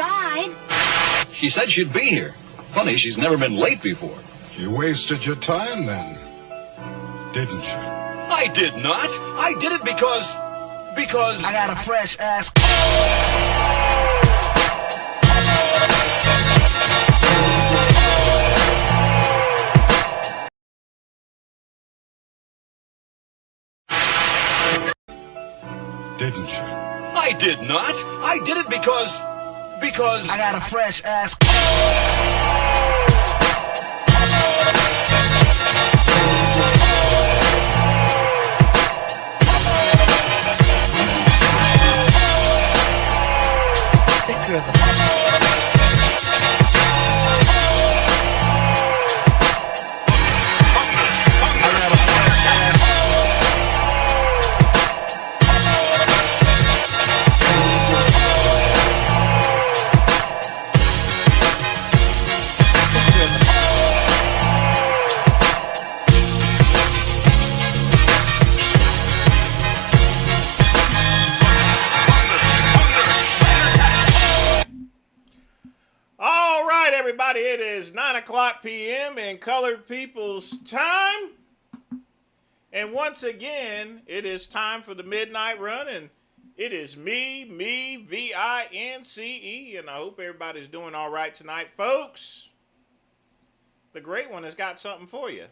ride. She said she'd be here. Funny, she's never been late before. You wasted your time then, didn't you? I did not. I did it because... I got a fresh ass. Didn't you? I did not. I did it because... I got a fresh ass. Everybody, it is 9:00 p.m. in colored people's time. And once again, it is time for the midnight run. And it is me, V-I-N-C-E. And I hope everybody's doing all right tonight. Folks, the great one has got something for you.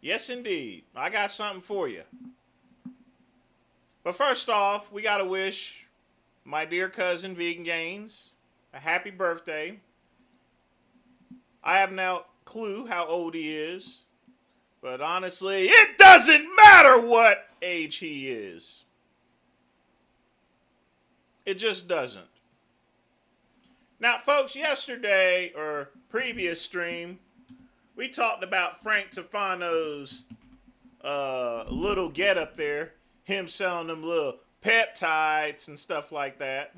Yes, indeed. I got something for you. But first off, we got to wish my dear cousin, Vegan Gaines, a happy birthday. I have no clue how old he is, but honestly, it doesn't matter what age he is. It just doesn't. Now, folks, yesterday or previous stream, we talked about Frank Tufano's little get up there, him selling them little peptides and stuff like that.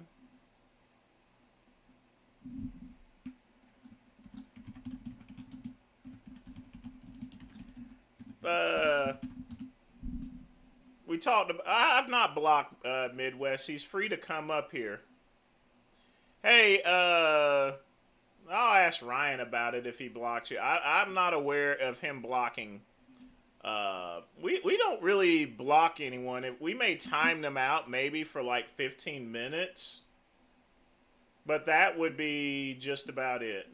We talked about, I've not blocked Midwest. He's free to come up here. Hey, I'll ask Ryan about it if he blocks you. I'm not aware of him blocking. We don't really block anyone. We may time them out maybe for like 15 minutes. But that would be just about it.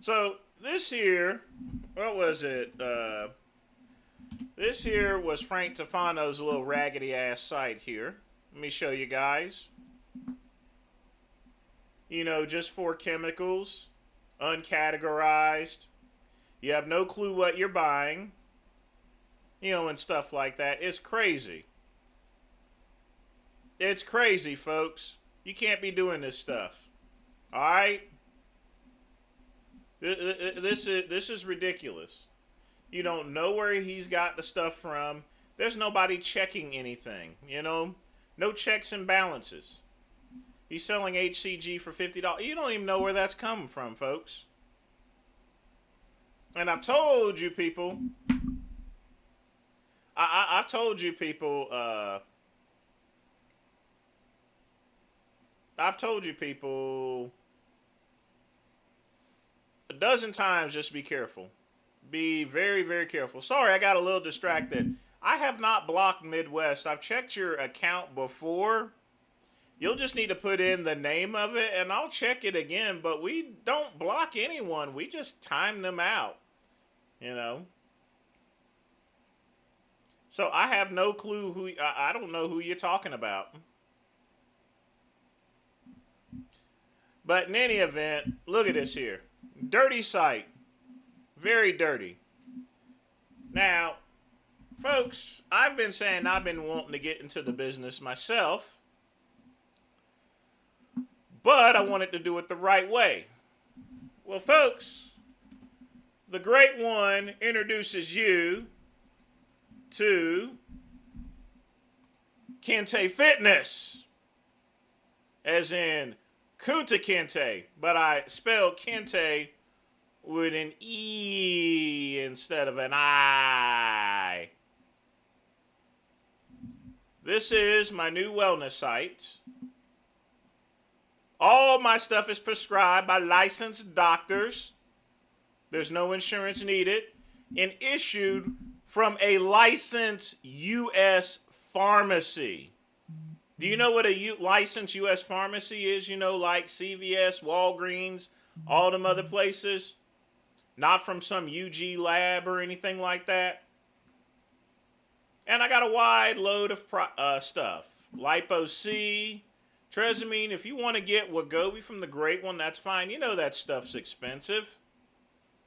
So this here, what was it? This here was Frank Tufano's little raggedy ass site here. Let me show you guys. You know, just 4 chemicals, uncategorized. You have no clue what you're buying. You know, and stuff like that. It's crazy. It's crazy, folks. You can't be doing this stuff. All right? This is ridiculous. You don't know where he's got the stuff from. There's nobody checking anything, you know? No checks and balances. He's selling HCG for $50. You don't even know where that's coming from, folks. And I've told you people, I've told you people a dozen times, just be careful. Be very, very careful. Sorry, I got a little distracted. I have not blocked Midwest. I've checked your account before. You'll just need to put in the name of it, and I'll check it again. But we don't block anyone. We just time them out, you know. So I have no clue who... I don't know who you're talking about. But in any event, look at this here. Dirty site. Very dirty. Now, folks, I've been saying I've been wanting to get into the business myself. But I wanted to do it the right way. Well, folks, the Great One introduces you to Kente Fitness. As in Kunta Kinte. But I spelled Kente with an E instead of an I. This is my new wellness site. All my stuff is prescribed by licensed doctors. There's no insurance needed. And issued from a licensed U.S. pharmacy. Do you know what a licensed U.S. pharmacy is? You know, like CVS, Walgreens, all them other places? Not from some UG lab or anything like that. And I got a wide load of stuff. Lipo-C, Tresemmine. If you want to get Wegovy from the Great One, that's fine. You know that stuff's expensive.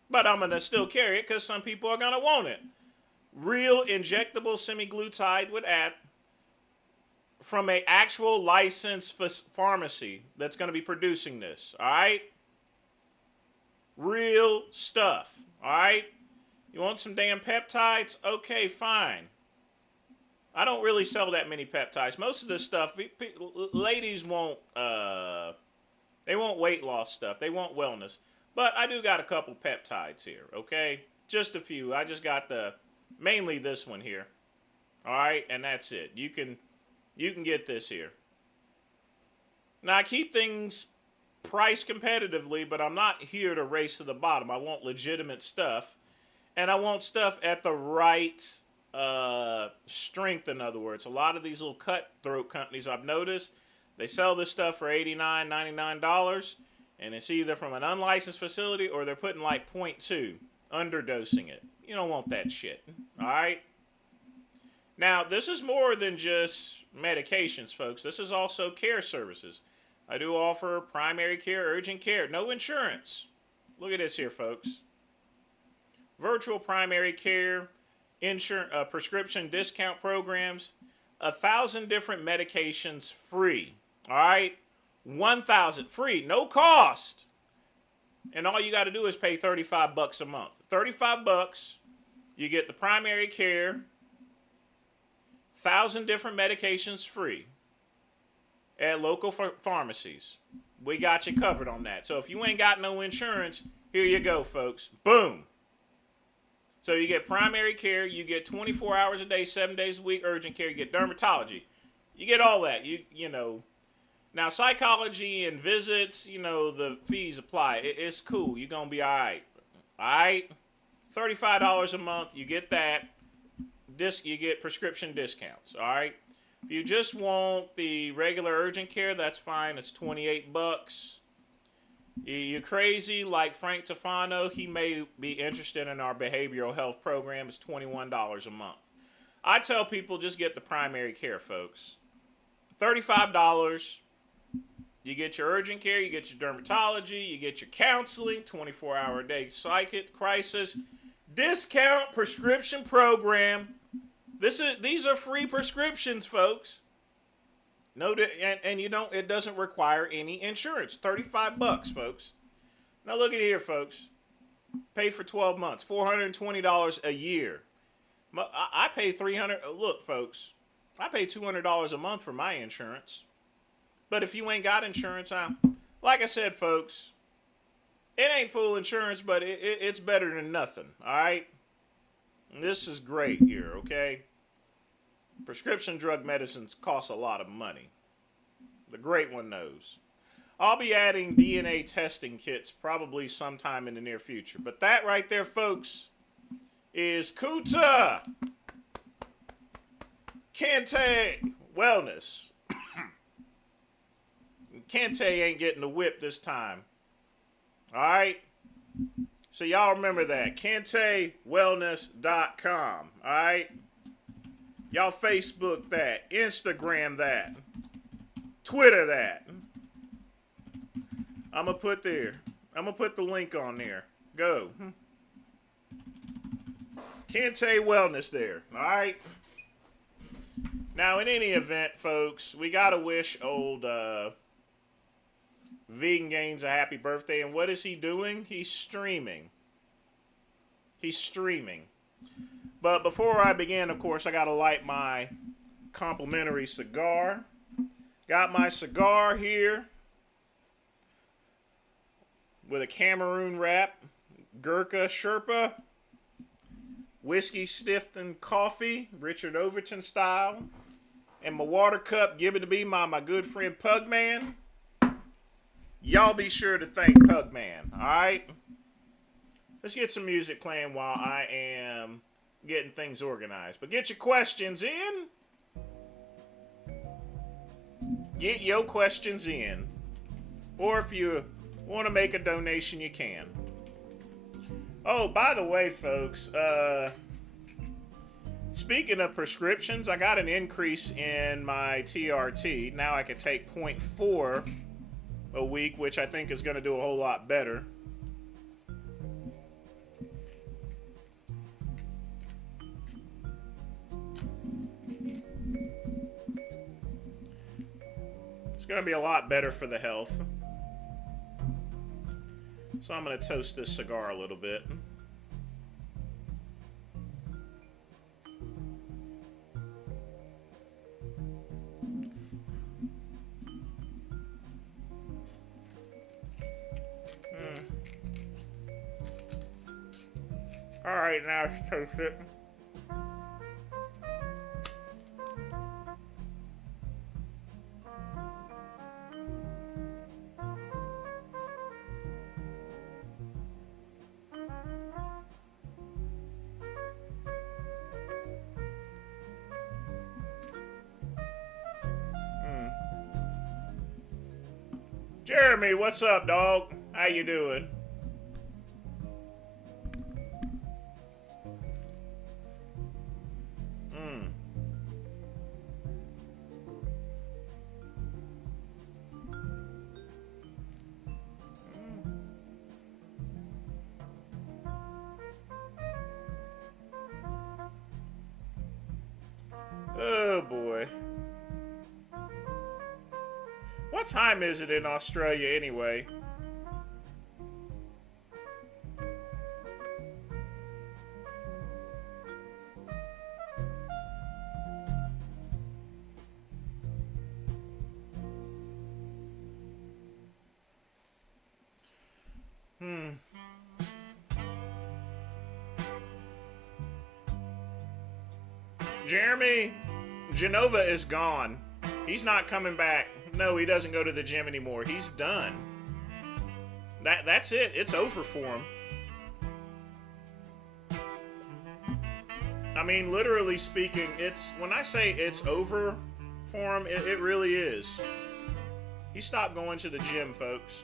But I'm going to still carry it because some people are going to want it. Real injectable semaglutide with from an actual licensed pharmacy that's going to be producing this. All right? Real stuff. All right? You want some damn peptides? Okay, fine. I don't really sell that many peptides. Most of this stuff, ladies won't, they want weight loss stuff. They want wellness. But I do got a couple peptides here, okay? Just a few. I just got mainly this one here. All right? And that's it. You can get this here. Now, I keep things priced competitively, but I'm not here to race to the bottom. I want legitimate stuff. And I want stuff at the right strength, in other words. A lot of these little cutthroat companies I've noticed, they sell this stuff for $89, $99, and it's either from an unlicensed facility or they're putting like 0.2, underdosing it. You don't want that shit, all right? Now, this is more than just medications, folks. This is also care services. I do offer primary care, urgent care, no insurance. Look at this here, folks. Virtual primary care, prescription discount programs, 1,000 different medications free. All right? 1,000 free, no cost. And all you got to do is pay $35 a month. $35, you get the primary care, 1,000 different medications free at local pharmacies. We got you covered on that. So if you ain't got no insurance, here you go, folks. Boom. So you get primary care, you get 24 hours a day, 7 days a week, urgent care, you get dermatology. You get all that. You know. Now, psychology and visits, you know, the fees apply. It's cool. You're going to be all right. All right? $35 a month, you get that. You get prescription discounts. All right? If you just want the regular urgent care, that's fine. It's $28. You're crazy like Frank Tofano, he may be interested in our behavioral health program. It's $21 a month. I tell people just get the primary care, folks. $35. You get your urgent care, you get your dermatology, you get your counseling, 24-hour-a-day psychic crisis, discount prescription program. These are free prescriptions, folks. And you don't. It doesn't require any insurance. $35, folks. Now look at here, folks. Pay for 12 months, $420 a year. I pay $300. Look, folks, I pay $200 a month for my insurance. But if you ain't got insurance, like I said, folks, it ain't full insurance, but it's better than nothing. All right. And this is great here. Okay. Prescription drug medicines cost a lot of money. The Great One knows. I'll be adding DNA testing kits probably sometime in the near future. But that right there, folks, is Kuta Kente Wellness. Kente ain't getting the whip this time. All right? So y'all remember that. KenteWellness.com. All right? Y'all Facebook that, Instagram that, Twitter that. I'm gonna put the link on there. Go. Kente Wellness there. All right. Now, in any event, folks, we gotta wish old Vegan Gaines a happy birthday. And what is he doing? He's streaming. But before I begin, of course, I got to light my complimentary cigar. Got my cigar here with a Cameroon wrap, Gurkha Sherpa, whiskey Stifton coffee, Richard Overton style, and my water cup given to me by my good friend Pugman. Y'all be sure to thank Pugman, alright? Let's get some music playing while I am getting things organized. But get your questions in. Get your questions in. Or if you want to make a donation, you can. Oh, by the way, folks, speaking of prescriptions, I got an increase in my TRT. Now I can take 0.4 a week, which I think is going to do a whole lot better. It's going to be a lot better for the health. So I'm going to toast this cigar a little bit. All right, now let's toast it. Jeremy, what's up, dog? How you doing? Oh boy. What time is it in Australia anyway? Jeremy, Genova is gone. He's not coming back. No, he doesn't go to the gym anymore. He's done. That's it. It's over for him. I mean, literally speaking, it's when I say it's over for him, it really is. He stopped going to the gym, folks.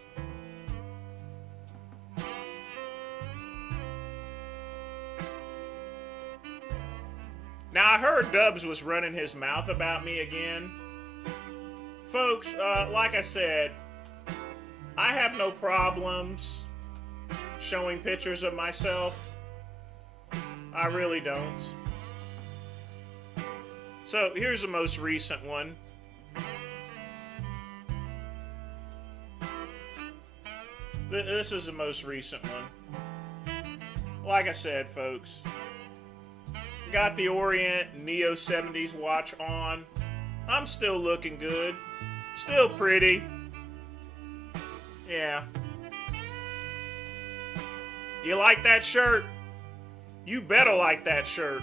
Now, I heard Dubs was running his mouth about me again. Folks, like I said, I have no problems showing pictures of myself. I really don't. So, here's the most recent one. This is the most recent one. Like I said, folks, got the Orient Neo 70s watch on. I'm still looking good. Still pretty. Yeah. You like that shirt? You better like that shirt.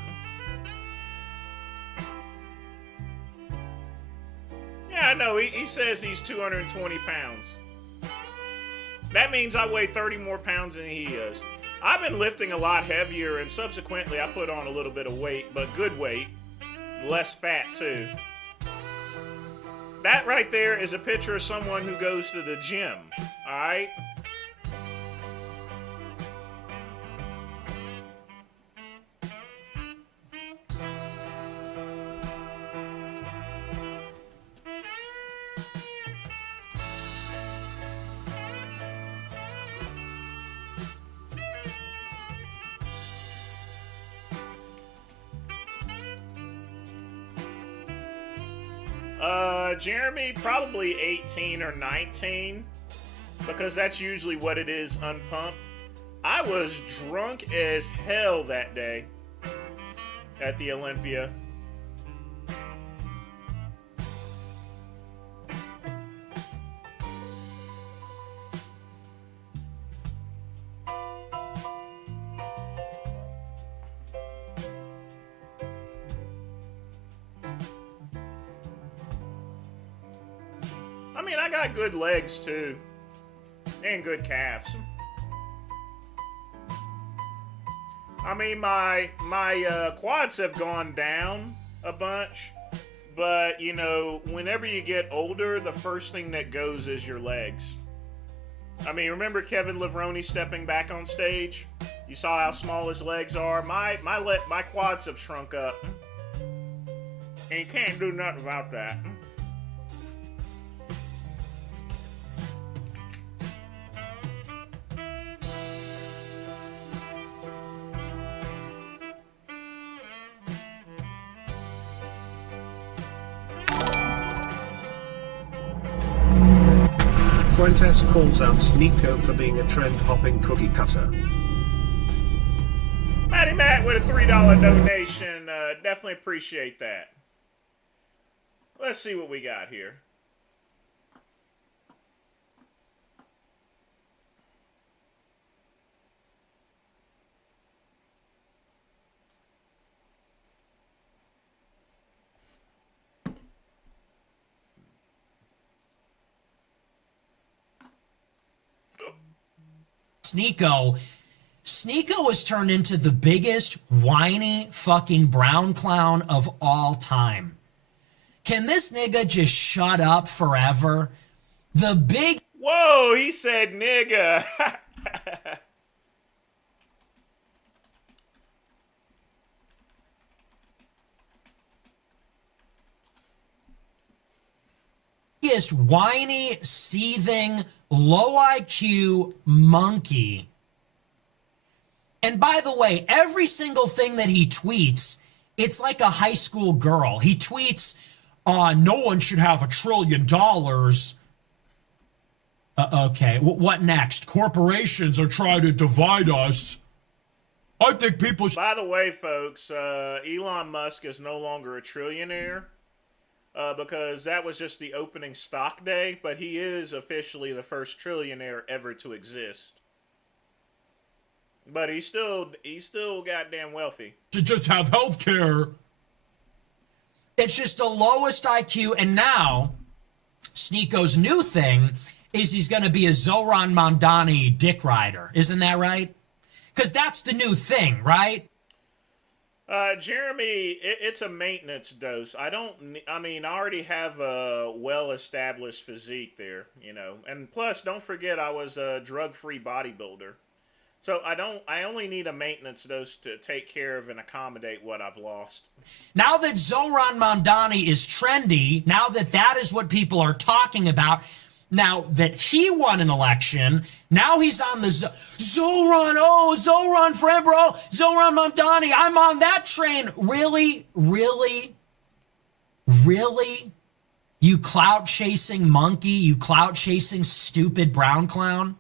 Yeah, I know. He says he's 220 pounds. That means I weigh 30 more pounds than he does. I've been lifting a lot heavier, and subsequently I put on a little bit of weight, but good weight. Less fat, too. That right there is a picture of someone who goes to the gym, alright? Jeremy, probably 18 or 19, because that's usually what it is unpumped. I was drunk as hell that day at the Olympia. I mean, I got good legs too, and good calves. I mean, my quads have gone down a bunch, but you know, whenever you get older, the first thing that goes is your legs. I mean, remember Kevin Levrone stepping back on stage? You saw how small his legs are. My quads have shrunk up, and you can't do nothing about that. Fuentes calls out Sneeko for being a trend-hopping cookie cutter. Matty Matt with a $3 donation. Definitely appreciate that. Let's see what we got here. Sneeko has turned into the biggest whiny fucking brown clown of all time. Can this nigga just shut up forever? The big... Whoa, he said nigga. biggest whiny, seething, low IQ monkey. And by the way, every single thing that he tweets, it's like a high school girl. He tweets, no one should have $1 trillion. Okay, what next? Corporations are trying to divide us. I think people... By the way, folks, Elon Musk is no longer a trillionaire because that was just the opening stock day, but he is officially the first trillionaire ever to exist. But he's still goddamn wealthy. To just have health care. It's just the lowest IQ, and now Sneeko's new thing is he's going to be a Zoran Mamdani dick rider. Isn't that right? Because that's the new thing, right? Jeremy, it's a maintenance dose. I already have a well-established physique there, you know. And plus, don't forget I was a drug-free bodybuilder. So I only need a maintenance dose to take care of and accommodate what I've lost. Now that Zoran Mamdani is trendy, now that is what people are talking about, now that he won an election, now he's on the Zoran friend, bro, Zoran Mamdani, I'm on that train. Really? Really? Really? You clout-chasing monkey, you clout-chasing stupid brown clown?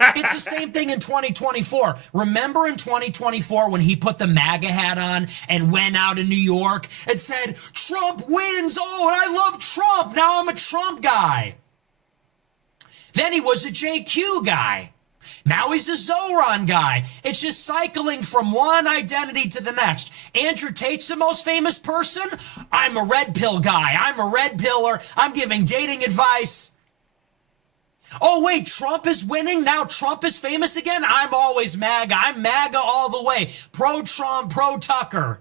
It's the same thing in 2024. Remember in 2024 when he put the MAGA hat on and went out in New York and said, Trump wins. Oh, and I love Trump. Now I'm a Trump guy. Then he was a JQ guy. Now he's a Zoran guy. It's just cycling from one identity to the next. Andrew Tate's the most famous person. I'm a red pill guy. I'm a red pillar. I'm giving dating advice. Oh, wait, Trump is winning? Now Trump is famous again? I'm always MAGA. I'm MAGA all the way. Pro-Trump, pro-Tucker.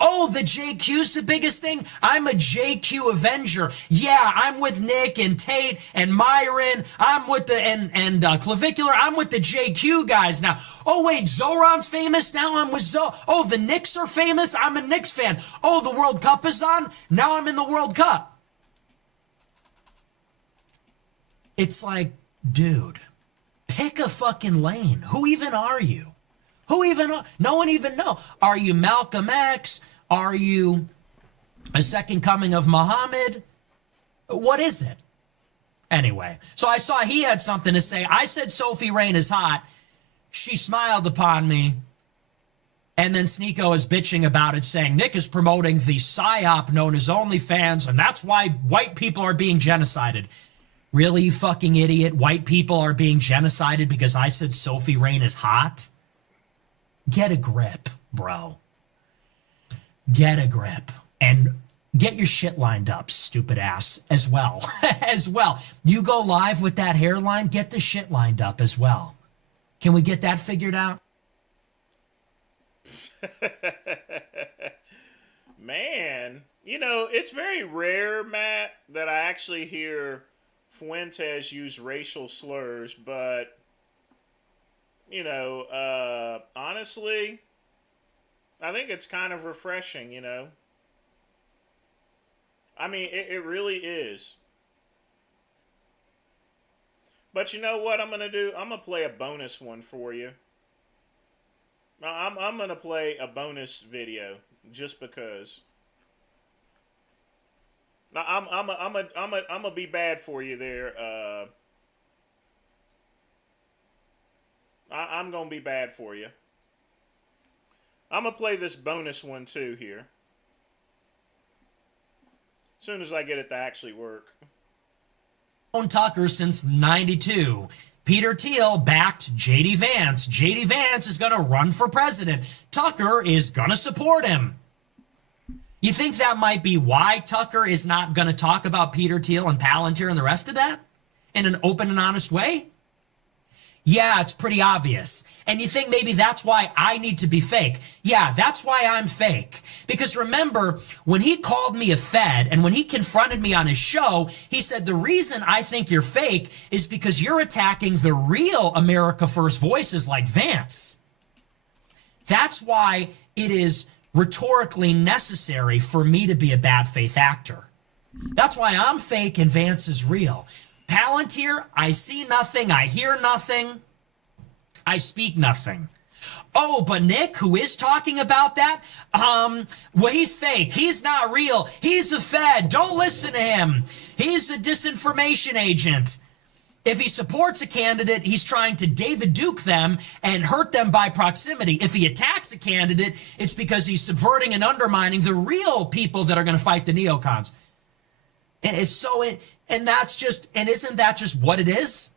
Oh, the JQ's the biggest thing? I'm a JQ Avenger. Yeah, I'm with Nick and Tate and Myron. I'm with the, and Clavicular. I'm with the JQ guys now. Oh, wait, Zoran's famous? Now I'm with Oh, the Knicks are famous? I'm a Knicks fan. Oh, the World Cup is on? Now I'm in the World Cup. It's like, dude, pick a fucking lane. Who even are you? No one even know. Are you Malcolm X? Are you a second coming of Muhammad? What is it? Anyway, so I saw he had something to say. I said Sophie Rain is hot. She smiled upon me. And then Sneeko is bitching about it, saying Nick is promoting the PSYOP known as OnlyFans, and that's why white people are being genocided. Really, you fucking idiot? White people are being genocided because I said Sophie Rain is hot? Get a grip, bro. Get a grip. And Get your shit lined up, stupid ass, as well. As well. You go live with that hairline, get the shit lined up as well. Can we get that figured out? Man, you know, it's very rare, Matt, that I actually hear Fuentes use racial slurs, but, you know, honestly, I think it's kind of refreshing, you know? I mean, it really is. But you know what I'm going to do? I'm going to play a bonus one for you. I'm going to play a bonus video just because. Now, I'm going to be bad for you there. I'm going to be bad for you. I'm going to play this bonus one too here. As soon as I get it to actually work. Tucker since 92. Peter Thiel backed J.D. Vance. J.D. Vance is going to run for president. Tucker is going to support him. You think that might be why Tucker is not going to talk about Peter Thiel and Palantir and the rest of that in an open and honest way? Yeah, it's pretty obvious. And you think maybe that's why I need to be fake. Yeah, that's why I'm fake. Because remember, when he called me a Fed and when he confronted me on his show, he said, the reason I think you're fake is because you're attacking the real America First voices like Vance. That's why it is rhetorically necessary for me to be a bad faith actor. That's why I'm fake and Vance is real. Palantir, I see nothing, I hear nothing, I speak nothing. Oh, but Nick, who is talking about that, well, he's fake, he's not real, he's a Fed, don't listen to him, he's a disinformation agent. If he supports a candidate, he's trying to David Duke them and hurt them by proximity. If he attacks a candidate, it's because he's subverting and undermining the real people that are going to fight the neocons. And it's so, and that's just, and isn't that just what it is?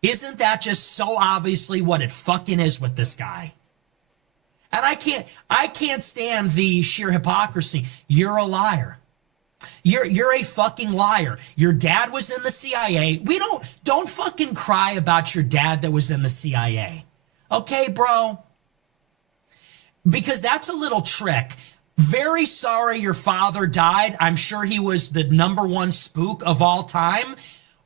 Isn't that just so obviously what it fucking is with this guy? And I can't stand the sheer hypocrisy. You're a liar. You're a fucking liar. Your dad was in the CIA. Don't fucking cry about your dad that was in the CIA. Okay, bro? Because that's a little trick. Very sorry your father died. I'm sure he was the #1 spook of all time.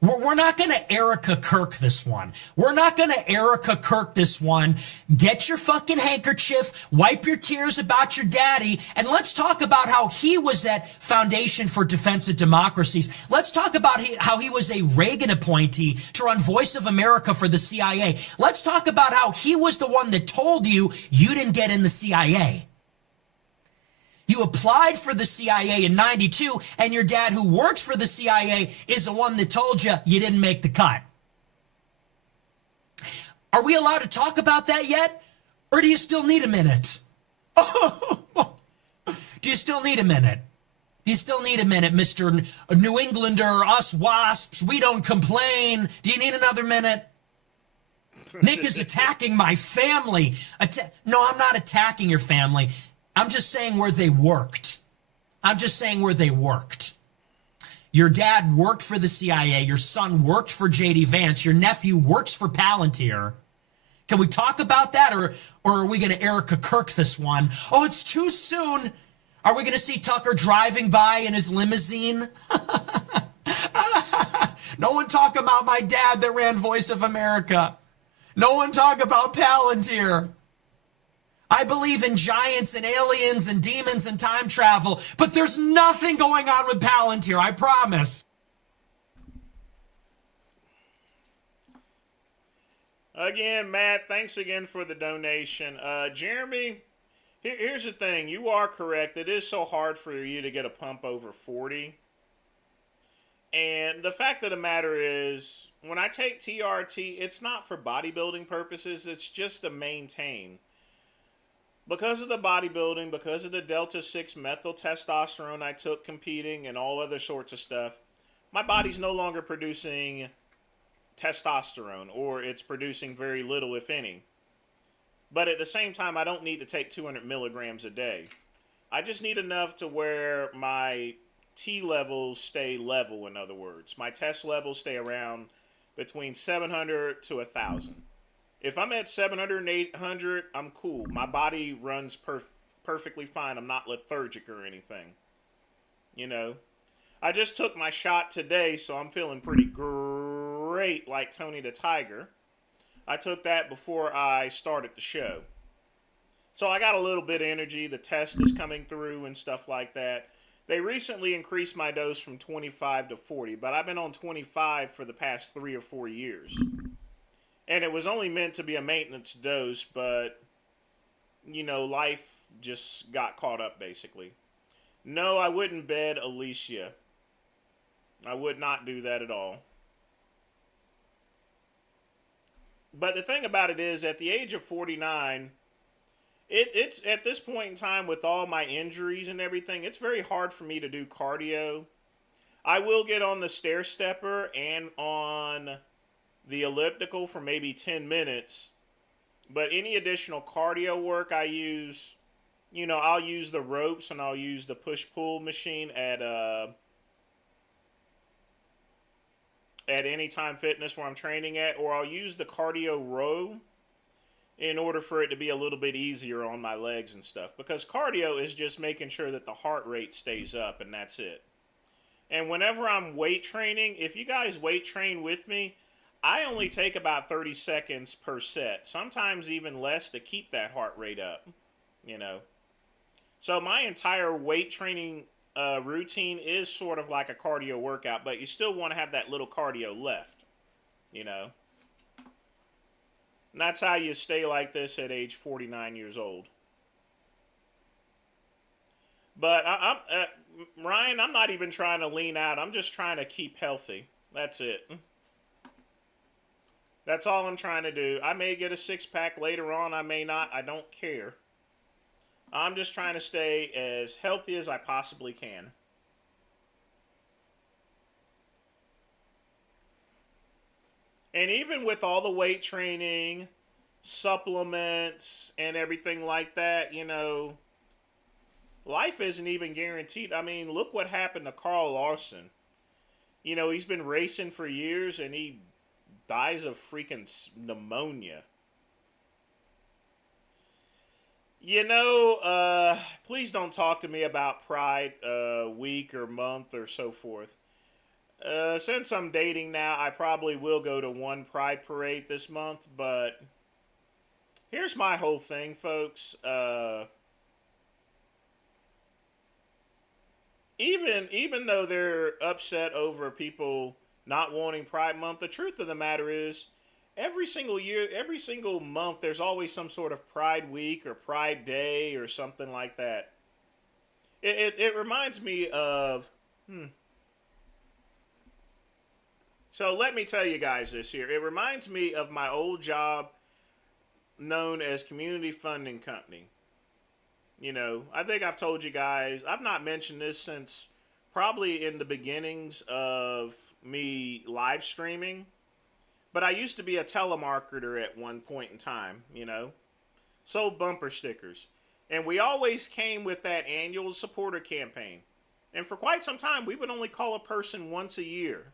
We're not going to Erica Kirk this one. We're not going to Erica Kirk this one. Get your fucking handkerchief, wipe your tears about your daddy, and let's talk about how he was at Foundation for Defense of Democracies. Let's talk about how he was a Reagan appointee to run Voice of America for the CIA. Let's talk about how he was the one that told you you didn't get in the CIA. You applied for the CIA in 92, and your dad, who works for the CIA, is the one that told you you didn't make the cut. Are we allowed to talk about that yet? Or do you still need a minute? Do you still need a minute? Do you still need a minute, Mr. New Englander, us wasps, we don't complain. Do you need another minute? Nick is attacking my family. No, I'm not attacking your family. I'm just saying where they worked. I'm just saying where they worked. Your dad worked for the CIA. Your son worked for J.D. Vance. Your nephew works for Palantir. Can we talk about that, or are we going to Erica Kirk this one? Oh, it's too soon. Are we going to see Tucker driving by in his limousine? No one talk about my dad that ran Voice of America. No one talk about Palantir. I believe in giants and aliens and demons and time travel, but there's nothing going on with Palantir, I promise. Again, Matt, thanks again for the donation. Jeremy, here's the thing. You are correct. It is so hard for you to get a pump over 40. And the fact of the matter is, when I take TRT, it's not for bodybuilding purposes. It's just to maintain. Because of the bodybuilding, because of the Delta-6 methyl testosterone I took competing and all other sorts of stuff, my body's no longer producing testosterone, or it's producing very little, if any. But at the same time, I don't need to take 200 milligrams a day. I just need enough to where my T levels stay level, in other words. My test levels stay around between 700 to 1,000. If I'm at 700 and 800, I'm cool. My body runs perfectly fine. I'm not lethargic or anything. You know? I just took my shot today, so I'm feeling pretty great like Tony the Tiger. I took that before I started the show. So I got a little bit of energy. The test is coming through and stuff like that. They recently increased my dose from 25 to 40, but I've been on 25 for the past 3 or 4 years. And it was only meant to be a maintenance dose, but, you know, life just got caught up, basically. No, I wouldn't bed Alicia. I would not do that at all. But the thing about it is, at the age of 49, it's at this point in time with all my injuries and everything, it's very hard for me to do cardio. I will get on the stair stepper and on the elliptical for maybe 10 minutes. But any additional cardio work I use, you know, I'll use the ropes and I'll use the push-pull machine at Anytime Fitness where I'm training at, or I'll use the cardio row in order for it to be a little bit easier on my legs and stuff. Because cardio is just making sure that the heart rate stays up, and that's it. And whenever I'm weight training, if you guys weight train with me, I only take about 30 seconds per set. Sometimes even less to keep that heart rate up, you know. So my entire weight training routine is sort of like a cardio workout, but you still want to have that little cardio left, you know. And that's how you stay like this at age 49 years old. But Ryan, I'm not even trying to lean out. I'm just trying to keep healthy. That's it. That's all I'm trying to do. I may get a six-pack later on. I may not. I don't care. I'm just trying to stay as healthy as I possibly can. And even with all the weight training, supplements, and everything like that, you know, life isn't even guaranteed. I mean, look what happened to Carl Larson. You know, he's been racing for years and he dies of freaking pneumonia. You know, please don't talk to me about Pride week or month or so forth. Since I'm dating now, I probably will go to one Pride parade this month, but here's my whole thing, folks. Even though they're upset over people not wanting Pride Month, the truth of the matter is, every single year, every single month, there's always some sort of Pride Week or Pride Day or something like that. It reminds me of... So let me tell you guys this here. It reminds me of my old job known as Community Funding Company. You know, I think I've told you guys, I've not mentioned this since probably in the beginnings of me live streaming. But I used to be a telemarketer at one point in time, you know. Sold bumper stickers. And we always came with that annual supporter campaign. And for quite some time, we would only call a person once a year.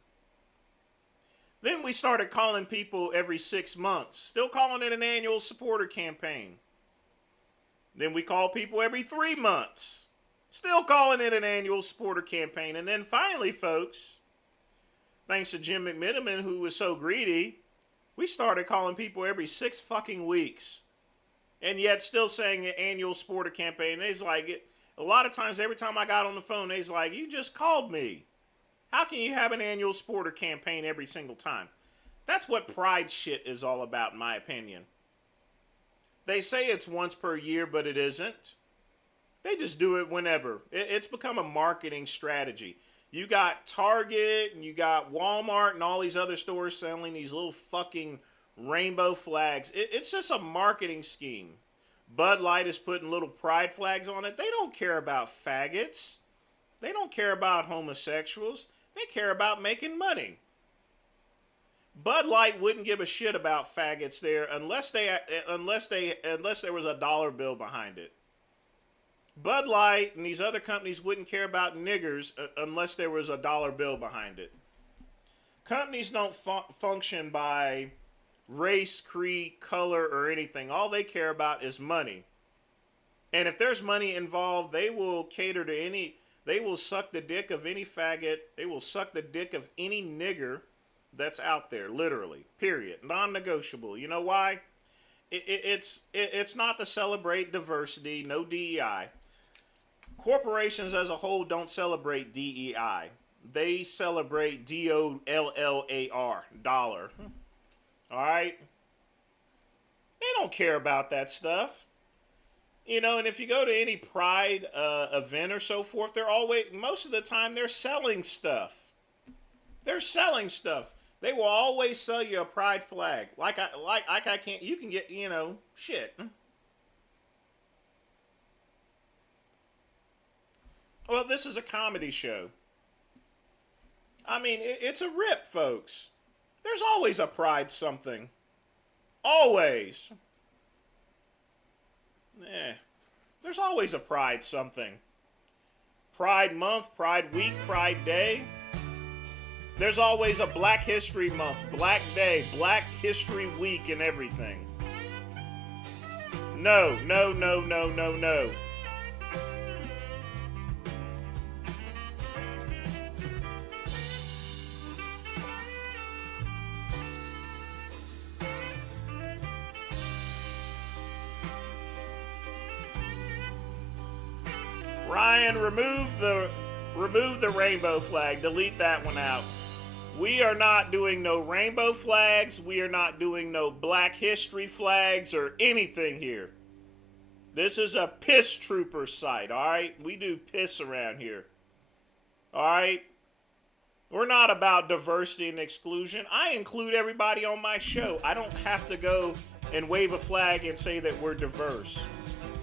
Then we started calling people every 6 months. Still calling it an annual supporter campaign. Then we call people every 3 months. Still calling it an annual supporter campaign. And then finally, folks, thanks to Jim McMiniman, who was so greedy, we started calling people every 6 fucking weeks. And yet still saying an annual supporter campaign. They's like, a lot of times, every time I got on the phone, they's like, you just called me. How can you have an annual supporter campaign every single time? That's what pride shit is all about, in my opinion. They say it's once per year, but it isn't. They just do it whenever. It's become a marketing strategy. You got Target and you got Walmart and all these other stores selling these little fucking rainbow flags. It's just a marketing scheme. Bud Light is putting little pride flags on it. They don't care about faggots. They don't care about homosexuals. They care about making money. Bud Light wouldn't give a shit about faggots there unless there was a dollar bill behind it. Bud Light and these other companies wouldn't care about niggers unless there was a dollar bill behind it. Companies don't function by race, creed, color, or anything. All they care about is money. And if there's money involved, they will cater to any, they will suck the dick of any faggot. They will suck the dick of any nigger that's out there, literally, period. Non-negotiable. You know why? It's not to celebrate diversity, no DEI. Corporations as a whole don't celebrate DEI. They celebrate DOLLAR, dollar. All right? They don't care about that stuff. You know, and if you go to any pride event or so forth, they're always, most of the time, they're selling stuff. They're selling stuff. They will always sell you a pride flag. Like I can't, you can get, you know, shit. Well, this is a comedy show. I mean, it's a rip, folks. There's always a pride something. Always. There's always a pride something. Pride month, pride week, pride day. There's always a Black History Month, Black Day, Black History Week, and everything. No, no, no, no, no, no. Ryan, remove the rainbow flag. Delete that one out. We are not doing no rainbow flags. We are not doing no Black History flags or anything here. This is a piss trooper site, all right? We do piss around here. All right? We're not about diversity and exclusion. I include everybody on my show. I don't have to go and wave a flag and say that we're diverse.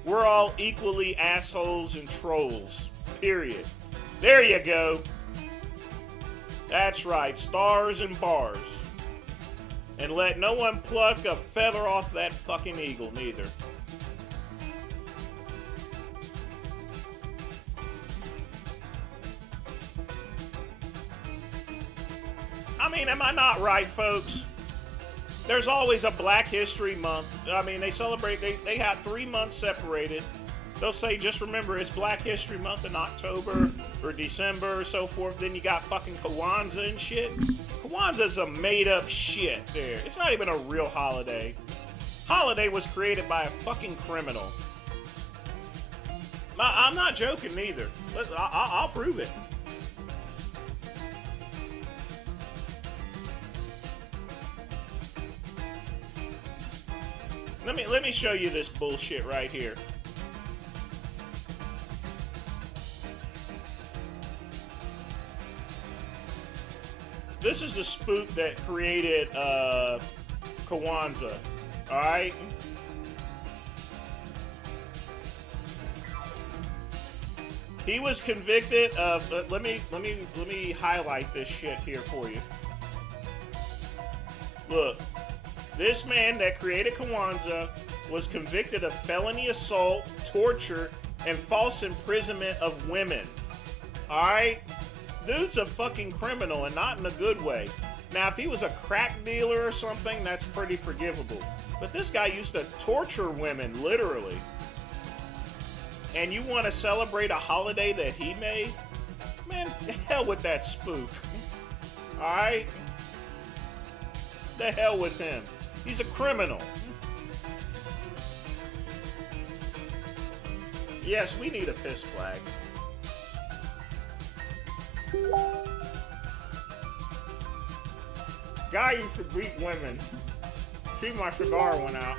We're all equally assholes and trolls. Period. There you go. That's right. Stars and bars. And let no one pluck a feather off that fucking eagle, neither. I mean, am I not right, folks? There's always a Black History Month. I mean, they celebrate, they have 3 months separated. They'll say, just remember, it's Black History Month in October or December or so forth. Then you got fucking Kwanzaa and shit. Kwanzaa's a made-up shit there. It's not even a real holiday. Holiday was created by a fucking criminal. I'm not joking neither. I'll prove it. Let me show you this bullshit right here. This is the spook that created Kwanzaa. All right. He was convicted of. Let me highlight this shit here for you. Look. This man that created Kwanzaa was convicted of felony assault, torture, and false imprisonment of women. Alright? Dude's a fucking criminal, and not in a good way. Now, if he was a crack dealer or something, that's pretty forgivable. But this guy used to torture women, literally. And you want to celebrate a holiday that he made? Man, the hell with that spook. Alright? The hell with him. He's a criminal. Yes, we need a piss flag. Guy used to beat women. See, my cigar went out.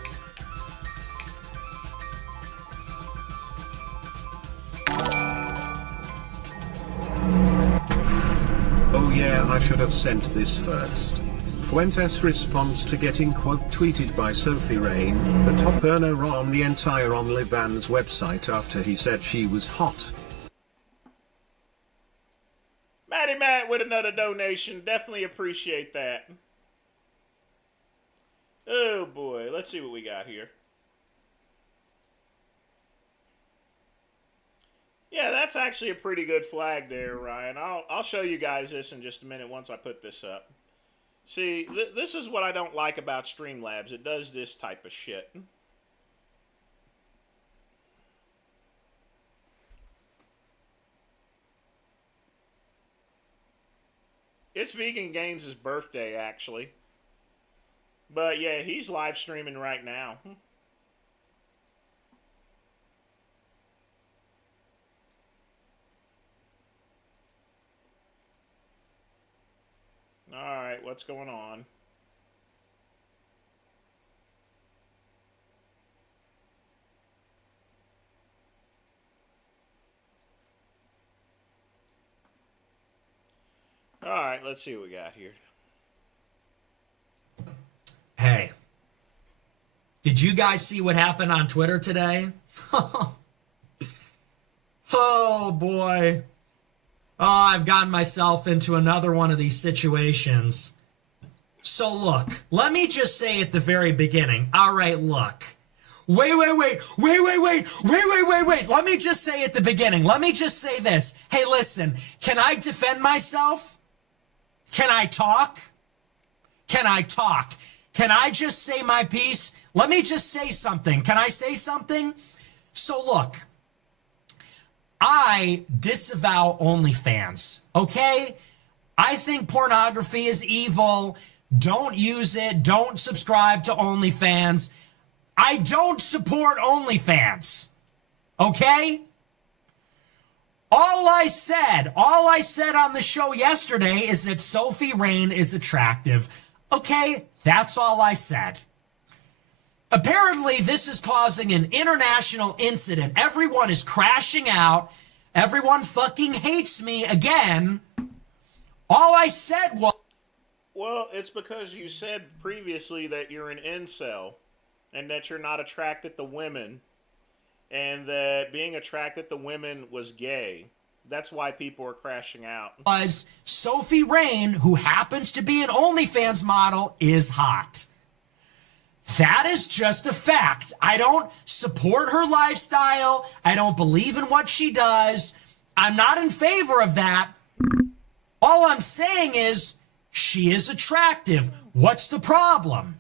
Oh yeah, I should have sent this first. Fuentes responds to getting quote tweeted by Sophie Rain, the top earner on the entire OnlyFans website after he said she was hot. Matty Matt with another donation. Definitely appreciate that. Oh boy, let's see what we got here. Yeah, that's actually a pretty good flag there, Ryan. I'll show you guys this in just a minute once I put this up. See, this is what I don't like about Streamlabs. It does this type of shit. It's Vegan Games' birthday, actually. But yeah, he's live streaming right now. Alright, what's going on? Alright, let's see what we got here. Hey, did you guys see what happened on Twitter today? Oh, boy. Oh, I've gotten myself into another one of these situations. So look, let me just say at the very beginning. All right, look. Wait. Let me just say at the beginning. Let me just say this. Hey, listen, can I defend myself? Can I talk? Can I talk? Can I just say my piece? Let me just say something. Can I say something? So look, I disavow OnlyFans, okay? I think pornography is evil. Don't use it. Don't subscribe to OnlyFans. I don't support OnlyFans, okay? All I said on the show yesterday is that Sophie Rain is attractive. Okay, that's all I said. Apparently, this is causing an international incident. Everyone is crashing out. Everyone fucking hates me again. All I said was... Well, it's because you said previously that you're an incel and that you're not attracted to women and that being attracted to women was gay. That's why people are crashing out. Was Sophie Rain, who happens to be an OnlyFans model, is hot. That is just a fact. I don't support her lifestyle. I don't believe in what she does. I'm not in favor of that. All I'm saying is she is attractive. What's the problem?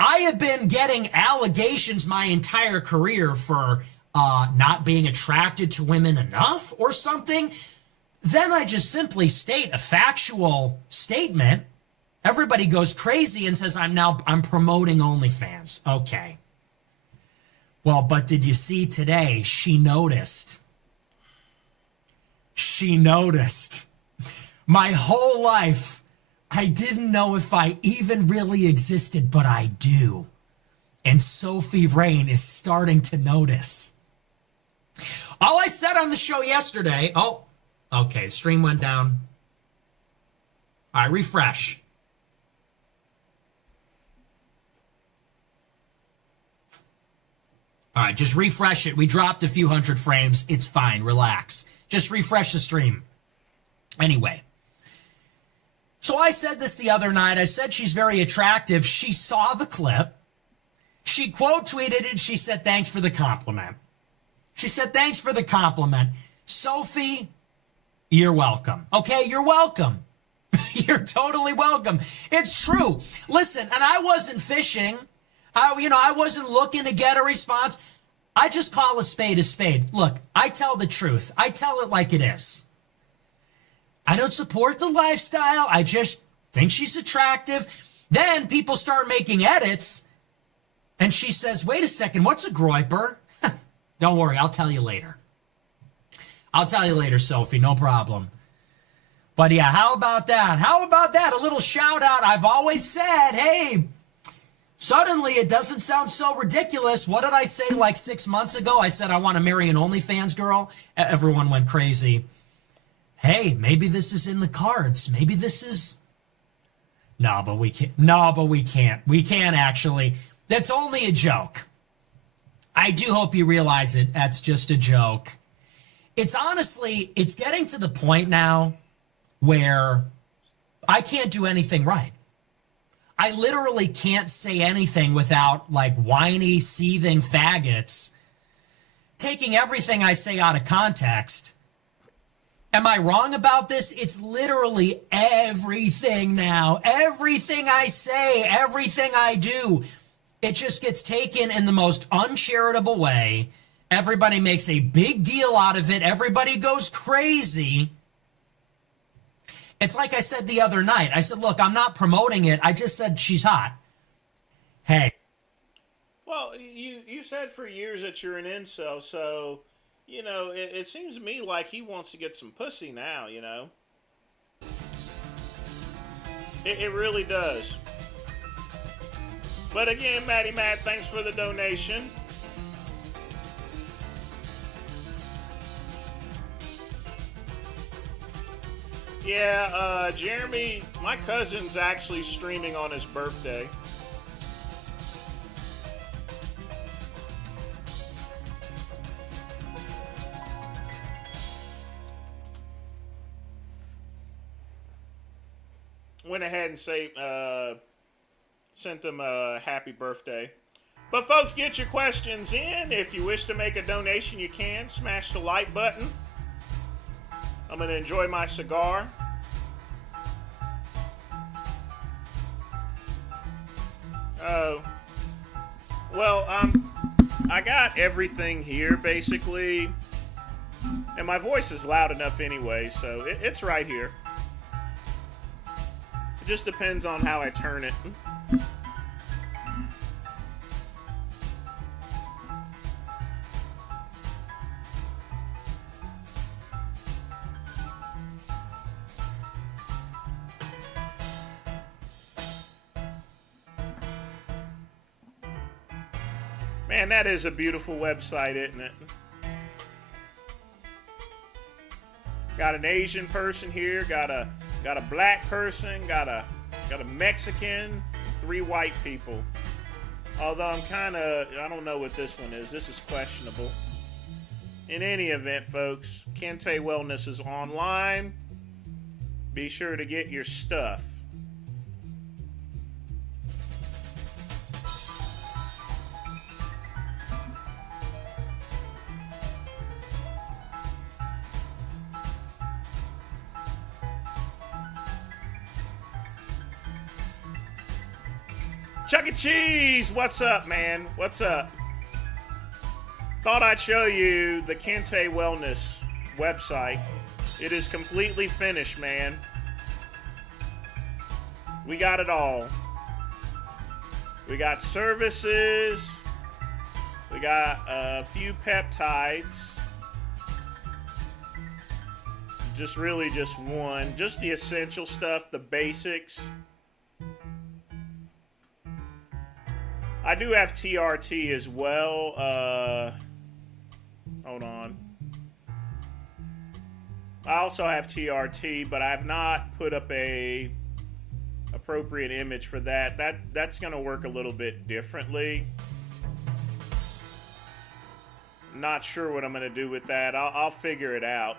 I have been getting allegations my entire career for not being attracted to women enough or something. Then I just simply state a factual statement. Everybody goes crazy and says I'm promoting OnlyFans. Okay. Well, but did you see today? She noticed. She noticed. My whole life, I didn't know if I even really existed, but I do. And Sophie Rain is starting to notice. All I said on the show yesterday... Oh, okay, stream went down. All right, refresh. All right, just refresh it. We dropped a few hundred frames. It's fine. Relax. Just refresh the stream. Anyway. So I said this the other night. I said she's very attractive. She saw the clip. She quote tweeted it. She said, thanks for the compliment. She said, thanks for the compliment. Sophie, you're welcome. Okay, you're welcome. You're totally welcome. It's true. Listen, and I wasn't fishing. I wasn't looking to get a response. I just call a spade a spade. Look, I tell the truth. I tell it like it is. I don't support the lifestyle. I just think she's attractive. Then people start making edits, and she says, wait a second, what's a groiper? Don't worry, I'll tell you later. I'll tell you later, Sophie, no problem. But yeah, how about that? How about that? A little shout out. I've always said, hey, suddenly it doesn't sound so ridiculous. What did I say like 6 months ago? I said I want to marry an OnlyFans girl. Everyone went crazy. Hey, maybe this is in the cards. Maybe this is... No, but we can't. No, but we can't. We can't actually. That's only a joke. I do hope you realize it. That's just a joke. It's honestly, it's getting to the point now where I can't do anything right. I literally can't say anything without like whiny, seething faggots taking everything I say out of context. Am I wrong about this? It's literally everything now. Everything I say, everything I do, it just gets taken in the most uncharitable way. Everybody makes a big deal out of it. Everybody goes crazy. It's like I said the other night. I said, look, I'm not promoting it. I just said she's hot. Hey. Well, you said for years that you're an incel, so, you know, it seems to me like he wants to get some pussy now, you know? It really does. But again, Matty Matt, thanks for the donation. Yeah, Jeremy, my cousin's actually streaming on his birthday. Went ahead and sent them a happy birthday. But folks, get your questions in. If you wish to make a donation, you can. Smash the like button. I'm going to enjoy my cigar. Well, I got everything here, basically. And my voice is loud enough anyway, so it's right here. It just depends on how I turn it. Man, that is a beautiful website, isn't it? Got an Asian person here, got a black person, got a Mexican, 3 white people. Although I don't know what this one is. This is questionable. In any event, folks, Kente Wellness is online. Be sure to get your stuff. Chuck E. Cheese, what's up, man? What's up? Thought I'd show you the Kente Wellness website. It is completely finished, man. We got it all. We got services. We got a few peptides. Just one. Just the essential stuff, the basics. I do have TRT as well. Hold on. I also have TRT, but I have not put up a appropriate image for that. That's going to work a little bit differently. Not sure what I'm going to do with that. I'll figure it out.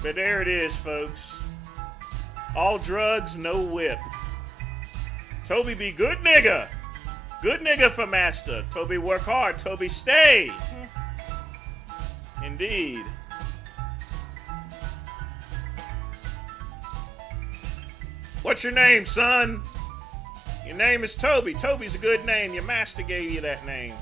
But there it is, folks. All drugs, no whip. Toby be good nigga. Good nigga for master. Toby work hard. Toby stay. Indeed. What's your name, son? Your name is Toby. Toby's a good name. Your master gave you that name.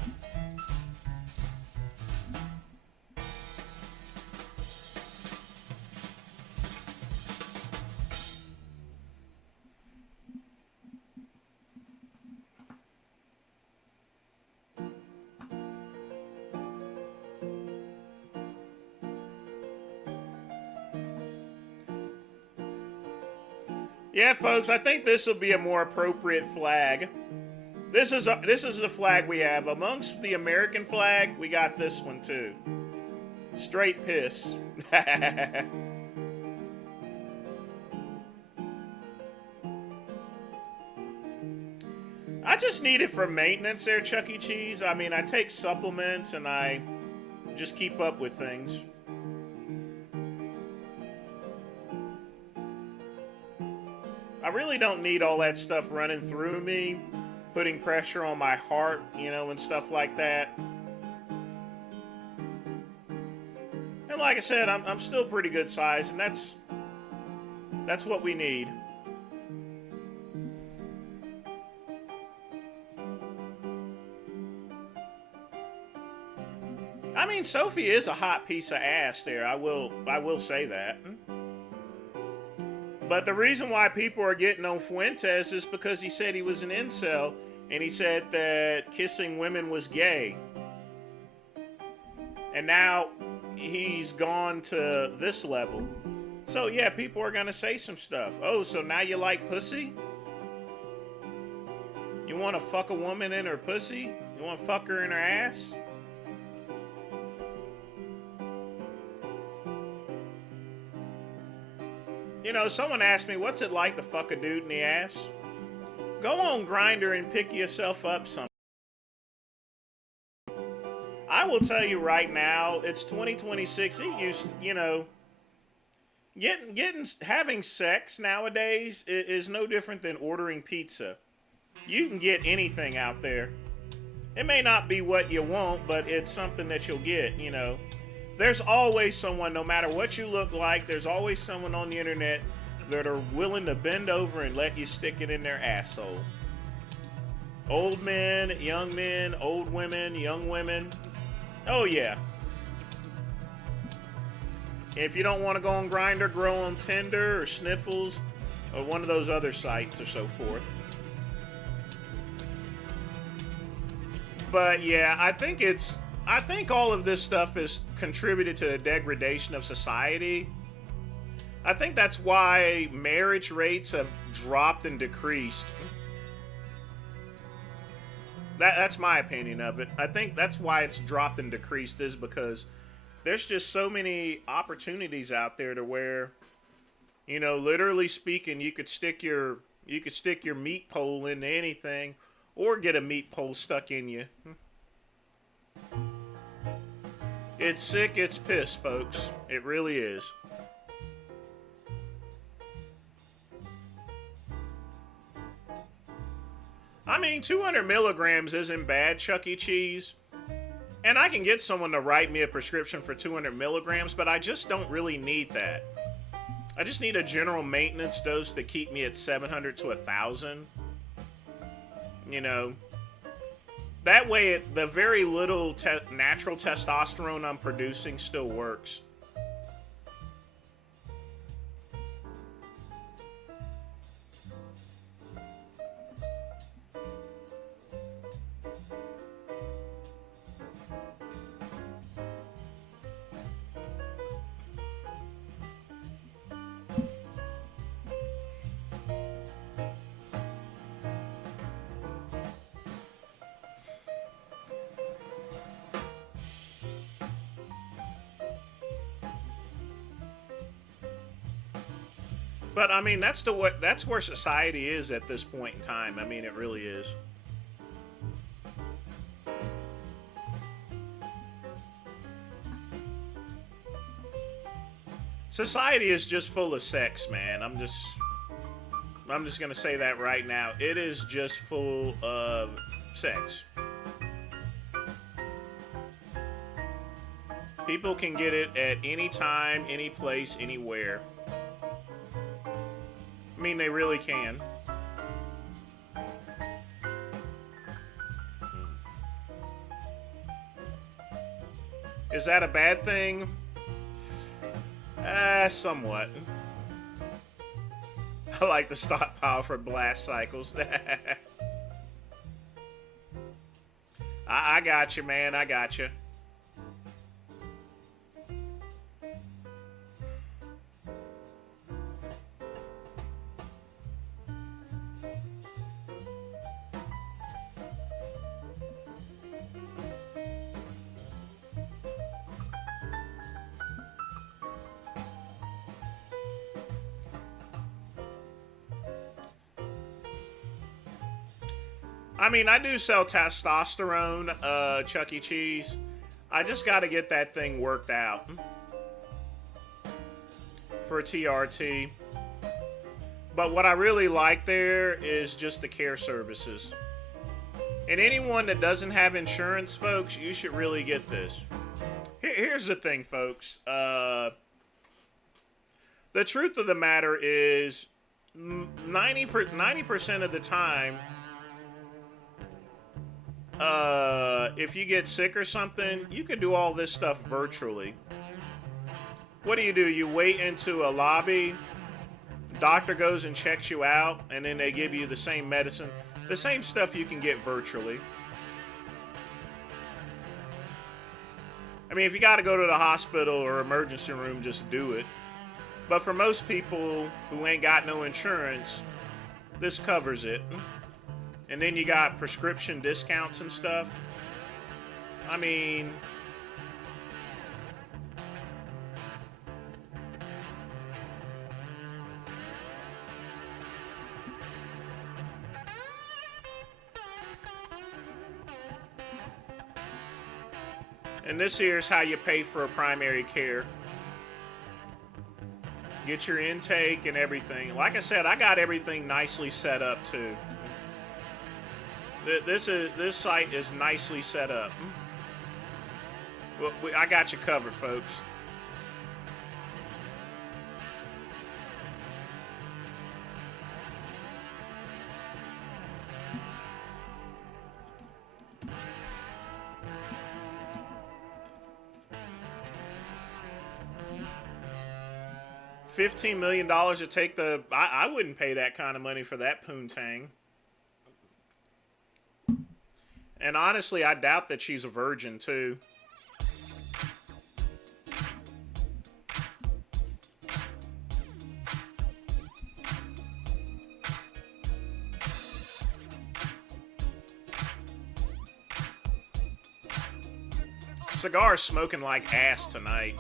Yeah, folks, I think this will be a more appropriate flag. This is the flag we have. Amongst the American flag, we got this one too. Straight piss. I just need it for maintenance there, Chuck E. Cheese. I mean, I take supplements and I just keep up with things. I really don't need all that stuff running through me, putting pressure on my heart, you know, and stuff like that. And like I said, I'm still pretty good size, and that's what we need. I mean, Sophie is a hot piece of ass there. I will say that. But the reason why people are getting on Fuentes is because he said he was an incel, and he said that kissing women was gay. And now he's gone to this level. So yeah, people are gonna say some stuff. Oh, so now you like pussy? You wanna fuck a woman in her pussy? You wanna fuck her in her ass? You know, someone asked me, what's it like to fuck a dude in the ass? Go on Grindr and pick yourself up some. I will tell you right now, it's 2026. It used, you know, having sex nowadays is no different than ordering pizza. You can get anything out there. It may not be what you want, but it's something that you'll get, you know. There's always someone, no matter what you look like, there's always someone on the internet that are willing to bend over and let you stick it in their asshole. Old men, old women, young women. Oh yeah. If you don't want to go on Grindr, grow on Tinder or Sniffles or one of those other sites or so forth. But yeah, I think all of this stuff has contributed to the degradation of society. I think that's why marriage rates have dropped and decreased. That's my opinion of it. I think that's why it's dropped and decreased, is because there's just so many opportunities out there to where, you know, literally speaking, you could stick your meat pole into anything or get a meat pole stuck in you. It's sick, it's piss, folks. It really is. I mean, 200 milligrams isn't bad, Chuck E. Cheese. And I can get someone to write me a prescription for 200 milligrams, but I just don't really need that. I just need a general maintenance dose to keep me at 700 to 1,000. You know. That way, the very little natural testosterone I'm producing still works. But I mean, that's where society is at this point in time. I mean, it really is. Society is just full of sex, man. I'm just gonna say that right now. It is just full of sex. People can get it at any time, any place, anywhere. I mean, they really can. Is that a bad thing? Somewhat. I like the stockpile for blast cycles. I got you, man. I got you. I mean, I do sell testosterone, Chuck E. Cheese. I just got to get that thing worked out for TRT. But what I really like there is just the care services. And anyone that doesn't have insurance, folks, you should really get this. Here's the thing, folks. The truth of the matter is 90% of the time, if you get sick or something, you can do all this stuff virtually. What do? You wait into a lobby, doctor goes and checks you out, and then they give you the same medicine. The same stuff you can get virtually. I mean, if you got to go to the hospital or emergency room, just do it. But for most people who ain't got no insurance, this covers it. And then you got prescription discounts and stuff. I mean, and this here's how you pay for a primary care. Get your intake and everything. Like I said, I got everything nicely set up too. This site is nicely set up. Well, I got you covered, folks. $15 million to take the... I wouldn't pay that kind of money for that poontang. And honestly, I doubt that she's a virgin, too. Cigar's smoking like ass tonight.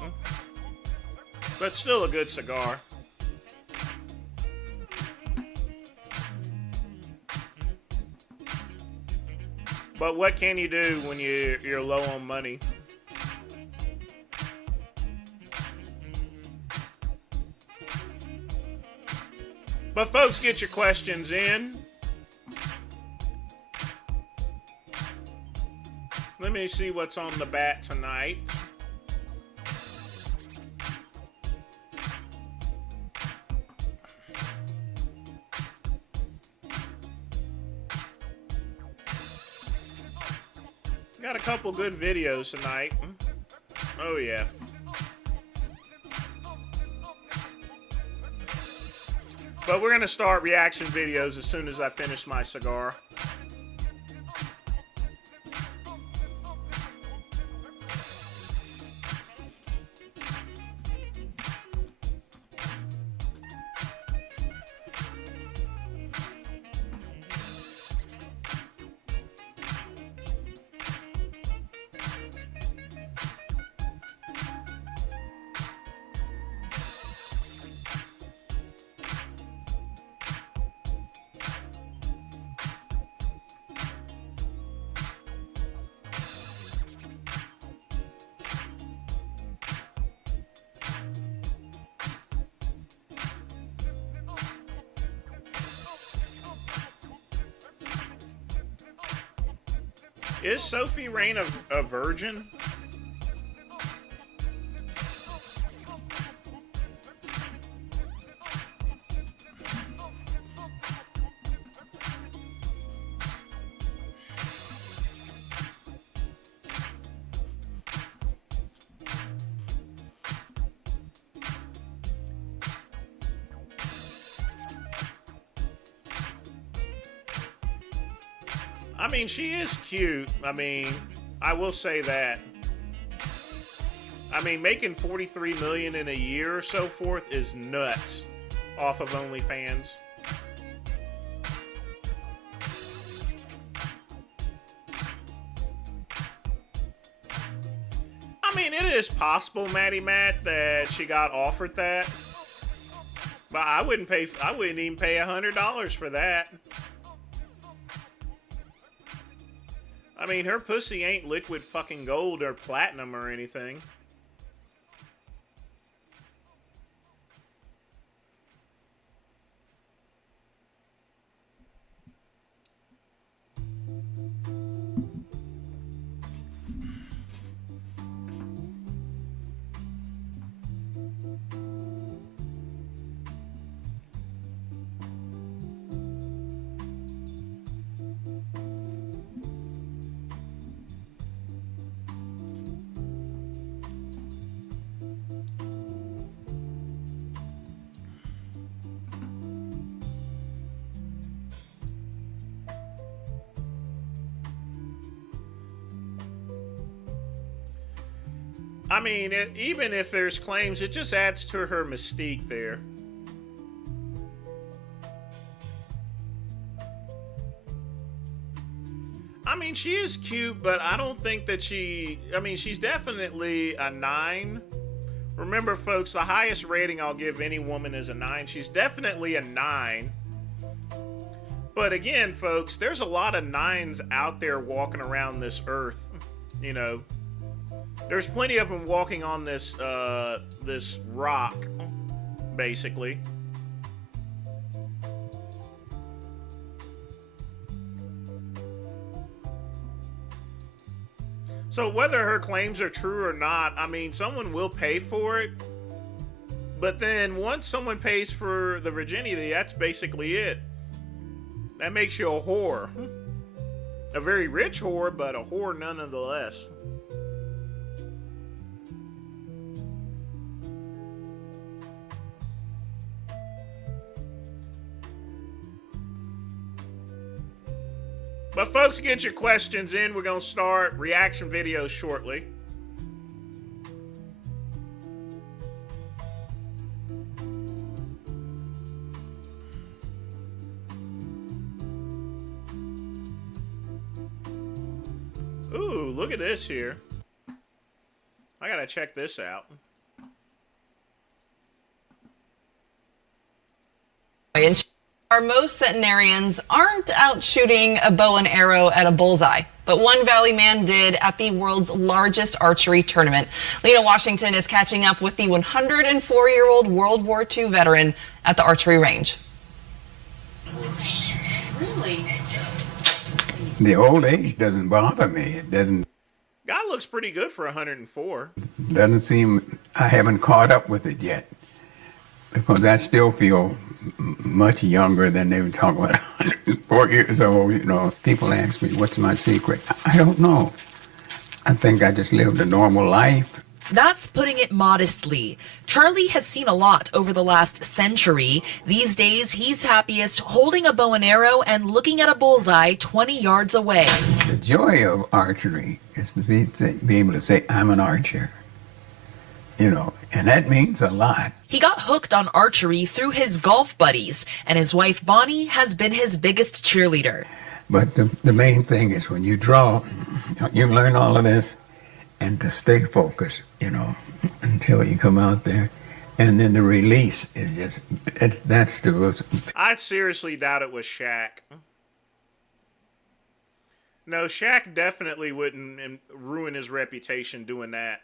But still a good cigar. But what can you do when you're low on money? But folks, get your questions in. Let me see what's on the bat tonight. Got a couple good videos tonight. Oh yeah. But we're gonna start reaction videos as soon as I finish my cigar. Is Sophie Rain a virgin? I mean, she is cute. I mean, I will say that. I mean, making $43 million in a year or so forth is nuts off of OnlyFans. I mean, it is possible, Maddie Matt, that she got offered that. But I wouldn't even pay $100 for that. I mean, her pussy ain't liquid fucking gold or platinum or anything. I mean, even if there's claims, it just adds to her mystique there. I mean, she is cute, but I don't think that I mean, she's definitely a 9. Remember, folks, the highest rating I'll give any woman is a 9. She's definitely a 9. But again, folks, there's a lot of 9s out there walking around this earth. You know, there's plenty of them walking on this this rock, basically. So whether her claims are true or not, I mean, someone will pay for it. But then once someone pays for the virginity, that's basically it. That makes you a whore. A very rich whore, but a whore nonetheless. But folks, get your questions in. We're going to start reaction videos shortly. Ooh, look at this here. I got to check this out. Our most centenarians aren't out shooting a bow and arrow at a bullseye, but one Valley man did at the world's largest archery tournament. Lena Washington is catching up with the 104-year-old World War II veteran at the archery range. Really? The old age doesn't bother me. It doesn't. Guy looks pretty good for 104. Doesn't seem. I haven't caught up with it yet because I still feel much younger than they were talking about 104 years old. You know, people ask me, what's my secret? I don't know. I think I just lived a normal life. That's putting it modestly. Charlie has seen a lot over the last century. These days, he's happiest holding a bow and arrow and looking at a bullseye 20 yards away. The joy of archery is to be able to say, I'm an archer. You know, and that means a lot. He got hooked on archery through his golf buddies, and his wife Bonnie has been his biggest cheerleader. But the main thing is when you draw, you learn all of this, and to stay focused, you know, until you come out there. And then the release is just, that's the most. I seriously doubt it was Shaq. No, Shaq definitely wouldn't ruin his reputation doing that.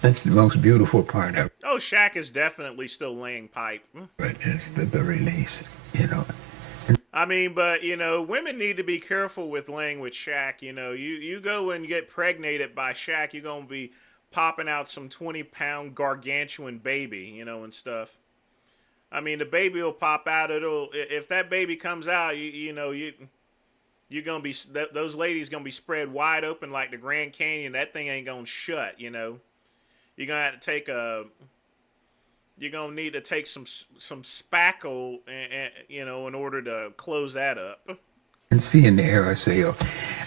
That's the most beautiful part of it. Oh, Shaq is definitely still laying pipe. But it's the release, you know. I mean, but, you know, women need to be careful with laying with Shaq. You know, you go and get pregnated by Shaq, you're going to be popping out some 20-pound gargantuan baby, you know, and stuff. I mean, the baby will pop out. If that baby comes out, you're going to be, those ladies going to be spread wide open like the Grand Canyon. That thing ain't going to shut, you know. You're going to have to take you're going to need to take some spackle, you know, in order to close that up. And seeing the aerosol,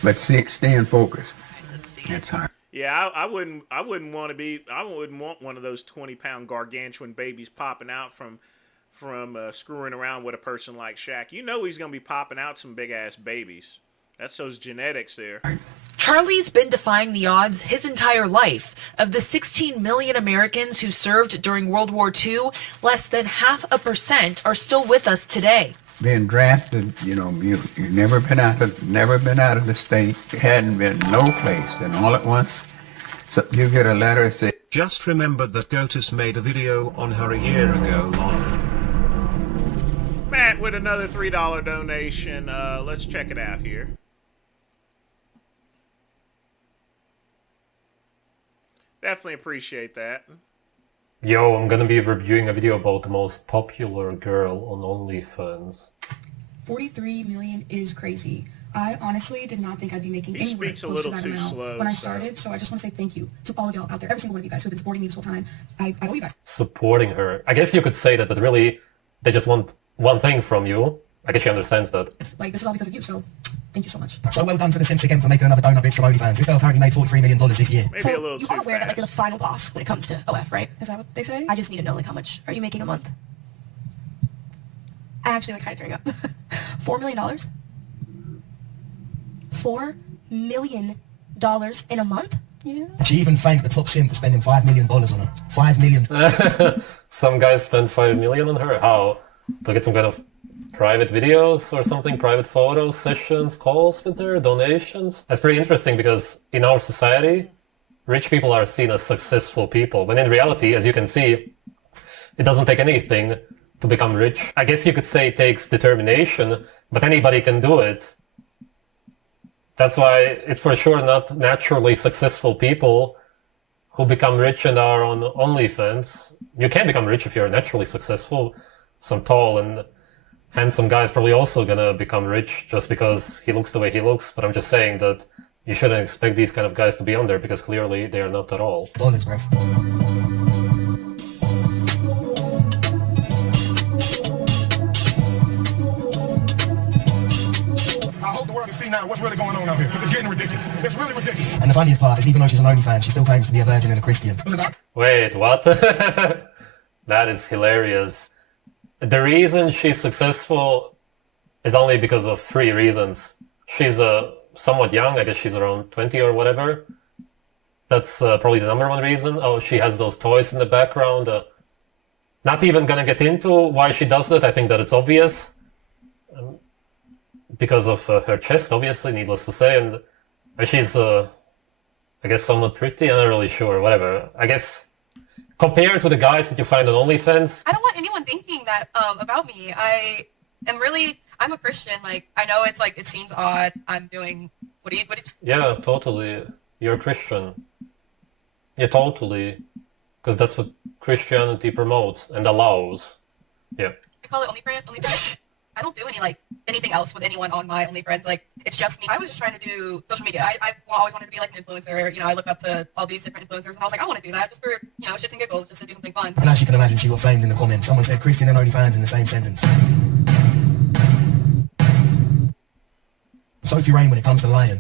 but staying focused. That's hard. Yeah, I wouldn't want one of those 20-pound gargantuan babies popping out from screwing around with a person like Shaq. You know he's going to be popping out some big-ass babies. That's those genetics there. Charlie's been defying the odds his entire life. Of the 16 million Americans who served during World War II, less than 0.5% are still with us today. Being drafted, you know, you've never been out of the state. You hadn't been no place, and all at once, so you get a letter saying. Just remembered that Gotus made a video on her a year ago long. Matt with another $3 donation. Let's check it out here. Definitely appreciate that. Yo, I'm gonna be reviewing a video about the most popular girl on OnlyFans. 43 million is crazy. I honestly did not think I'd be making anywhere close to that amount when I started, so I just want to say thank you to all of y'all out there, every single one of you guys who have been supporting me this whole time. I owe you guys. Supporting her. I guess you could say that, but really, they just want one thing from you. I guess she understands that. Like, this is all because of you, so Thank you so much. So well done to the Simps again for making another donut bitch from OnlyFans. This girl apparently made $43 million this year. Maybe a little you too are aware that like fast. you're the final boss when it comes to OF, right? Is that what they say? I just need to know like how much are you making a month? I actually like had to drink up. $4 million? $4 million in a month? Yeah. She even thanked the top sim for spending $5 million on her. $5 million. Some guys spent 5 million on her. How? To get some kind of private videos or something, private photos, sessions, calls with her, donations. That's pretty interesting because in our society, rich people are seen as successful people, when in reality, as you can see, it doesn't take anything to become rich. I guess you could say it takes determination, but anybody can do it. That's why it's for sure not naturally successful people who become rich and are on OnlyFans. You can become rich if you're naturally successful. Some tall and handsome guy is probably also gonna become rich just because he looks the way he looks, but I'm just saying that you shouldn't expect these kind of guys to be on there because clearly they are not at all. Dollars, bruv. I hope the world can see now what's really going on out here, because it's getting ridiculous. It's really ridiculous. And the funniest part is even though she's an OnlyFans, she still claims to be a virgin and a Christian. Wait, what? That is hilarious. The reason she's successful is only because of 3 reasons. She's somewhat young, I guess she's around 20 or whatever. That's probably the number 1 reason. Oh, she has those toys in the background. Not even gonna get into why she does that, I think that it's obvious. Because of her chest, obviously, needless to say, and she's, I guess, somewhat pretty, I'm not really sure, whatever. I guess, compared to the guys that you find on OnlyFans... I don't want anyone thinking that about me. I'm a Christian. Like, I know it's like, it seems odd. I'm doing, Yeah, totally. You're a Christian. Yeah, totally. Because that's what Christianity promotes and allows. Yeah. I call it OnlyFans. I don't do anything else with anyone on my OnlyFans. Like, it's just me. I was just trying to do social media. I always wanted to be like an influencer. You know, I look up to all these different influencers, and I was like, I want to do that just for, you know, shits and giggles, just to do something fun. And as you can imagine, she got flamed in the comments. Someone said Christian and OnlyFans in the same sentence. Sophie Rain when it comes to lying.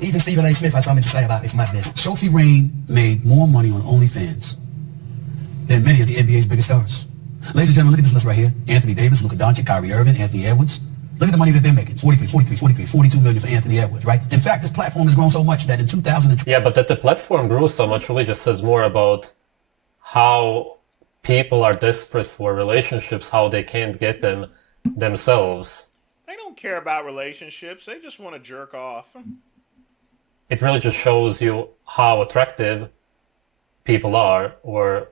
Even Stephen A. Smith had something to say about this madness. Sophie Rain made more money on OnlyFans than many of the NBA's biggest stars. Ladies and gentlemen, look at this list right here. Anthony Davis, Luka Doncic, Kyrie Irving, Anthony Edwards. Look at the money that they're making. 42 million for Anthony Edwards, right? In fact, this platform has grown so much that in 2020... Yeah, but that the platform grew so much really just says more about how people are desperate for relationships, how they can't get them themselves. They don't care about relationships. They just want to jerk off. It really just shows you how attractive people are, or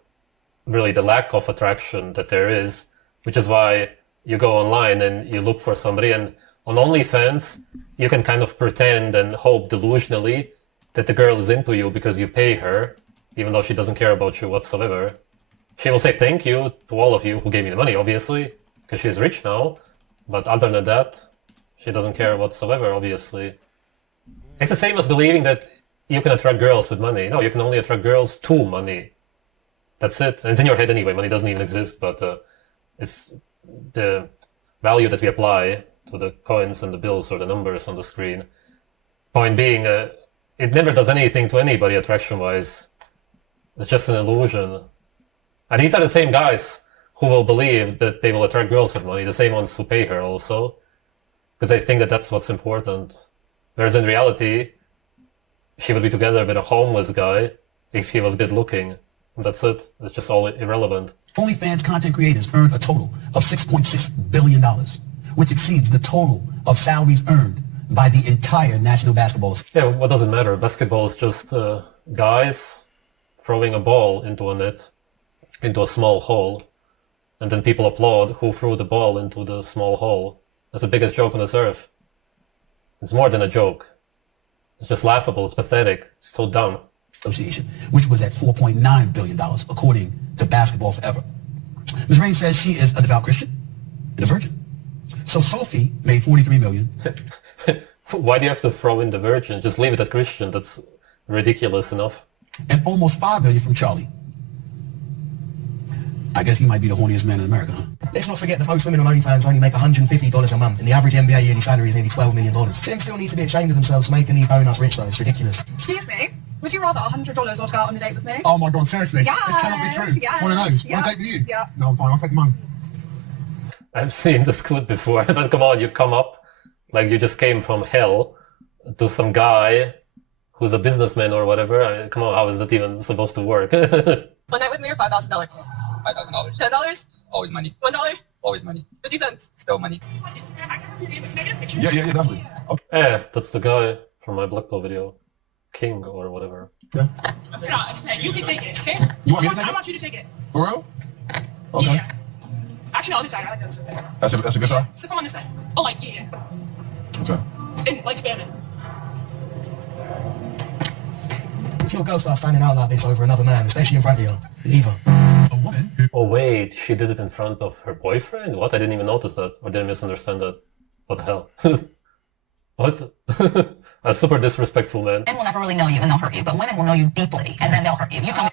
really the lack of attraction that there is, which is why you go online and you look for somebody. And on OnlyFans, you can kind of pretend and hope delusionally that the girl is into you because you pay her, even though she doesn't care about you whatsoever. She will say thank you to all of you who gave me the money, obviously, because she's rich now. But other than that, she doesn't care whatsoever, obviously. It's the same as believing that you can attract girls with money. No, you can only attract girls to money. That's it. And it's in your head anyway. Money doesn't even exist, but it's the value that we apply to the coins and the bills or the numbers on the screen. Point being, it never does anything to anybody attraction-wise. It's just an illusion. And these are the same guys who will believe that they will attract girls with money, the same ones who pay her also, because they think that that's what's important. Whereas in reality, she would be together with a homeless guy if he was good looking. That's it. It's just all irrelevant. OnlyFans content creators earned a total of $6.6 billion, which exceeds the total of salaries earned by the entire National Basketball Association. Yeah, what does it matter? Basketball is just guys throwing a ball into a net, into a small hole, and then people applaud who threw the ball into the small hole. That's the biggest joke on this earth. It's more than a joke. It's just laughable. It's pathetic. It's so dumb. Association, which was at $4.9 billion, according to Basketball Forever. Ms. Rain says she is a devout Christian and a virgin. So Sophie made $43 million. Why do you have to throw in the virgin? Just leave it at Christian. That's ridiculous enough. And almost $5 billion from Charlie. I guess he might be the horniest man in America, huh? Let's not forget that most women on OnlyFans only make $150 a month, and the average NBA yearly salary is nearly $12 million. Tim still need to be ashamed of themselves for making these donuts rich, though. It's ridiculous. Excuse me. Would you rather $100 or go out on a date with me? Oh my God, seriously? Yes, This cannot be true. yes, One of those. yeah, Want to take with you? yeah. No, I'm fine. I'll take mine. I've seen this clip before, but come on, you come up like you just came from hell to some guy who's a businessman or whatever. I mean, come on, how is that even supposed to work? One night with me or $5,000? $5,000. $10? Always money. $1? Always money. 50 cents? Still money. Yeah, definitely. Okay. Yeah, that's the guy from my Black Pill video. King or whatever. Yeah. No, you can take it, okay? You want me to take it? I want you to take it. For real? Okay. Yeah. Actually, I'll decide. I like the other side. That's a good shot? So come on this side. Oh, like, yeah. Okay. And, like, spam it. If your girl starts standing out like this over another man, especially in front of you, leave her. A woman who Oh wait, she did it in front of her boyfriend? What? I didn't even notice that. Or did I misunderstand that? What the hell? What? That's super disrespectful, man. Men will never really know you and they'll hurt you, but women will know you deeply and then they'll hurt you. You tell me.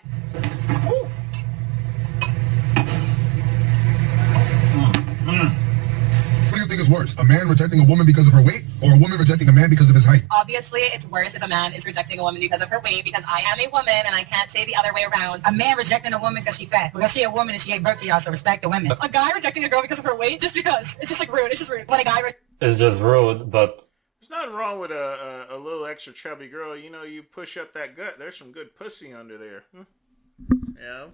What do you think is worse? A man rejecting a woman because of her weight, or a woman rejecting a man because of his height? Obviously, it's worse if a man is rejecting a woman because of her weight, because I am a woman and I can't say the other way around. A man rejecting a woman because she fat. Because she a woman and she gave birth to y'all, so respect the women. A guy rejecting a girl because of her weight, just because. It's just like rude. It's just rude. When a guy It's just rude, but There's nothing wrong with a little extra chubby girl. You know, you push up that gut. There's some good pussy under there. Yeah.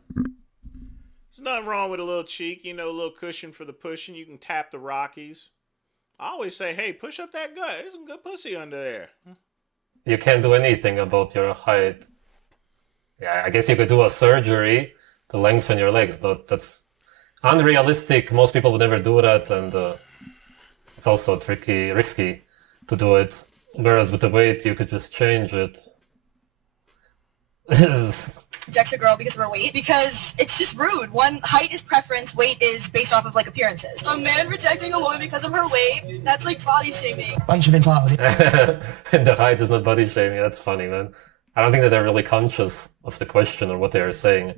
There's nothing wrong with a little cheek. You know, a little cushion for the pushing. You can tap the Rockies. I always say, hey, push up that gut. There's some good pussy under there. you can't do anything about your height. Yeah, I guess you could do a surgery to lengthen your legs, but that's unrealistic. Most people would never do that, and it's also risky to do it. Whereas with the weight, you could just change it. rejects a girl because of her weight, because it's just rude. One, height is preference, weight is based off of like appearances. A man rejecting a woman because of her weight, that's like body shaming. Bunch of entitled. The height is not body shaming. That's funny, man. I don't think that they're really conscious of the question or what they are saying.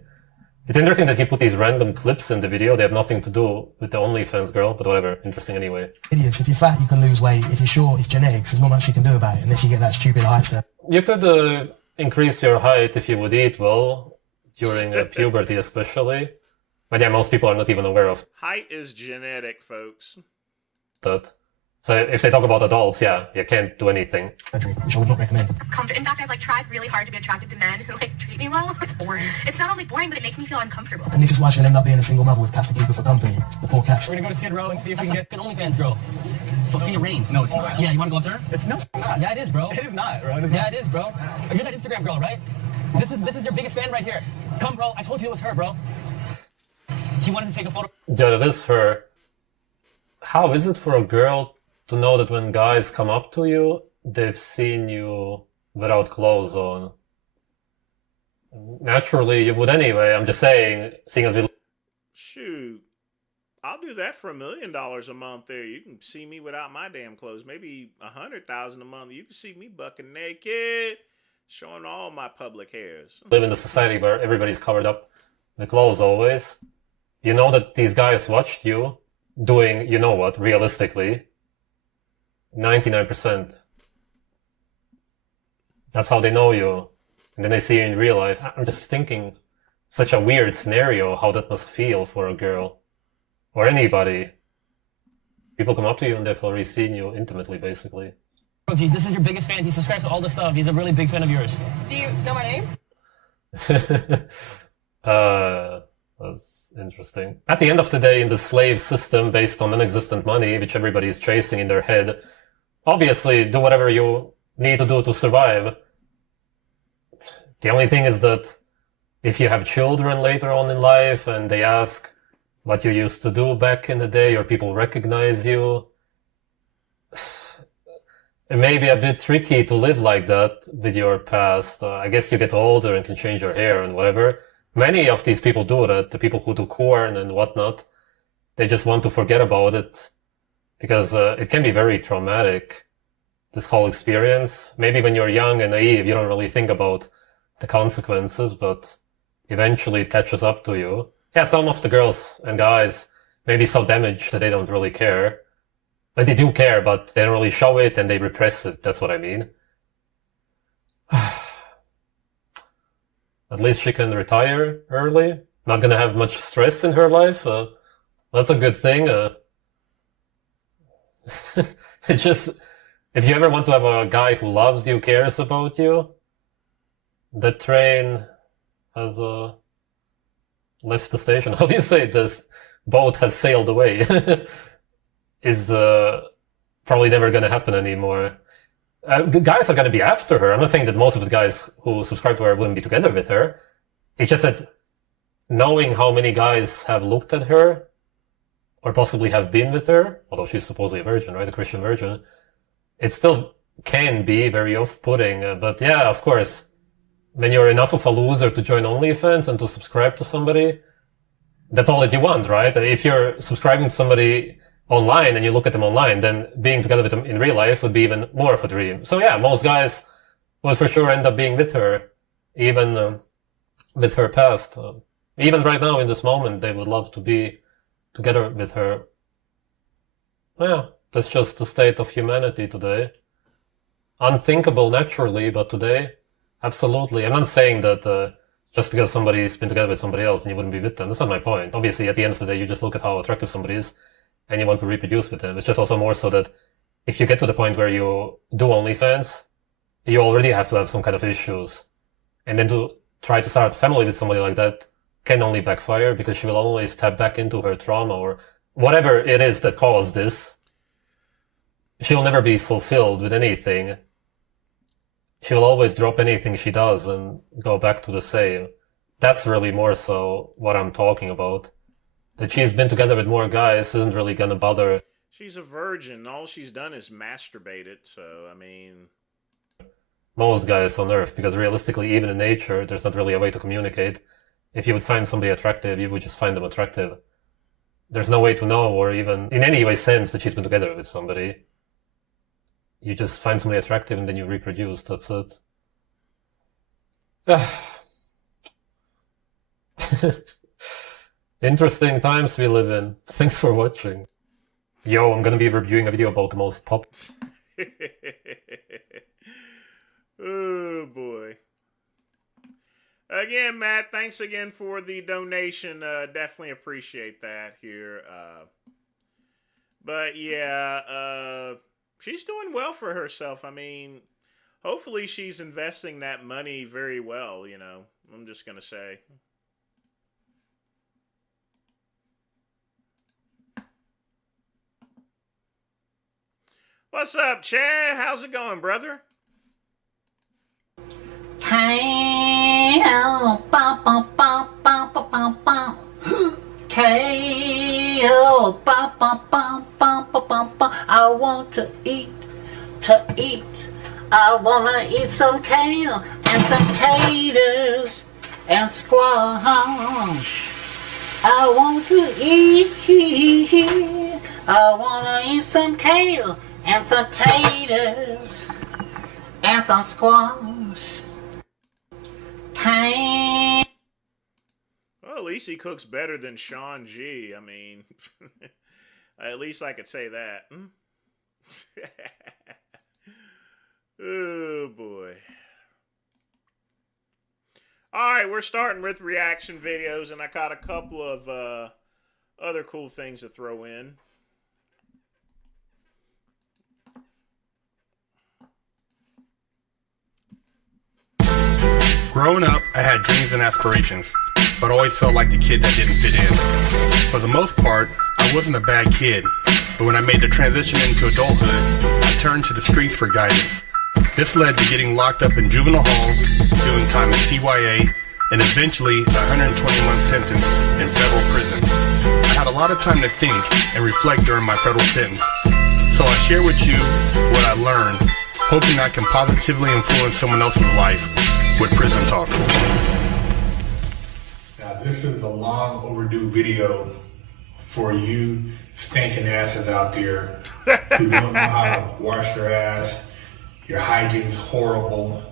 It's interesting that he put these random clips in the video. They have nothing to do with the OnlyFans girl, but whatever. Interesting anyway. Idiots. If you're fat, you can lose weight. If you're short, it's genetics. There's not much you can do about it unless you get that stupid height set. You could increase your height if you would eat well during puberty, especially. But yeah, most people are not even aware of Height is genetic, folks. that. So if they talk about adults, yeah, you can't do anything. Which I would not recommend. In fact, I've like tried really hard to be attracted to men who like treat me well. It's boring. It's not only boring, but it makes me feel uncomfortable. And this is why she'll end up being a single mother with Cats to keep her for company. The poor cats. We're gonna go to Skid Row and see if we can get an OnlyFans girl. Sophia Rain. No, it's not. Yeah, you wanna go up to her? It's not. Yeah, it is, bro. It is not, bro. Yeah, it is, bro. You're that Instagram girl, right? This is your biggest fan right here. Come, bro. I told you it was her, bro. He wanted to take a photo. Yeah, it is her. How is it for a girl to know that when guys come up to you, they've seen you without clothes on? Naturally, you would anyway. I'm just saying, seeing as we... Shoot. I'll do that for $1 million a month there. You can see me without my damn clothes. Maybe $100,000 a month. You can see me bucking naked, showing all my public hairs. live in the society where everybody's covered up with clothes always. You know that these guys watched you doing, you know what, realistically, 99%. That's how they know you. And then they see you in real life. I'm just thinking, such a weird scenario, how that must feel for a girl. Or anybody. People come up to you and they've already seen you intimately, basically. This is your biggest fan. He subscribes to all the stuff. He's a really big fan of yours. Do you know my name? That's interesting. At the end of the day, in the slave system based on non-existent money, which everybody is chasing in their head, obviously do whatever you need to do to survive. The only thing is that if you have children later on in life and they ask what you used to do back in the day, or people recognize you, it may be a bit tricky to live like that with your past. I guess you get older and can change your hair and whatever. Many of these people do that, the people who do corn and whatnot. They just want to forget about it because it can be very traumatic, this whole experience. Maybe when you're young and naive, you don't really think about the consequences, but eventually it catches up to you. yeah, some of the girls and guys may be so damaged that they don't really care. Like, they do care, but they don't really show it and they repress it. That's what I mean. At least she can retire early. Not gonna have much stress in her life. That's a good thing. It's just, if you ever want to have a guy who loves you, cares about you, the train has left the station. How do you say this? Boat has sailed away. Is probably never gonna happen anymore. Guys are gonna be after her. I'm not saying that most of the guys who subscribe to her wouldn't be together with her. It's just that knowing how many guys have looked at her, or possibly have been with her, although she's supposedly a virgin, right? A Christian virgin, it still can be very off-putting. But yeah, of course, when you're enough of a loser to join OnlyFans and to subscribe to somebody, that's all that you want, right? If you're subscribing to somebody online and you look at them online, then being together with them in real life would be even more of a dream. So yeah, most guys would for sure end up being with her, even with her past. Even right now, in this moment, they would love to be together with her. Yeah, that's just the state of humanity today. Unthinkable naturally, but today, absolutely. I'm not saying that just because somebody's been together with somebody else and you wouldn't be with them. That's not my point. Obviously, at the end of the day, you just look at how attractive somebody is and you want to reproduce with them. It's just also more so that if you get to the point where you do OnlyFans, you already have to have some kind of issues. And then to try to start a family with somebody like that can only backfire, because she will always tap back into her trauma or whatever it is that caused this. She'll never be fulfilled with anything. She'll always drop anything she does and go back to the same. That's really more so what I'm talking about. That she's been together with more guys isn't really gonna bother. She's a virgin. All she's done is masturbated, so, I mean... most guys on Earth, because realistically, even in nature, there's not really a way to communicate. If you would find somebody attractive, you would just find them attractive. There's no way to know, or even in any way sense, that she's been together with somebody. You just find somebody attractive and then you reproduce, that's it. Interesting times we live in. Thanks for watching. Yo, I'm gonna be reviewing a video about the most pop... Oh boy. Again, Matt, thanks again for the donation. Definitely appreciate that here. But yeah, she's doing well for herself. I mean, hopefully she's investing that money very well, you know. I'm just going to say. What's up, Chad? How's it going, brother? K-O, ba, ba, ba, ba, ba, ba, ba. K-O, ba, ba, ba, ba, ba, ba, ba. I want to eat. I wanna eat some kale and some taters and squash. I want to eat. I wanna eat some kale and some taters and some squash. Well, at least he cooks better than Sean G. I mean, at least I could say that. Oh, boy. Alright, we're starting with reaction videos, and I got a couple of other cool things to throw in. Growing up, I had dreams and aspirations, but always felt like the kid that didn't fit in. For the most part, I wasn't a bad kid, but when I made the transition into adulthood, I turned to the streets for guidance. This led to getting locked up in juvenile hall, doing time in CYA, and eventually a 120-month sentence in federal prison. I had a lot of time to think and reflect during my federal sentence, so I share with you what I learned, hoping I can positively influence someone else's life with Prison Talk. Now this is a long overdue video for you stinking asses out there who don't know how to wash your ass. Your hygiene's horrible.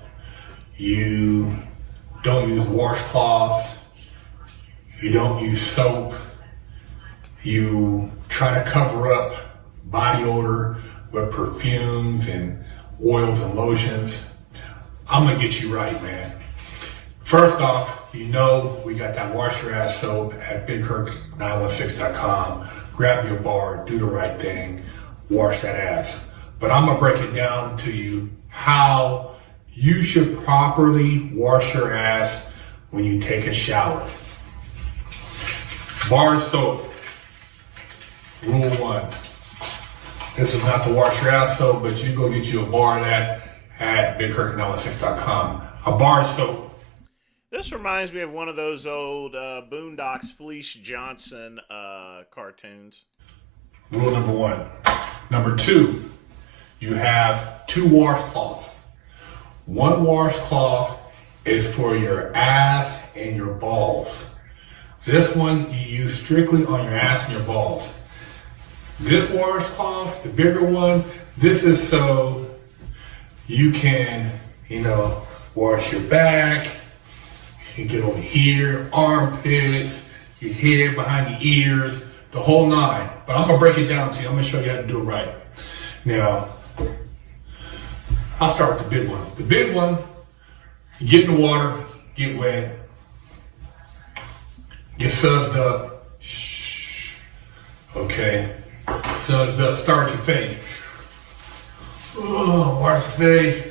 You don't use washcloths. You don't use soap. You try to cover up body odor with perfumes and oils and lotions. I'm gonna get you right, man. First off, you know we got that wash your ass soap at BigHerc916.com. Grab your bar, do the right thing, wash that ass. But I'm gonna break it down to you how you should properly wash your ass when you take a shower. Bar soap. Rule 1. This is not the wash your ass soap, but you go get you a bar of that at BigHerc916.com. A bar soap. This reminds me of one of those old Boondocks Felice Johnson cartoons. Rule number 1. Number 2, you have 2 washcloths. 1 washcloth is for your ass and your balls. This one you use strictly on your ass and your balls. This washcloth, the bigger one, this is so you can, wash your back. You get over here, armpits, your head, behind your ears, the whole 9. But I'm gonna break it down to you. I'm gonna show you how to do it right. Now, I'll start with the big one. The big one, you get in the water, get wet, get sudsed up. Shh. Okay. Sudsed up, start your face. Oh, wash your face.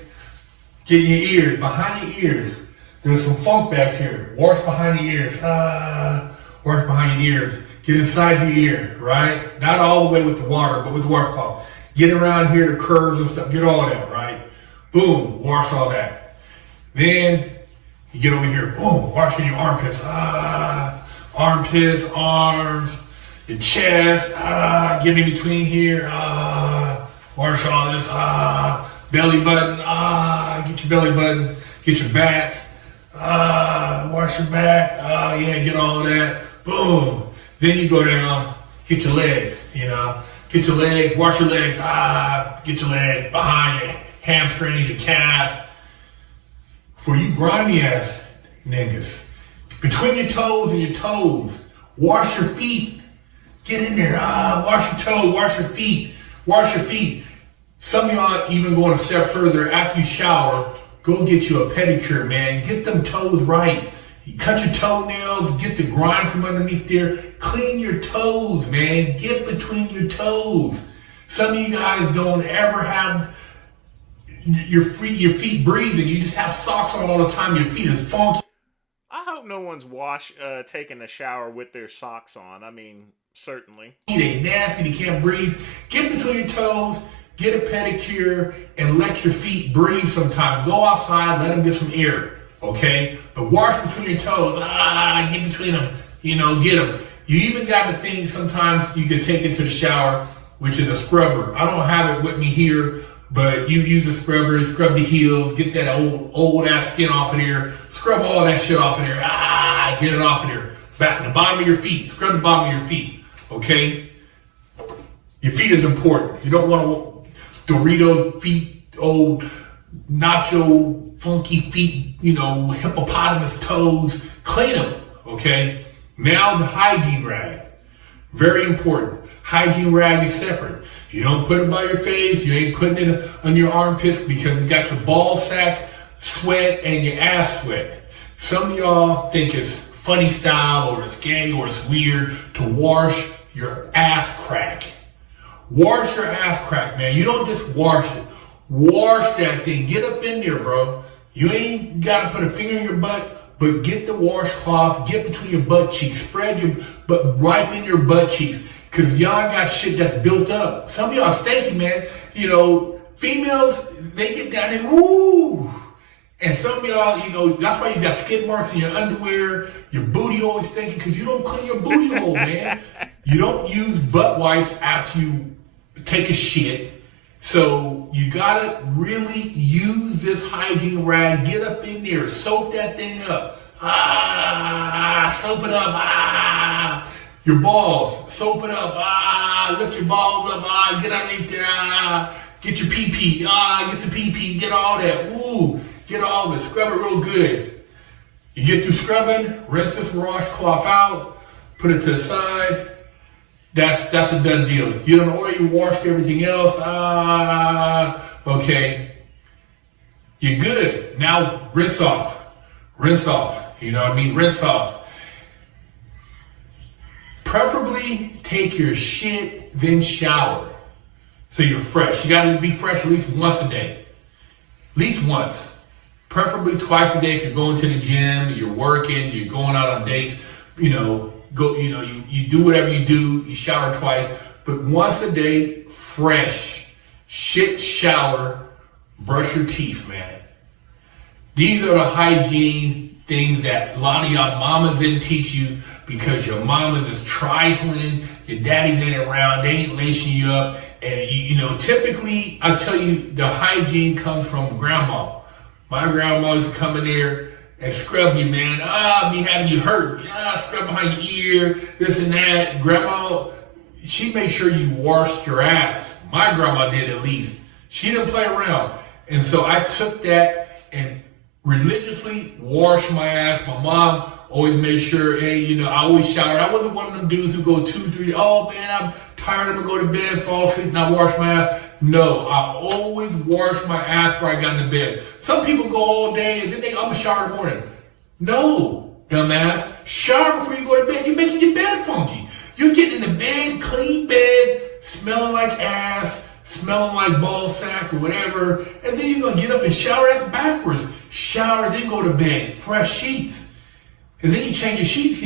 Get in your ears, behind your ears. There's some funk back here. Wash behind your ears. Wash behind your ears. Get inside your ear, right? Not all the way with the water, but with the water cloth. Get around here, the curves and stuff. Get all that, right? Boom, wash all that. Then you get over here, boom, wash your armpits. Armpits, arms, your chest. Get in between here. Wash all this. Belly button. Get your belly button. Get your back. Wash your back. Get all of that. Boom. Then you go down, get your legs, Get your legs, wash your legs. Get your legs behind your hamstrings, your calves. For you grimy ass niggas, between your toes and your toes, wash your feet. Get in there. Wash your toes, wash your feet. Wash your feet. Some of y'all even going a step further after you shower. Go get you a pedicure, man. Get them toes right. You cut your toenails, get the grime from underneath there. Clean your toes, man. Get between your toes. Some of you guys don't ever have your feet breathing. You just have socks on all the time. Your feet is funky. I hope no one's taking a shower with their socks on. I mean, certainly. They nasty, they can't breathe. Get between your toes. Get a pedicure and let your feet breathe sometime. Go outside, let them get some air, okay? But wash between your toes. Get between them, get them. You even got the thing sometimes you can take into the shower, which is a scrubber. I don't have it with me here, but you use a scrubber, scrub the heels, get that old ass skin off of there, scrub all that shit off of there. Get it off of there. Back the bottom of your feet, scrub the bottom of your feet, okay? Your feet is important. You don't want to Dorito feet, old nacho funky feet, hippopotamus toes. Clean them, okay? Now the hygiene rag. Very important. Hygiene rag is separate. You don't put it by your face. You ain't putting it on your armpits because you got your ball sack sweat and your ass sweat. Some of y'all think it's funny style or it's gay or it's weird to wash your ass crack. Wash your ass crack, man. You don't just wash it. Wash that thing. Get up in there, bro. You ain't got to put a finger in your butt, but get the washcloth, get between your butt cheeks, spread your butt right in your butt cheeks, because y'all got shit that's built up. Some of y'all stinky, man. Females, they get down there, woo. And some of y'all, that's why you got skid marks in your underwear, your booty always stinking, because you don't clean your booty hole, man. You don't use butt wipes after you take a shit. So you gotta really use this hygiene rag. Get up in there, soak that thing up. Soap it up. Your balls, soap it up. Lift your balls up. Get underneath there. Get your pee-pee. Get the pee-pee. Get all that. Woo. Get all this. Scrub it real good. You get through scrubbing, rinse this washcloth out, put it to the side. That's a done deal. You don't know you washed everything else. Okay. You're good. Now rinse off. Rinse off. You know what I mean? Rinse off. Preferably take your shit, then shower. So you're fresh. You gotta be fresh at least once a day. At least once. Preferably twice a day if you're going to the gym, you're working, you're going out on dates, you do whatever you do, you shower twice, but once a day, fresh. Shit, shower, brush your teeth, man. These are the hygiene things that a lot of y'all mamas didn't teach you because your mamas is trifling, your daddies ain't around, they ain't lacing you up. And typically, I tell you, the hygiene comes from grandma. My grandma used to come in there and scrub you, man. Be having you hurt. Scrub behind your ear, this and that. Grandma, she made sure you washed your ass. My grandma did at least. She didn't play around. And so I took that and religiously washed my ass. My mom always made sure, I always showered. I wasn't one of them dudes who go 2, 3, oh man, I'm tired, I'm gonna go to bed, fall asleep, and I wash my ass. No, I always wash my ass before I got into bed. Some people go all day and then I'm gonna shower in the morning. No, dumbass. Shower before you go to bed. You're making your bed funky. You're getting in the bed, clean bed, smelling like ass, smelling like ball sack or whatever, and then you're gonna get up and shower ass backwards. Shower, then go to bed. Fresh sheets. And then you change your sheets,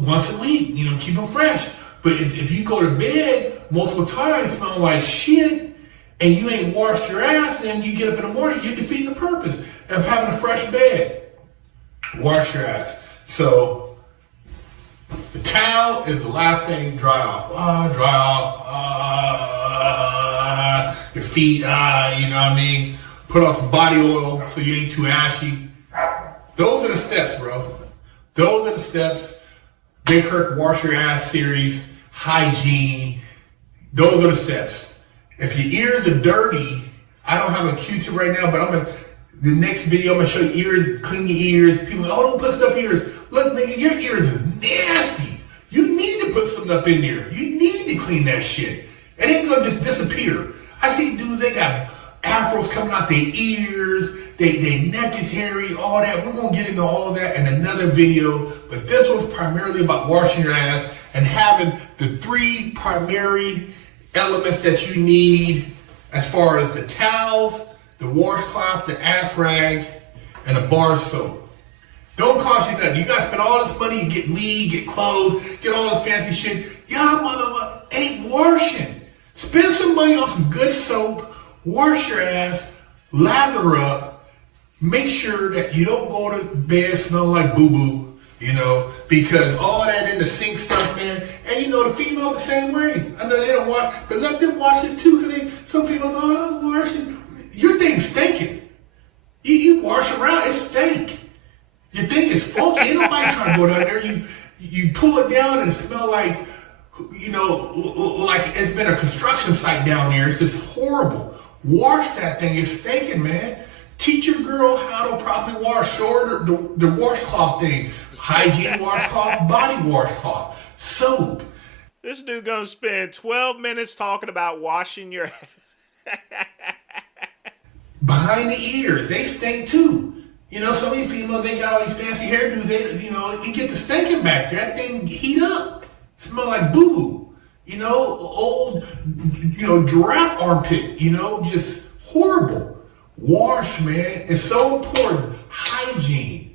once a week, keep them fresh. But if you go to bed multiple times smelling like shit, and you ain't washed your ass, then you get up in the morning, you're defeating the purpose of having a fresh bed. Wash your ass. So, the towel is the last thing, dry off. Dry off. Your feet, you know what I mean? Put on some body oil so you ain't too ashy. Those are the steps, bro. Those are the steps. Big Kirk Wash Your Ass series, hygiene. Those are the steps. If your ears are dirty, I don't have a Q-tip right now, but the next video I'm gonna show you ears, clean your ears. People like, don't put stuff in your ears. Look, nigga, your ears is nasty. You need to put something up in there. You need to clean that shit. It ain't gonna just disappear. I see dudes, they got afros coming out their ears, they neck is hairy, all that. We're gonna get into all that in another video, but this one's primarily about washing your ass and having the 3 primary elements that you need as far as the towels, the washcloth, the ass rag, and a bar soap. Don't cost you nothing. You guys spend all this money, you get weed, get clothes, get all this fancy shit. Y'all motherfucker ain't washing. Spend some money on some good soap, wash your ass, lather up, make sure that you don't go to bed smelling like boo-boo, because all that in the sink stuff, man, and the female the same way. I know they don't wash, but let them wash this too, because some people go, oh, I'm washing. Your thing's stinking. You wash around, it stink. Your thing is funky. Ain't nobody trying to go down there. You pull it down and it smell like, like it's been a construction site down there. It's just horrible. Wash that thing. It's stinking, man. Teach your girl how to properly wash. Show her the washcloth thing. Hygiene washcloth, body washcloth, soap. This dude gonna spend 12 minutes talking about washing your ass. Behind the ears, they stink too. Some of these females, they got all these fancy hairdos. You get the stinking back there. That thing heat up. Smell like boo-boo. Old, giraffe armpit. Just horrible. Wash, man. It's so important. Hygiene.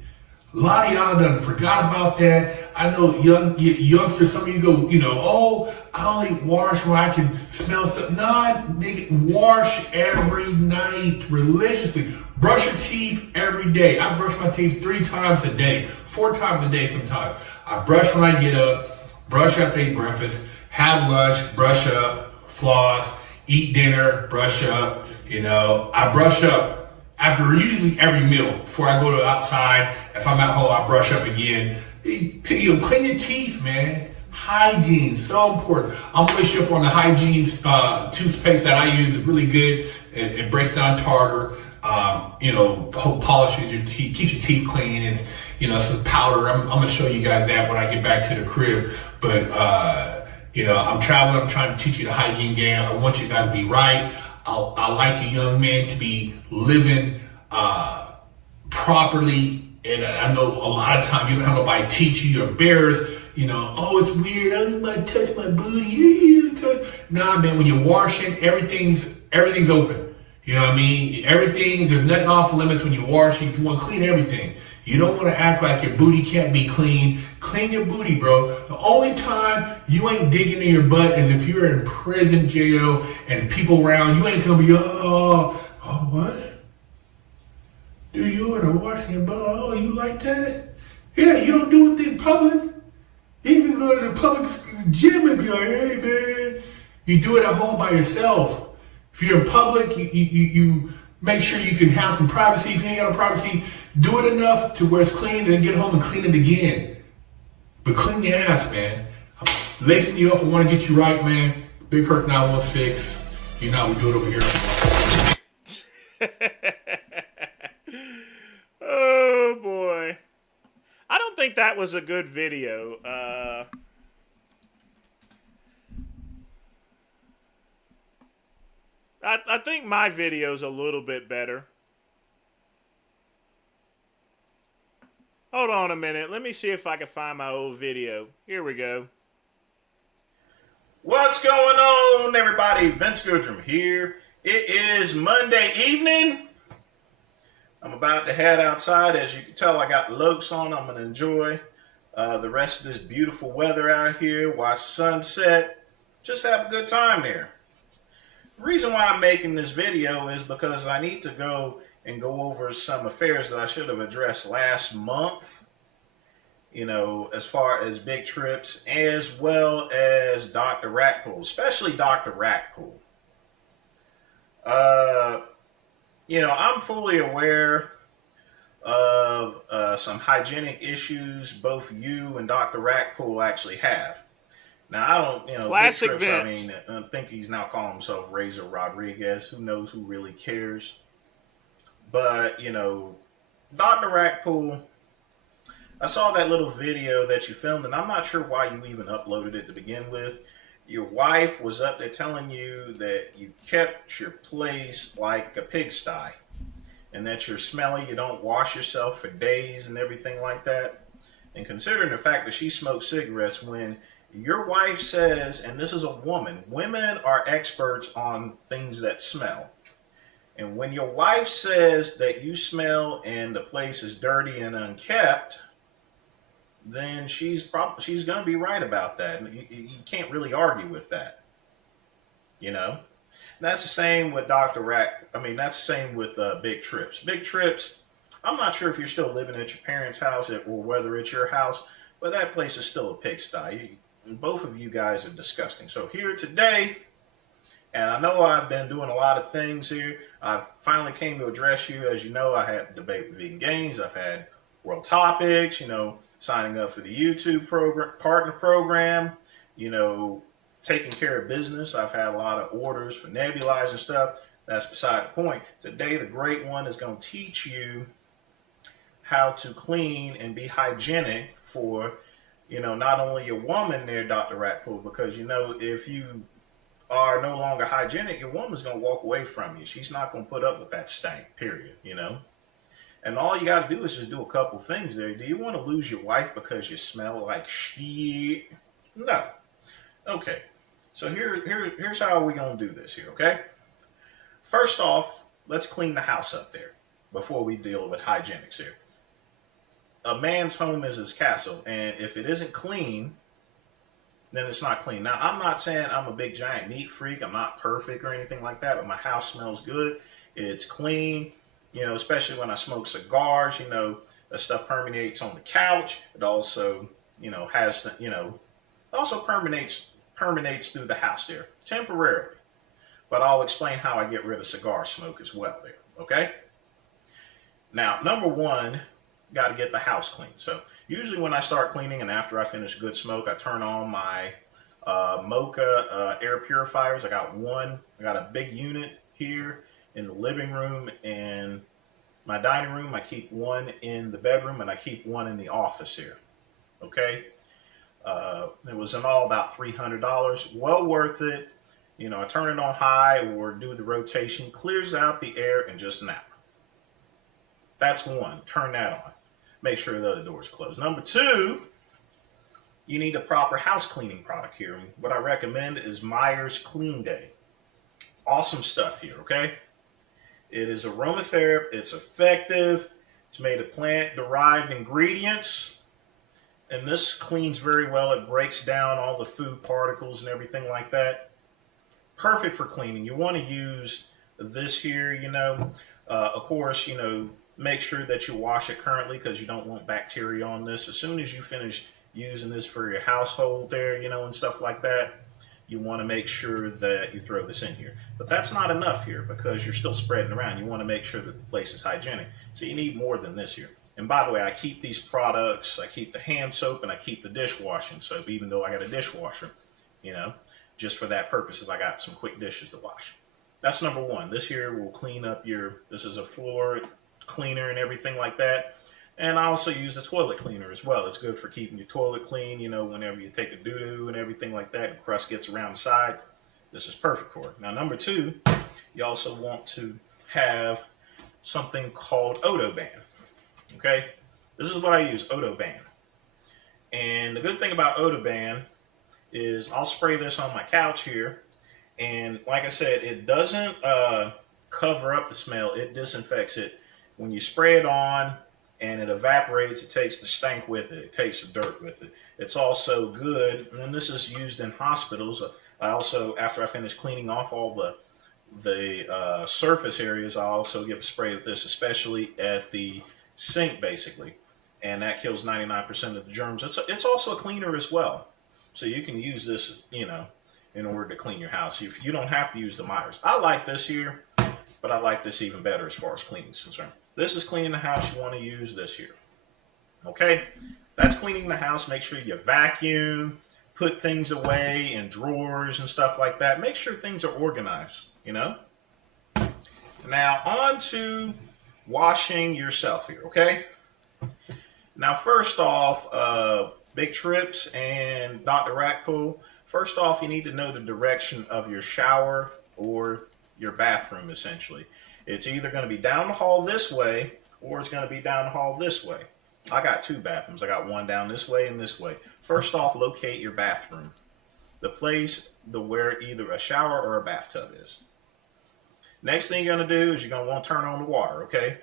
A lot of y'all done forgot about that. I know youngsters, some of you go, I only wash when I can smell something. Nah, nigga, wash every night religiously. Brush your teeth every day. I brush my teeth 3 times a day, 4 times a day sometimes. I brush when I get up, brush after I eat breakfast, have lunch, brush up, floss, eat dinner, brush up. I brush up after usually every meal before I go to outside. If I'm at home, I brush up again. Clean your teeth, man. Hygiene, so important. I'm gonna wish you up on the hygiene toothpaste that I use. It's really good. It breaks down tartar. Polishes your teeth, keeps your teeth clean, and some powder. I'm gonna show you guys that when I get back to the crib. But I'm traveling. I'm trying to teach you the hygiene game. I want you guys to be right. I like a young man to be living properly. And I know a lot of times you don't have nobody teach you. You're embarrassed. Oh, it's weird. I don't want to touch my booty. Nah, man. When you're washing, everything's open. You know what I mean? Everything, there's nothing off limits when you're washing. You want to clean everything. You don't want to act like your booty can't be clean. Clean your booty, bro. The only time you ain't digging in your butt is if you're in prison, jail, and people around. You ain't gonna be, what? Do you want to wash your butt? Oh, you like that? Yeah, you don't do it in public. You can go to the public gym and be like, hey, man. You do it at home by yourself. If you're in public, you make sure you can have some privacy. If you ain't got no privacy, do it enough to where it's clean, and then get home and clean it again. But clean your ass, man. I'm lacing you up. I want to get you right, man. Big Hurt 916. You know how we do it over here. Oh, boy. I don't think that was a good video. I think my video's a little bit better. Hold on a minute. Let me see if I can find my old video. Here we go. What's going on, everybody? Vince Goodrum here. It is Monday evening. I'm about to head outside. As you can tell, I got Lokes on. I'm going to enjoy the rest of this beautiful weather out here. Watch sunset. Just have a good time there. The reason why I'm making this video is because I need to go over some affairs that I should have addressed last month. As far as big trips, as well as Dr. Rackpool, especially Dr. Rackpool. I'm fully aware of some hygienic issues both you and Dr. Rackpool actually have. Now, I don't, Classic Big Trips, Vince. I think he's now calling himself Razor Rodriguez. Who knows who really cares? But, Dr. Rackpool, I saw that little video that you filmed, and I'm not sure why you even uploaded it to begin with. Your wife was up there telling you that you kept your place like a pigsty, and that you're smelly, you don't wash yourself for days and everything like that. And considering the fact that she smokes cigarettes, when your wife says, and this is a woman, women are experts on things that smell. And when your wife says that you smell and the place is dirty and unkept, then she's going to be right about that. You can't really argue with that. That's the same with that's the same with Big Trips. Big Trips, I'm not sure if you're still living at your parents' house or whether it's your house, but that place is still a pigsty. Both of you guys are disgusting. So here today, and I know I've been doing a lot of things here. I've finally came to address you. As you know, I had debate with Vegan Gains. I've had World Topics, signing up for the YouTube partner program, taking care of business. I've had a lot of orders for nebulizers and stuff. That's beside the point. Today, the great one is going to teach you how to clean and be hygienic for, not only your woman there, Dr. Rackpool, because, if you are no longer hygienic, your woman's going to walk away from you. She's not going to put up with that stank, period, And all you got to do is just do a couple things there. Do you want to lose your wife because you smell like shit? No. Okay. So here's how we're going to do this here, okay? First off, let's clean the house up there before we deal with hygienics here. A man's home is his castle, and if it isn't clean, then it's not clean. Now, I'm not saying I'm a big giant neat freak. I'm not perfect or anything like that, but my house smells good. It's clean. Especially when I smoke cigars, that stuff permeates on the couch. It also, also permeates through the house there temporarily. But I'll explain how I get rid of cigar smoke as well there. Okay. Now, number one, got to get the house clean. So usually when I start cleaning and after I finish good smoke, I turn on my Mocha air purifiers. I got a big unit here. in the living room and my dining room. I keep one in the bedroom, and I keep one in the office here. Okay. It was in all about $300. Well worth it. You know, I turn it on high or do the rotation, clears out the air in just an hour. That's one. Turn that on. Make sure the other door is closed. Number two, you need a proper house cleaning product here. What I recommend is Meyer's Clean Day. Awesome stuff here, okay? It is aromatherapy. It's effective. It's made of plant-derived ingredients. And this cleans very well. It breaks down all the food particles and everything like that. Perfect for cleaning. You want to use this here, you know. Of course, you know, make sure that you wash it currently because you don't want bacteria on this. As soon as you finish using this for your household there, you know, and stuff like that, you want to make sure that you throw this in here. But that's not enough here because you're still spreading around. You want to make sure that the place is hygienic. So you need more than this here. And by the way, I keep these products, I keep the hand soap and I keep the dishwashing soap, even though I got a dishwasher, you know, just for that purpose if I got some quick dishes to wash. That's number one. This here will clean up this is a floor cleaner and everything like that. And I also use the toilet cleaner as well. It's good for keeping your toilet clean, you know, whenever you take a doo-doo and everything like that, and crust gets around the side. This is perfect for it. Now, number two, you also want to have something called Odoban. Okay? This is what I use, Odoban. And the good thing about Odoban is I'll spray this on my couch here. And like I said, it doesn't cover up the smell. It disinfects it. When you spray it on, and it evaporates, it takes the stank with it. It takes the dirt with it. It's also good, and this is used in hospitals. I also, after I finish cleaning off all the surface areas, I also give a spray of this, especially at the sink, basically. And that kills 99% of the germs. It's also a cleaner as well. So you can use this, you know, in order to clean your house. You don't have to use the Myers. I like this here, but I like this even better as far as cleaning is concerned. This is cleaning the house. You want to use this here. Okay? That's cleaning the house. Make sure you vacuum, put things away in drawers and stuff like that. Make sure things are organized, you know? Now, on to washing yourself here, okay? Now, first off, Big Trips and Dr. Rackpool, first off, you need to know the direction of your shower or your bathroom, essentially. It's either going to be down the hall this way, or it's going to be down the hall this way. I got two bathrooms. I got one down this way and this way. First off, locate your bathroom. The place where either a shower or a bathtub is. Next thing you're going to do is you're going to want to turn on the water, okay?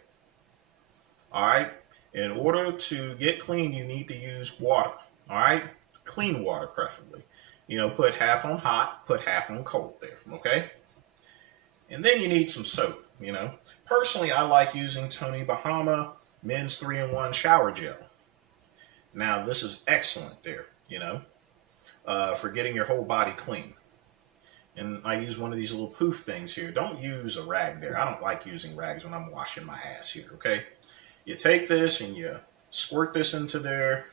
All right? In order to get clean, you need to use water, all right? Clean water, preferably. You know, put half on hot, put half on cold there, okay? And then you need some soap, you know. Personally, I like using Tony Bahama Men's 3-in-1 Shower Gel. Now, this is excellent there, you know, for getting your whole body clean. And I use one of these little poof things here. Don't use a rag there. I don't like using rags when I'm washing my ass here, okay? You take this and you squirt this into there.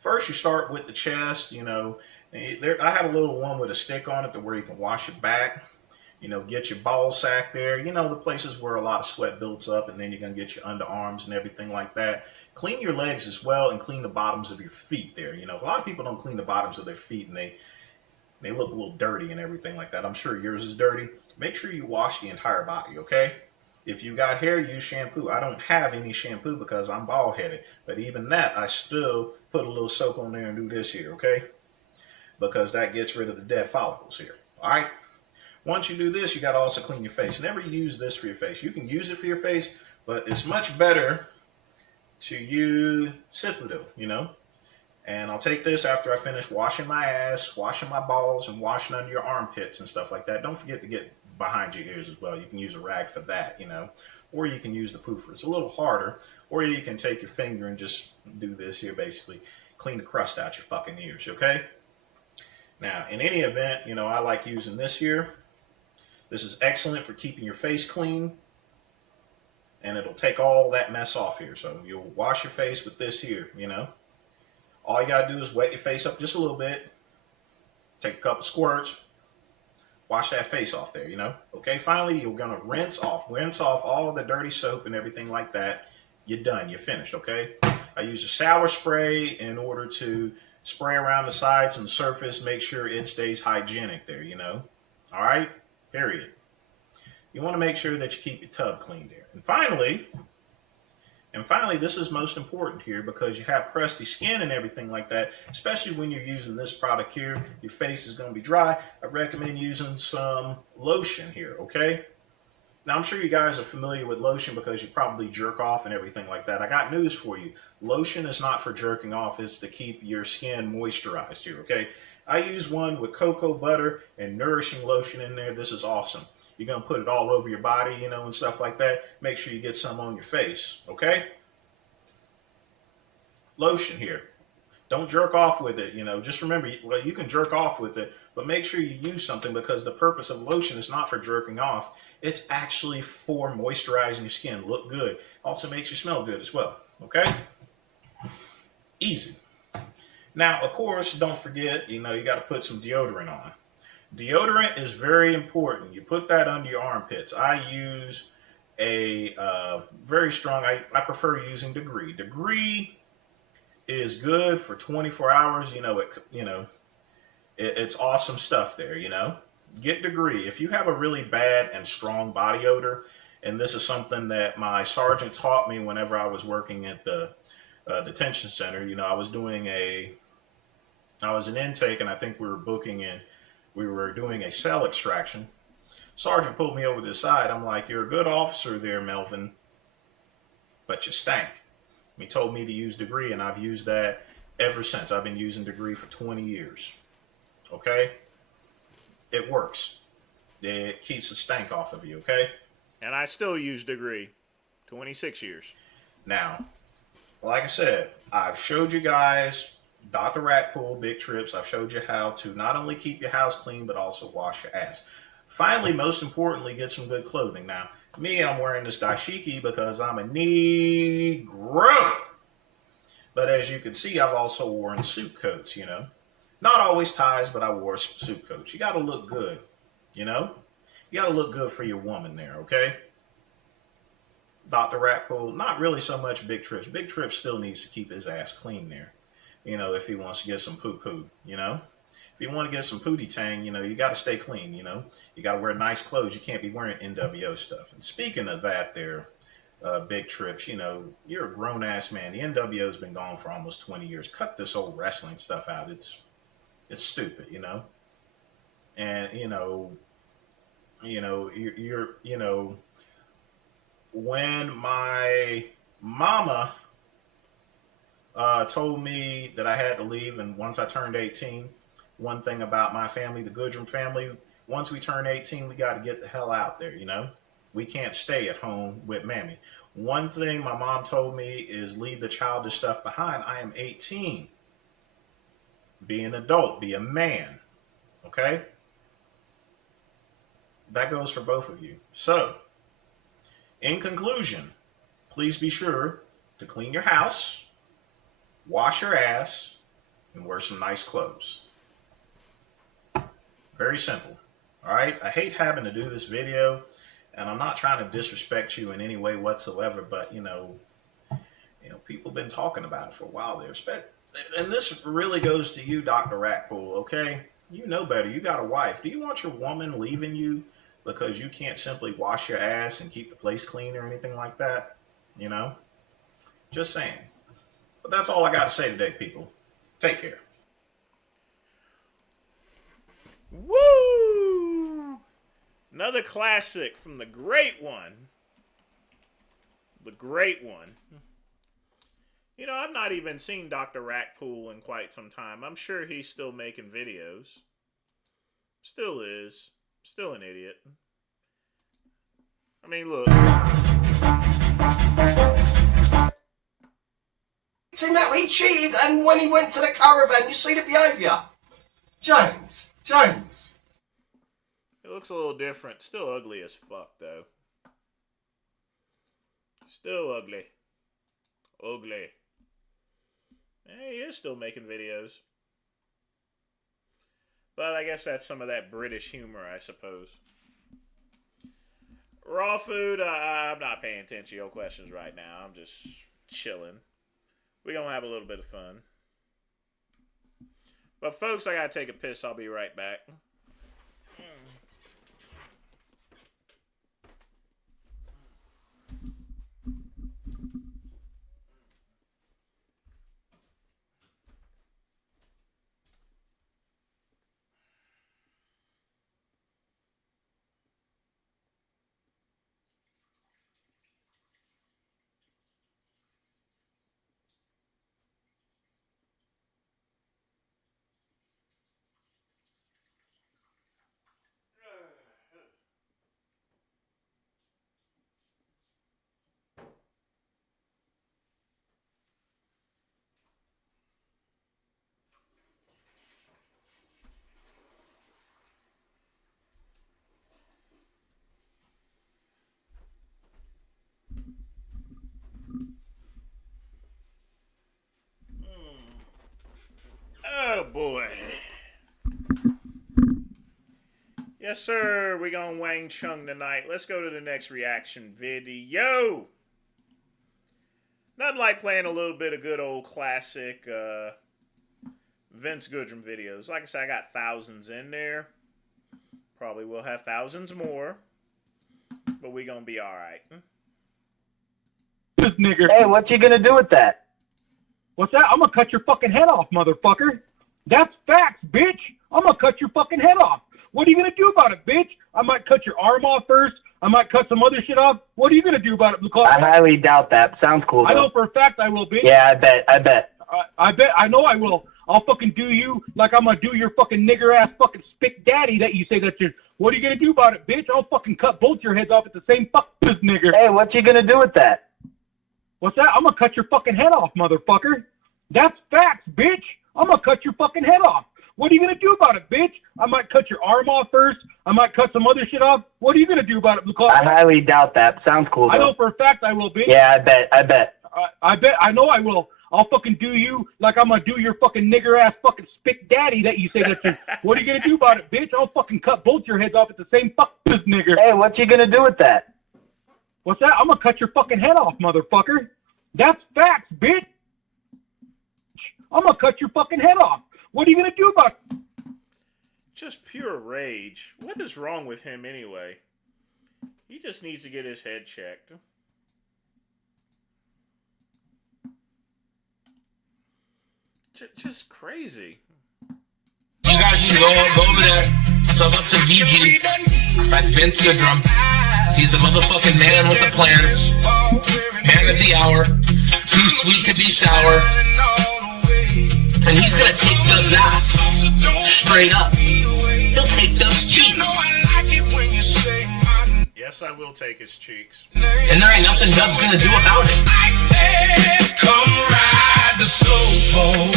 First, you start with the chest, you know. I have a little one with a stick on it to where you can wash it back. You know, get your ball sack there. You know, the places where a lot of sweat builds up, and then you're going to get your underarms and everything like that. Clean your legs as well, and clean the bottoms of your feet there. You know, a lot of people don't clean the bottoms of their feet, and they look a little dirty and everything like that. I'm sure yours is dirty. Make sure you wash the entire body, okay? If you got hair, use shampoo. I don't have any shampoo because I'm bald-headed. But even that, I still put a little soap on there and do this here, okay? Because that gets rid of the dead follicles here, all right? Once you do this, you got to also clean your face. Never use this for your face. You can use it for your face, but it's much better to use Cifidil, you know? And I'll take this after I finish washing my ass, washing my balls, and washing under your armpits and stuff like that. Don't forget to get behind your ears as well. You can use a rag for that, you know? Or you can use the poofer. It's a little harder. Or you can take your finger and just do this here, basically. Clean the crust out your fucking ears, okay? Now, in any event, you know, I like using this here. This is excellent for keeping your face clean, and it'll take all that mess off here. So you'll wash your face with this here, you know. All you got to do is wet your face up just a little bit, take a couple squirts, Wash that face off there, you know? Okay, finally, you're gonna rinse off. Rinse off all the dirty soap and everything like that. You're done, you're finished, okay? I use a shower spray in order to spray around the sides and the surface, make sure it stays hygienic there, you know? All right, period. You wanna make sure that you keep your tub clean there. And finally, this is most important here because you have crusty skin and everything like that, especially when you're using this product here. Your face is going to be dry. I recommend using some lotion here, okay? Now, I'm sure you guys are familiar with lotion because you probably jerk off and everything like that. I got news for you. Lotion is not for jerking off. It's to keep your skin moisturized here, okay? I use one with cocoa butter and nourishing lotion in there. This is awesome. You're going to put it all over your body, you know, and stuff like that. Make sure you get some on your face, okay? Lotion here. Don't jerk off with it, you know. Just remember, well, you can jerk off with it, but make sure you use something because the purpose of lotion is not for jerking off. It's actually for moisturizing your skin. Look good. Also makes you smell good as well, okay? Easy. Now, of course, don't forget, you know, you got to put some deodorant on. Deodorant is very important. You put that under your armpits. I use a very strong, I prefer using Degree. Degree is good for 24 hours. It's awesome stuff there, you know. Get Degree. If you have a really bad and strong body odor, and this is something that my sergeant taught me whenever I was working at the detention center, you know, I was an intake, and I think we were doing a cell extraction. Sergeant pulled me over to the side. I'm like, you're a good officer there, Melvin, but you stank. He told me to use Degree, and I've used that ever since. I've been using Degree for 20 years. Okay? It works. It keeps the stank off of you, okay? And I still use Degree. 26 years. Now, like I said, I've showed you guys Dr. Ratpool, Big Trips. I've showed you how to not only keep your house clean, but also wash your ass. Finally, most importantly, get some good clothing. Now, me, I'm wearing this dashiki because I'm a Negro. But as you can see, I've also worn suit coats, you know. Not always ties, but I wore suit coats. You got to look good, you know. You got to look good for your woman there, okay? Dr. Ratpool, not really so much Big Trips. Big Trips still needs to keep his ass clean there, you know, if he wants to get some poo-poo, you know. If you want to get some pootie tang, you know, you got to stay clean, you know. You got to wear nice clothes. You can't be wearing NWO stuff. And speaking of that there, Big Trips, you know, you're a grown-ass man. The NWO's been gone for almost 20 years. Cut this old wrestling stuff out. It's stupid, you know. And, when my mama told me that I had to leave, and once I turned 18, one thing about my family, the Goodrum family, once we turn 18, we got to get the hell out there, you know? We can't stay at home with Mammy. One thing my mom told me is leave the childish stuff behind. I am 18. Be an adult. Be a man. Okay? That goes for both of you. So, in conclusion, please be sure to clean your house, wash your ass, and wear some nice clothes. Very simple. All right? I hate having to do this video, and I'm not trying to disrespect you in any way whatsoever, but, you know, people have been talking about it for a while there. And this really goes to you, Dr. Ratpool, okay? You know better. You got a wife. Do you want your woman leaving you because you can't simply wash your ass and keep the place clean or anything like that? You know? Just saying. But that's all I got to say today, people. Take care. Woo! Another classic from the great one. The great one. You know, I've not even seen Dr. Ratpool in quite some time. I'm sure he's still making videos. Still is. Still an idiot. I mean, look. Team that he cheated, and when he went to the caravan, you see the behaviour. James. It looks a little different. Still ugly as fuck, though. Still ugly. Ugly. Hey, he is still making videos. But I guess that's some of that British humor, I suppose. Raw food, I'm not paying attention to your questions right now. I'm just chilling. We're going to have a little bit of fun. But folks, I got to take a piss. I'll be right back. Oh boy. Yes, sir. We're going Wang Chung tonight. Let's go to the next reaction video. Nothing like playing a little bit of good old classic Vince Goodrum videos. Like I said, I got thousands in there. Probably will have thousands more. But we going to be alright. This nigger. Hey, what you gonna do with that? What's that? I'm gonna cut your fucking head off, motherfucker. That's facts, bitch. I'm gonna cut your fucking head off. What are you gonna do about it, bitch? I might cut your arm off first. I might cut some other shit off. What are you gonna do about it, Blue? I highly doubt that. Sounds cool, though. I know for a fact I will, bitch. Yeah, I bet. I bet. I know I will. I'll fucking do you like I'm gonna do your fucking nigger ass fucking spick daddy that you say that you're. What are you gonna do about it, bitch? I'll fucking cut both your heads off at the same fuck this nigger. Hey, what you gonna do with that? What's that? I'm gonna cut your fucking head off, motherfucker. That's facts, bitch. I'm gonna cut your fucking head off. What are you gonna do about it, bitch? I might cut your arm off first. I might cut some other shit off. What are you gonna do about it, Blue? I highly doubt that. Sounds cool, though. I know for a fact I will, bitch. Yeah, I bet. I bet. I know I will. I'll fucking do you like I'm gonna do your fucking nigger ass fucking spick daddy that you say that you're. What are you gonna do about it, bitch? I'll fucking cut both your heads off at the same fuck this nigger. Hey, what you gonna do with that? What's that? I'm gonna cut your fucking head off, motherfucker. That's facts, bitch. I'm gonna cut your fucking head off. What are you gonna do about it? Just pure rage. What is wrong with him anyway? He just needs to get his head checked. Just crazy. You guys need to go over there, sub up to VG. That's Vince Goodrum. He's the motherfucking man with the plan. Man of the hour. Too sweet to be sour. And he's gonna take Dub's ass. Straight up. He'll take Dub's cheeks. Yes, I will take his cheeks. And there ain't nothing Dub's gonna do about it. Come ride the slow pole.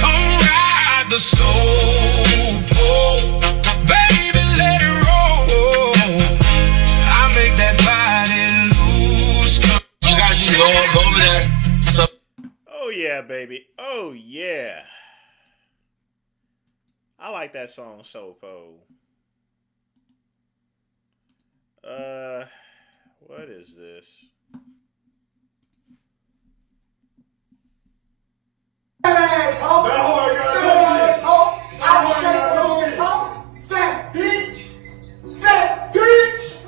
Come ride the slow pole. Baby, let it roll. I make that body loose. You guys need to go over there. So oh yeah, baby. Oh yeah. I like that song, Sopo. What is this? Fat bitch! Fat bitch!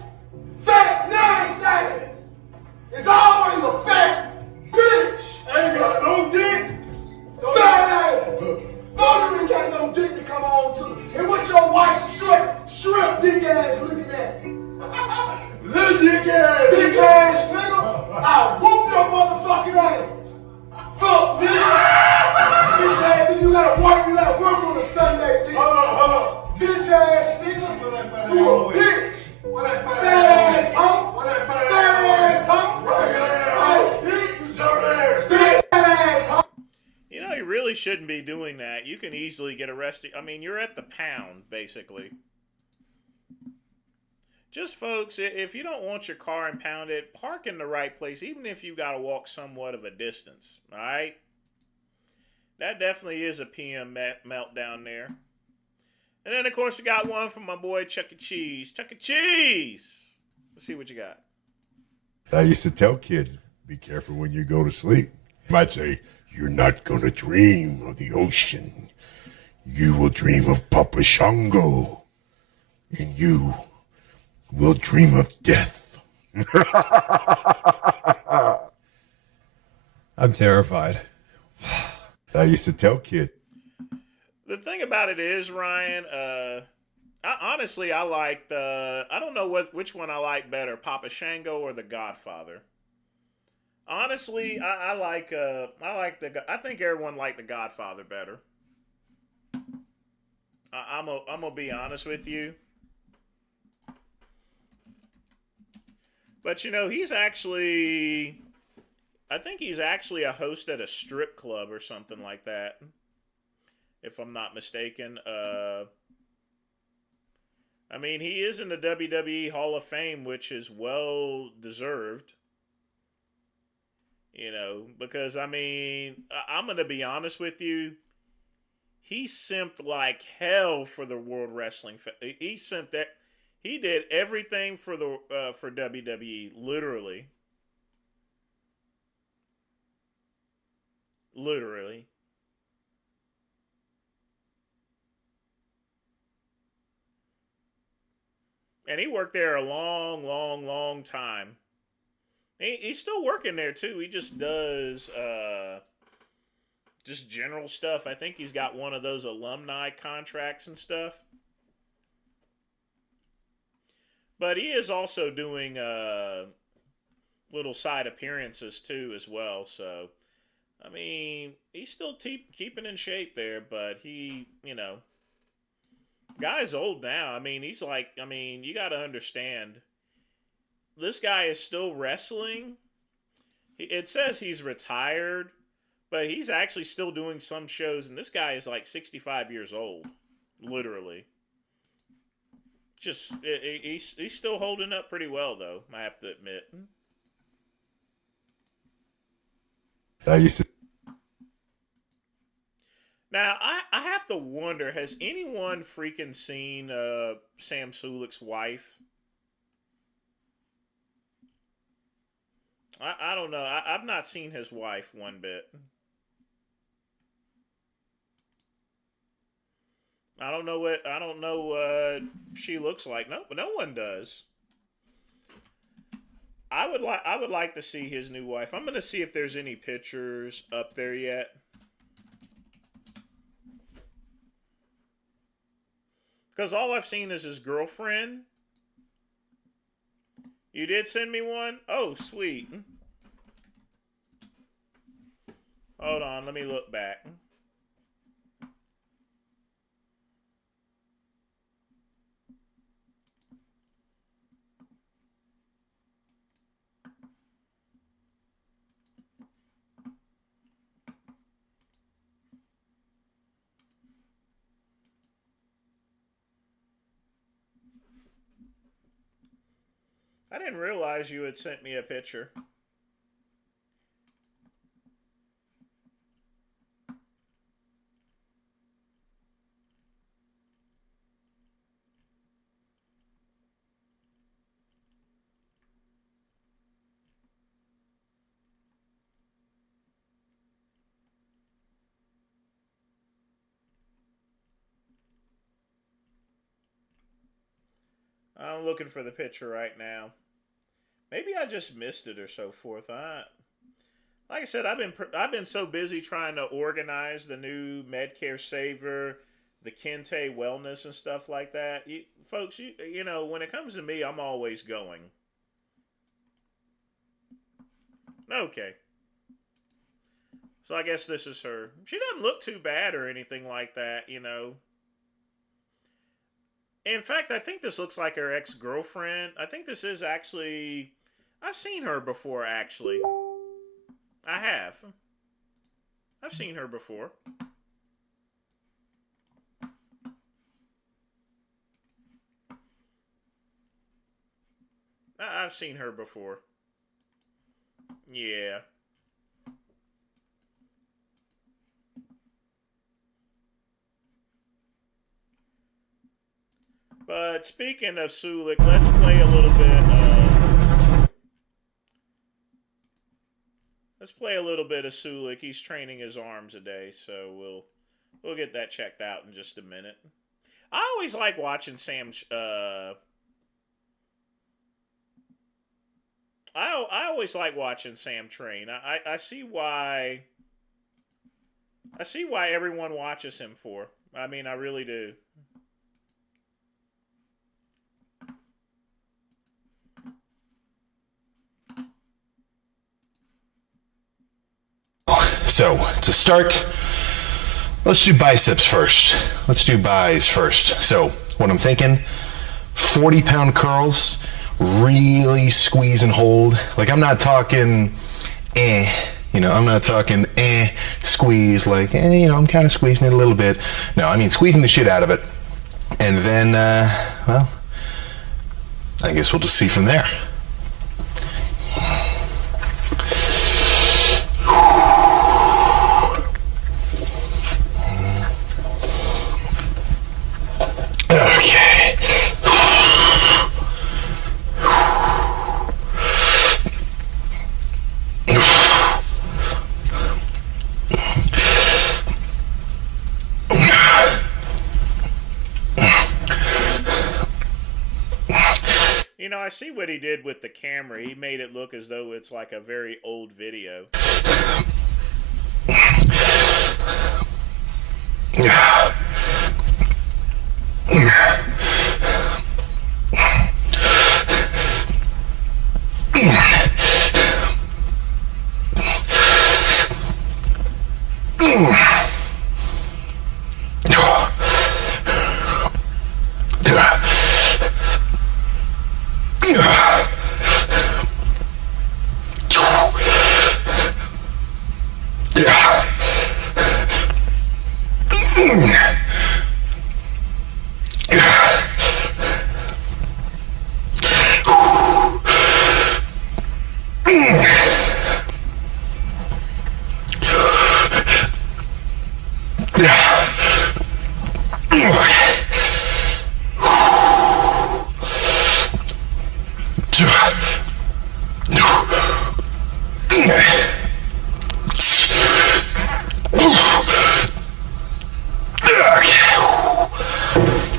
Fat nasty ass! It's always a fat bitch! Ain't got no dick! Fat ass! No, you ain't got no dick to come on to. And what's your wife's shrimp dick ass looking at? Little dick ass! Bitch ass nigga! I'll whoop your motherfucking ass! Fuck nigga! Bitch ass nigga, you gotta work on a Sunday, nigga! Hold on! Bitch ass nigga! You a bitch! Fat ass hoe! Fat ass hoe! You know, you really shouldn't be doing that. You can easily get arrested. I mean, you're at the pound, basically. Just, folks, if you don't want your car impounded, park in the right place, even if you got to walk somewhat of a distance, all right? That definitely is a PM meltdown there. And then, of course, we got one from my boy Chuck E. Cheese. Chuck E. Cheese! Let's see what you got. I used to tell kids, be careful when you go to sleep. I'd say, you're not going to dream of the ocean. You will dream of Papa Shango. And you will dream of death. I'm terrified. I used to tell kids. The thing about it is, Ryan, honestly, I like I don't know which one I like better, Papa Shango or The Godfather. Honestly, I I think everyone liked The Godfather better. I'm gonna be honest with you. But he's actually, I think he's actually a host at a strip club or something like that, if I'm not mistaken. I mean, he is in the WWE Hall of Fame, which is well deserved. Because I mean, I'm gonna be honest with you. He simped like hell for the World Wrestling. He simped that. He did everything for for WWE, literally. Literally. And he worked there a long, long, long time. He's still working there too. He just does just general stuff. I think he's got one of those alumni contracts and stuff. But he is also doing little side appearances too as well. So, I mean, he's still keeping in shape there, but he, guy's old now. I mean, he's like, you got to understand. This guy is still wrestling. It says he's retired, but he's actually still doing some shows, and this guy is like 65 years old, literally. Just he's still holding up pretty well, though, I have to admit. I used to. Now, I have to wonder, has anyone freaking seen Sam Sulik's wife? I don't know. I've not seen his wife one bit. I don't know what she looks like. No, but no one does. I would like to see his new wife. I'm going to see if there's any pictures up there yet. Because all I've seen is his girlfriend. You did send me one? Oh, sweet. Hold on, let me look back. I didn't realize you had sent me a picture. I'm looking for the picture right now. Maybe I just missed it or so forth. Like I said, I've been so busy trying to organize the new Medcare Saver, the Kente Wellness and stuff like that. Folks, when it comes to me, I'm always going. Okay. So I guess this is her. She doesn't look too bad or anything like that, In fact, I think this looks like her ex-girlfriend. I think this is actually... I've seen her before, actually. I have. I've seen her before. I've seen her before. Yeah. But speaking of Sulik, let's play a little bit of... Let's play a little bit of Sulik. He's training his arms a day, so we'll get that checked out in just a minute. I always like watching Sam... I always like watching Sam train. I see why... I see why everyone watches him for. I mean, I really do. So, to start, let's do biceps first. Let's do bis first. So, what I'm thinking, 40-pound curls, really squeeze and hold. Like, I'm not talking, I'm not talking, squeeze, like, I'm kind of squeezing it a little bit. No, I mean, squeezing the shit out of it. And then, well, I guess we'll just see from there. Okay. You know, I see what he did with the camera. He made it look as though it's like a very old video.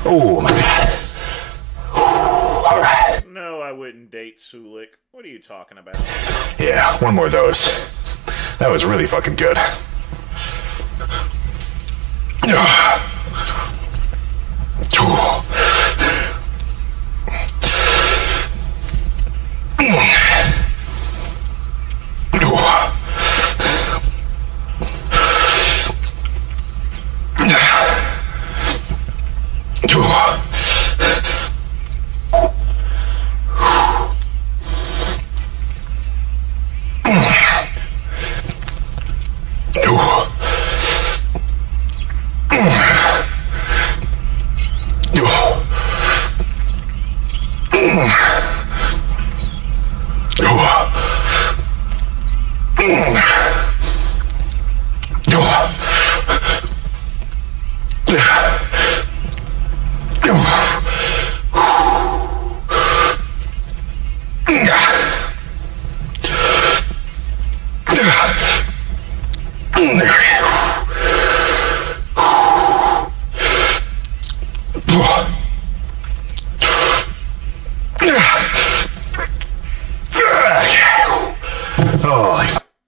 Oh my god. All right. No, I wouldn't date Sulik. What are you talking about? Yeah, one more of those. That was really fucking good.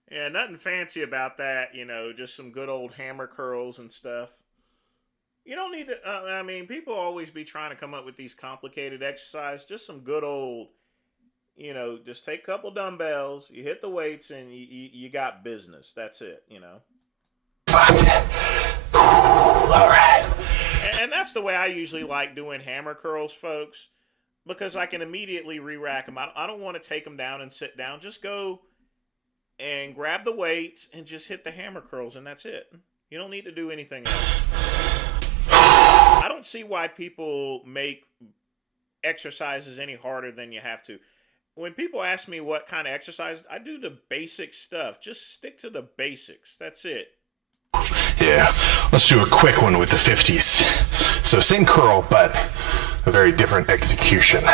Yeah, nothing fancy about that, just some good old hammer curls and stuff. You don't need to, people always be trying to come up with these complicated exercises. Just some good old, just take a couple dumbbells, you hit the weights, and you got business. That's it, All right. And that's the way I usually like doing hammer curls, folks, because I can immediately re-rack them. I don't want to take them down and sit down. Just go and grab the weights and just hit the hammer curls, and that's it. You don't need to do anything else. I don't see why people make exercises any harder than you have to. When people ask me what kind of exercise, I do the basic stuff. Just stick to the basics. That's it. Yeah, let's do a quick one with the 50s. So same curl, but a very different execution.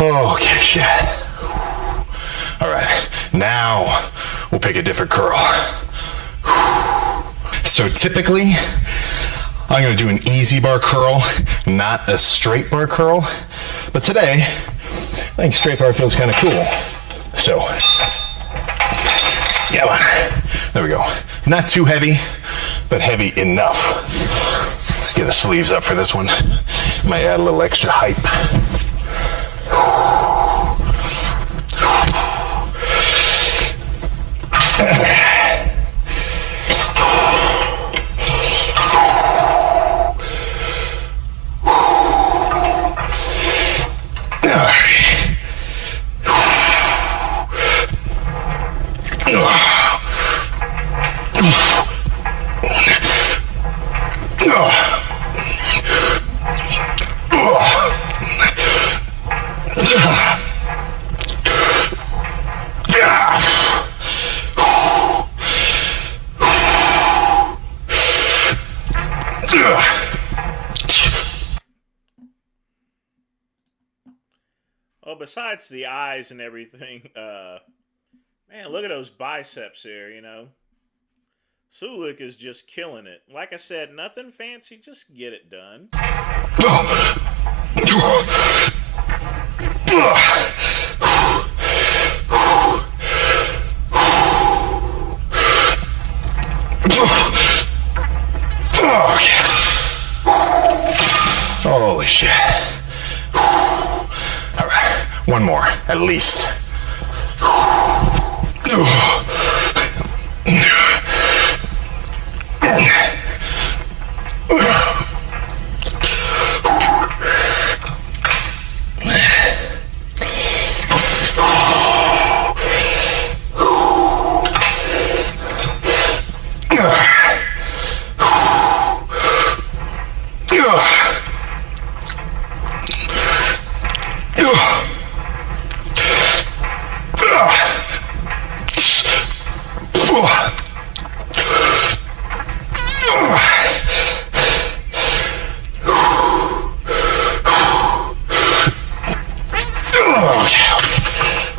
Okay, shit. All right, now we'll pick a different curl. So typically, I'm gonna do an easy bar curl, not a straight bar curl. But today, I think straight bar feels kind of cool. So, yeah, there we go. Not too heavy, but heavy enough. Let's get the sleeves up for this one. Might add a little extra hype. Well, besides the eyes and everything, man, look at those biceps here, you know. Sulik is just killing it. Like I said, nothing fancy, just get it done. Holy shit. All right, one more, at least.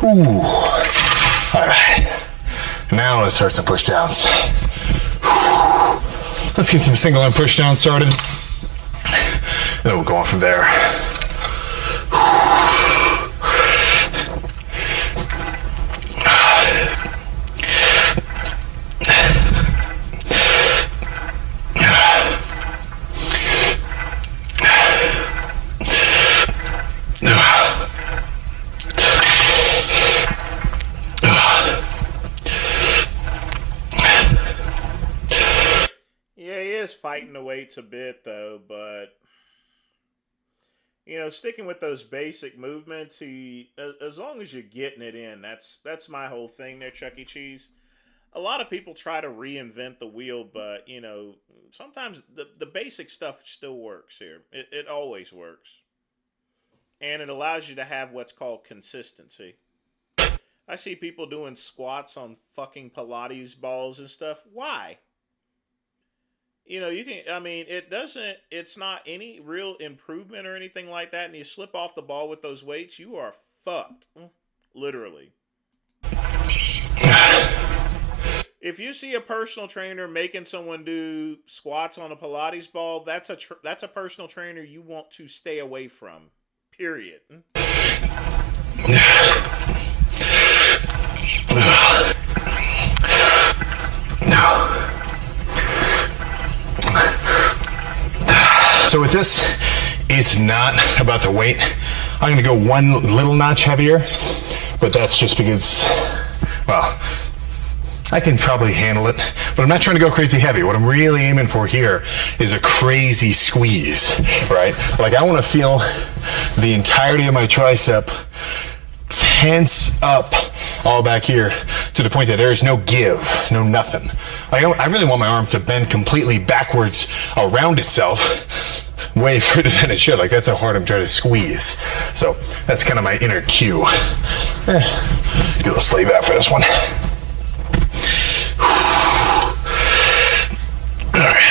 Ooh. All right. Now let's start some push downs. Let's get some single arm push downs started. Then we'll go on from there. Fighting the weights a bit though, but you know, sticking with those basic movements, as long as you're getting it in, that's my whole thing there, Chuck E. Cheese. A lot of people try to reinvent the wheel, but you know, sometimes the basic stuff still works here. It always works. And it allows you to have what's called consistency. I see people doing squats on fucking Pilates balls and stuff. Why? You know, you can, I mean, it's not any real improvement or anything like that. And you slip off the ball with those weights, you are fucked. Literally. If you see a personal trainer making someone do squats on a Pilates ball, that's a personal trainer you want to stay away from. Period. with this, it's not about the weight. I'm gonna go one little notch heavier, but that's just because, well, I can probably handle it, but I'm not trying to go crazy heavy. What I'm really aiming for here is a crazy squeeze, right? Like I want to feel the entirety of my tricep tense up all back here to the point that there is no give, no nothing. Like I really want my arm to bend completely backwards around itself, way further than it should. Like that's how hard I'm trying to squeeze. So that's kind of my inner cue. Get a little sleeve out for this one. All right.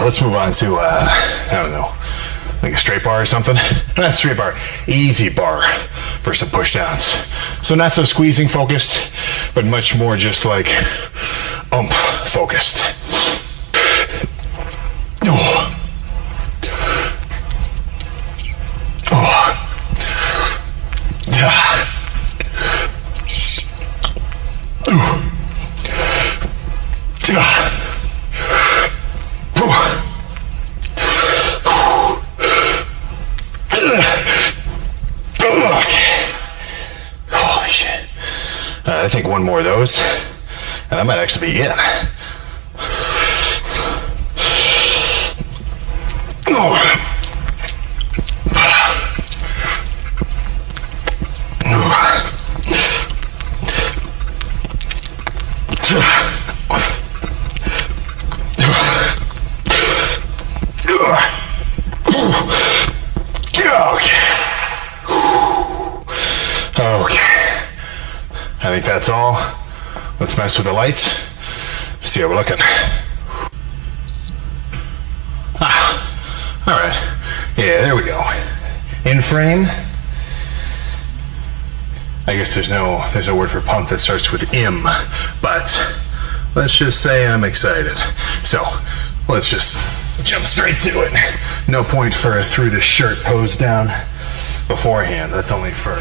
Let's move on to, I don't know, like a straight bar or something. Not straight bar, easy bar for some push downs. So not so squeezing focused, but much more just like oomph focused. Oh. Oh. Ah. Ooh. Ah. Holy shit. I think one more of those, and that might actually be it. Oh. I think that's all. Let's mess with the lights. See how we're looking. All right. Yeah, there we go. In frame. I guess there's no word for pump that starts with M, but let's just say I'm excited. So let's just jump straight to it. No point for through the shirt pose down beforehand. That's only for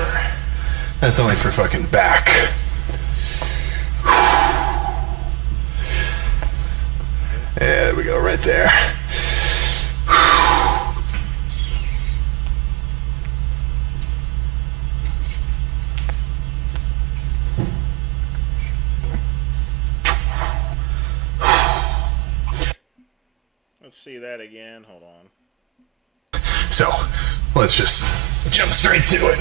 fucking back. Yeah, there we go, right there. Let's see that again. Hold on. So, let's just jump straight to it.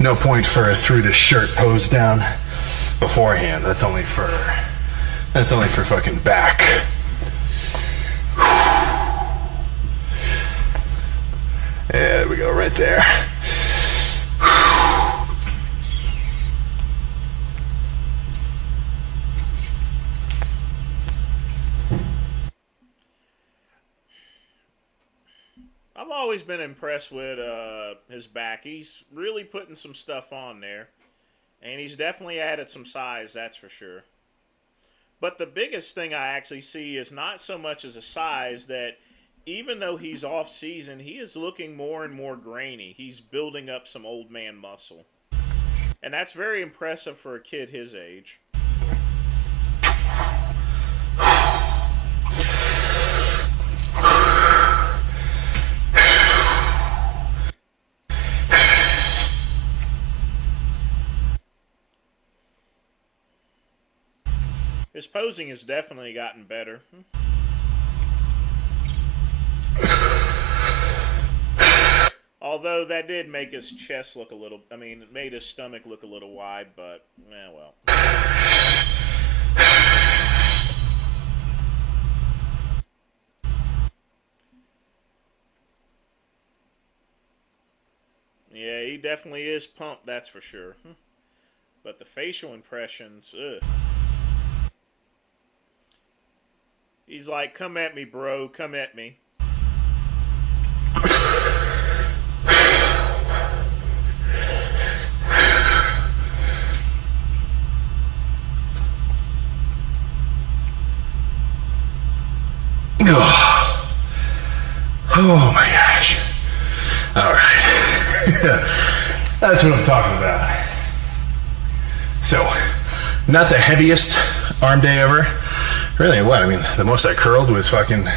No point for through the shirt pose down beforehand. That's only for fucking back. Yeah, there we go, right there. I've always been impressed with his back. He's really putting some stuff on there. And he's definitely added some size, that's for sure. But the biggest thing I actually see is not so much as a size that even though he's off season, he is looking more and more grainy. He's building up some old man muscle. And that's very impressive for a kid his age. His posing has definitely gotten better. Although that did make his chest look a little, I mean, it made his stomach look a little wide, but, well. Yeah, he definitely is pumped, that's for sure. But the facial impressions, ugh. He's like, come at me, bro, come at me. Oh my gosh. All right. That's what I'm talking about. So, not the heaviest arm day ever. Really, what? I mean, the most I curled was fucking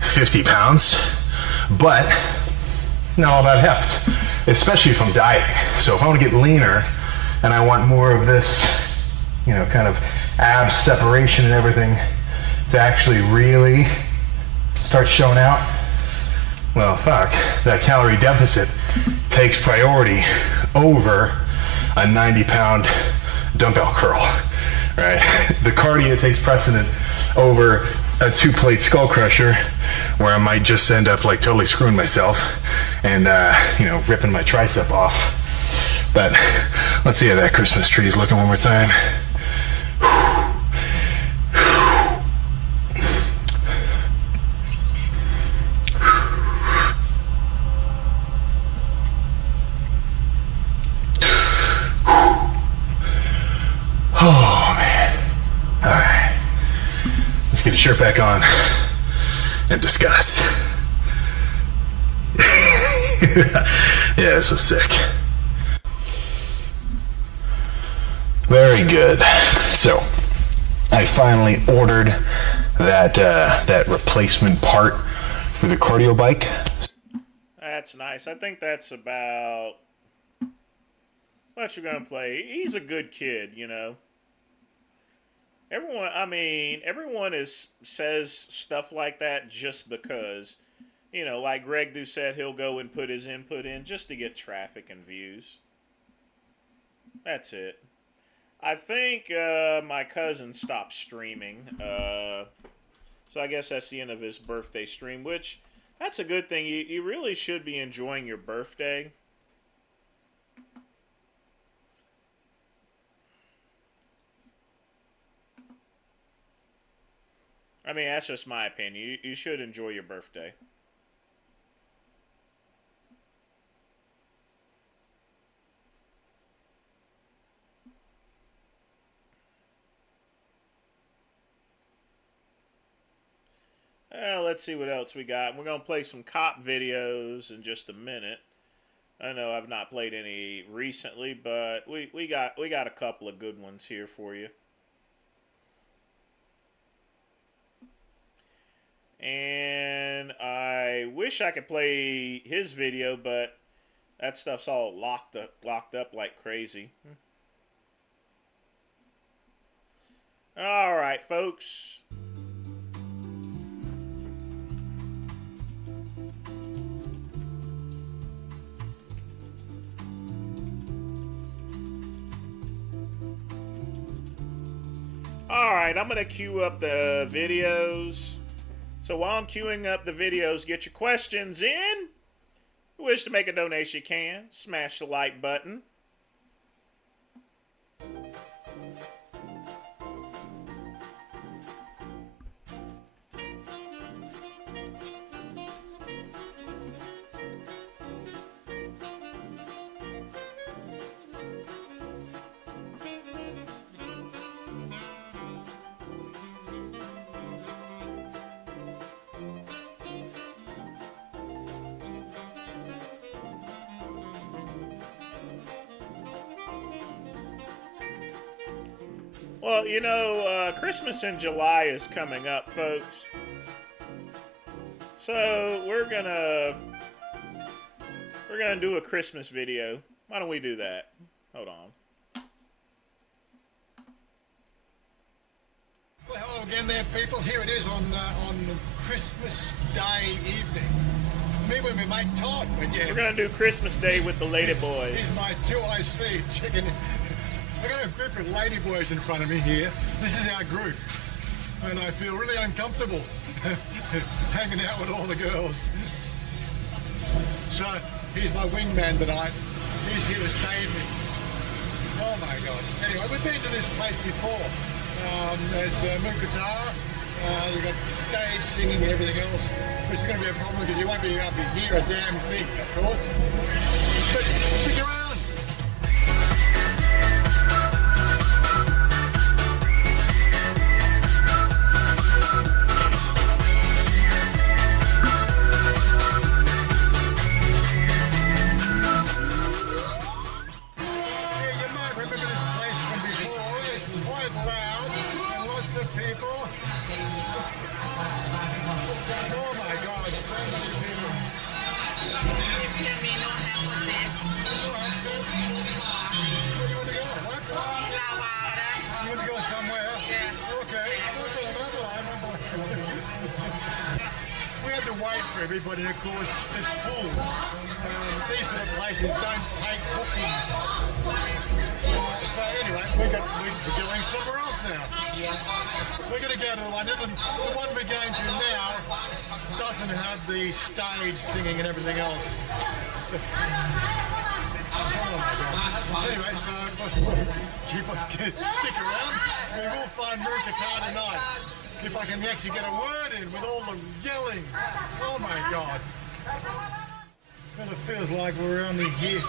50 pounds. But, not all about heft. Especially if I'm dieting. So if I want to get leaner and I want more of this, you know, kind of ab separation and everything to actually really start showing out, well, fuck, that calorie deficit takes priority over a 90-pound dumbbell curl, right? The cardio takes precedent over a 2-plate skull crusher where I might just end up like totally screwing myself and, you know, ripping my tricep off. But let's see how that Christmas tree is looking one more time. Oh, man. All right. Let's get a shirt back on and discuss. Yeah, this was sick. Very good. So, I finally ordered that replacement part for the cardio bike. That's nice. I think that's about what you're gonna play. He's a good kid, you know. Everyone says stuff like that just because, you know, like Greg Doucette, he'll go and put his input in just to get traffic and views. That's it. I think my cousin stopped streaming, so I guess that's the end of his birthday stream, which, that's a good thing. You really should be enjoying your birthday. I mean, that's just my opinion. You should enjoy your birthday. Let's see what else we got. We're going to play some cop videos in just a minute. I know I've not played any recently, but we got a couple of good ones here for you. And I wish I could play his video, but that stuff's all locked up like crazy. All right, folks. Alright, I'm going to queue up the videos. So while I'm queuing up the videos, get your questions in. If you wish to make a donation, you can. Smash the like button. Well, you know, Christmas in July is coming up, folks. So we're gonna do a Christmas video. Why don't we do that? Hold on. again there, people. Here it is on Christmas Day evening. Me with my mate Todd. We're gonna do Christmas Day with the Lady Boys. Here's my 2IC chicken. I got a group of lady boys in front of me here. This is our group, and I feel really uncomfortable hanging out with all the girls. So he's my wingman tonight. He's here to save me. Oh my God. Anyway, we've been to this place before. There's Mukata. You've got stage singing and everything else, which is going to be a problem because you won't be able to hear a damn thing, of course. But stick around. Everybody, of course, it's full. These sort of places don't take bookings. So anyway, we're going somewhere else now. We're going to go to the one, and the one we're going to now doesn't have the stage singing and everything else. Oh my God. Anyway, so stick around. We will find Mukata tonight. If I can actually get a word in with all the yelling. Oh my God. Well, it feels like we're only here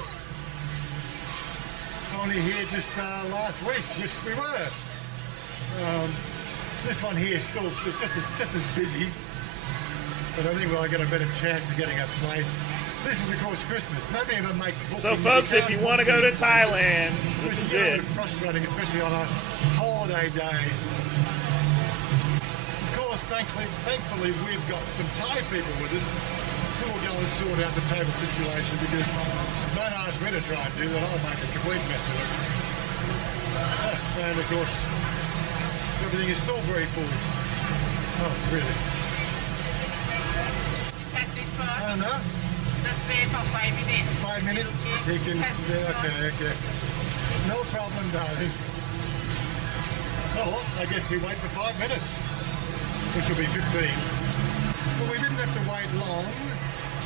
just last week, which we were. This one here is still just as busy, but I think we'll get a better chance of getting a place. This is, of course, Christmas. Nobody ever makes bookings. So, folks, if you want to go to Thailand, this is it. Frustrating, especially on a holiday day. Thankfully, we've got some Thai people with us who will go and sort out the table situation because don't ask me to try and do that, I'll make a complete mess of it. And of course, everything is still very full. Oh, really? I don't know. Just wait for 5 minutes. 5 minutes? You can, okay. No problem, darling. Oh, well, I guess we wait for 5 minutes. Which will be 15. But we didn't have to wait long,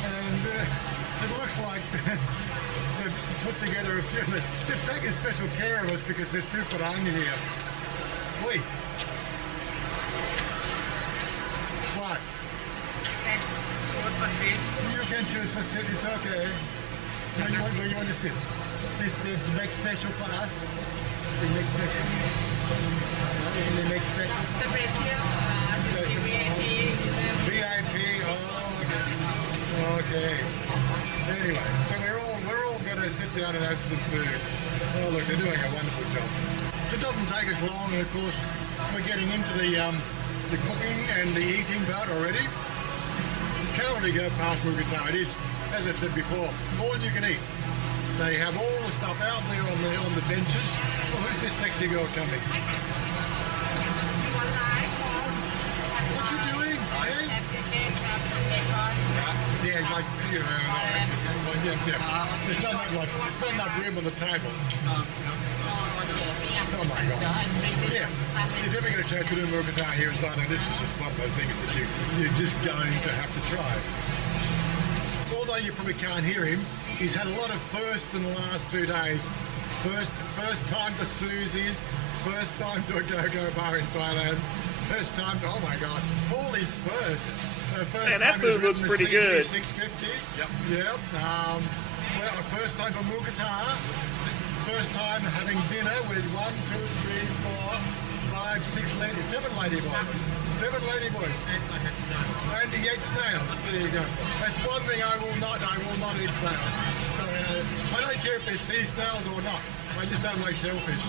and it looks like they've put together a few. They've taken special care of us because there's 2 parang here. Wait. What? You can choose for sit, it's okay. Where you want to sit? They make special for us. They make special. They make special. VIP, okay. Anyway, so we're all gonna sit down and have some food. Oh look, they're doing a wonderful job. So it doesn't take us long, and of course we're getting into the cooking and the eating part already. You can't really go past Mukata. It is, as I've said before, all you can eat. They have all the stuff out there on the benches. Oh, who's this sexy girl coming? What you doing? Yeah, like, you know, there's not enough room on the table. Oh my God. Yeah, if you ever get a chance to do Mukata here in Thailand, this is just one of those things that you're just going to have to try. Although you probably can't hear him, he's had a lot of firsts in the last 2 days. First time to Susie's, first time to a go-go bar in Thailand, first time to, oh my God, all his first. Man, that food looks pretty good. 650. Yep. First time for Mukata. First time having dinner with 1, 2, 3, 4, 5, 6 ladies, 7 lady boys. 7 lady boys. And he ate snails. There you go. That's one thing I will not eat snails. So I don't care if they're sea snails or not. I just don't like shellfish.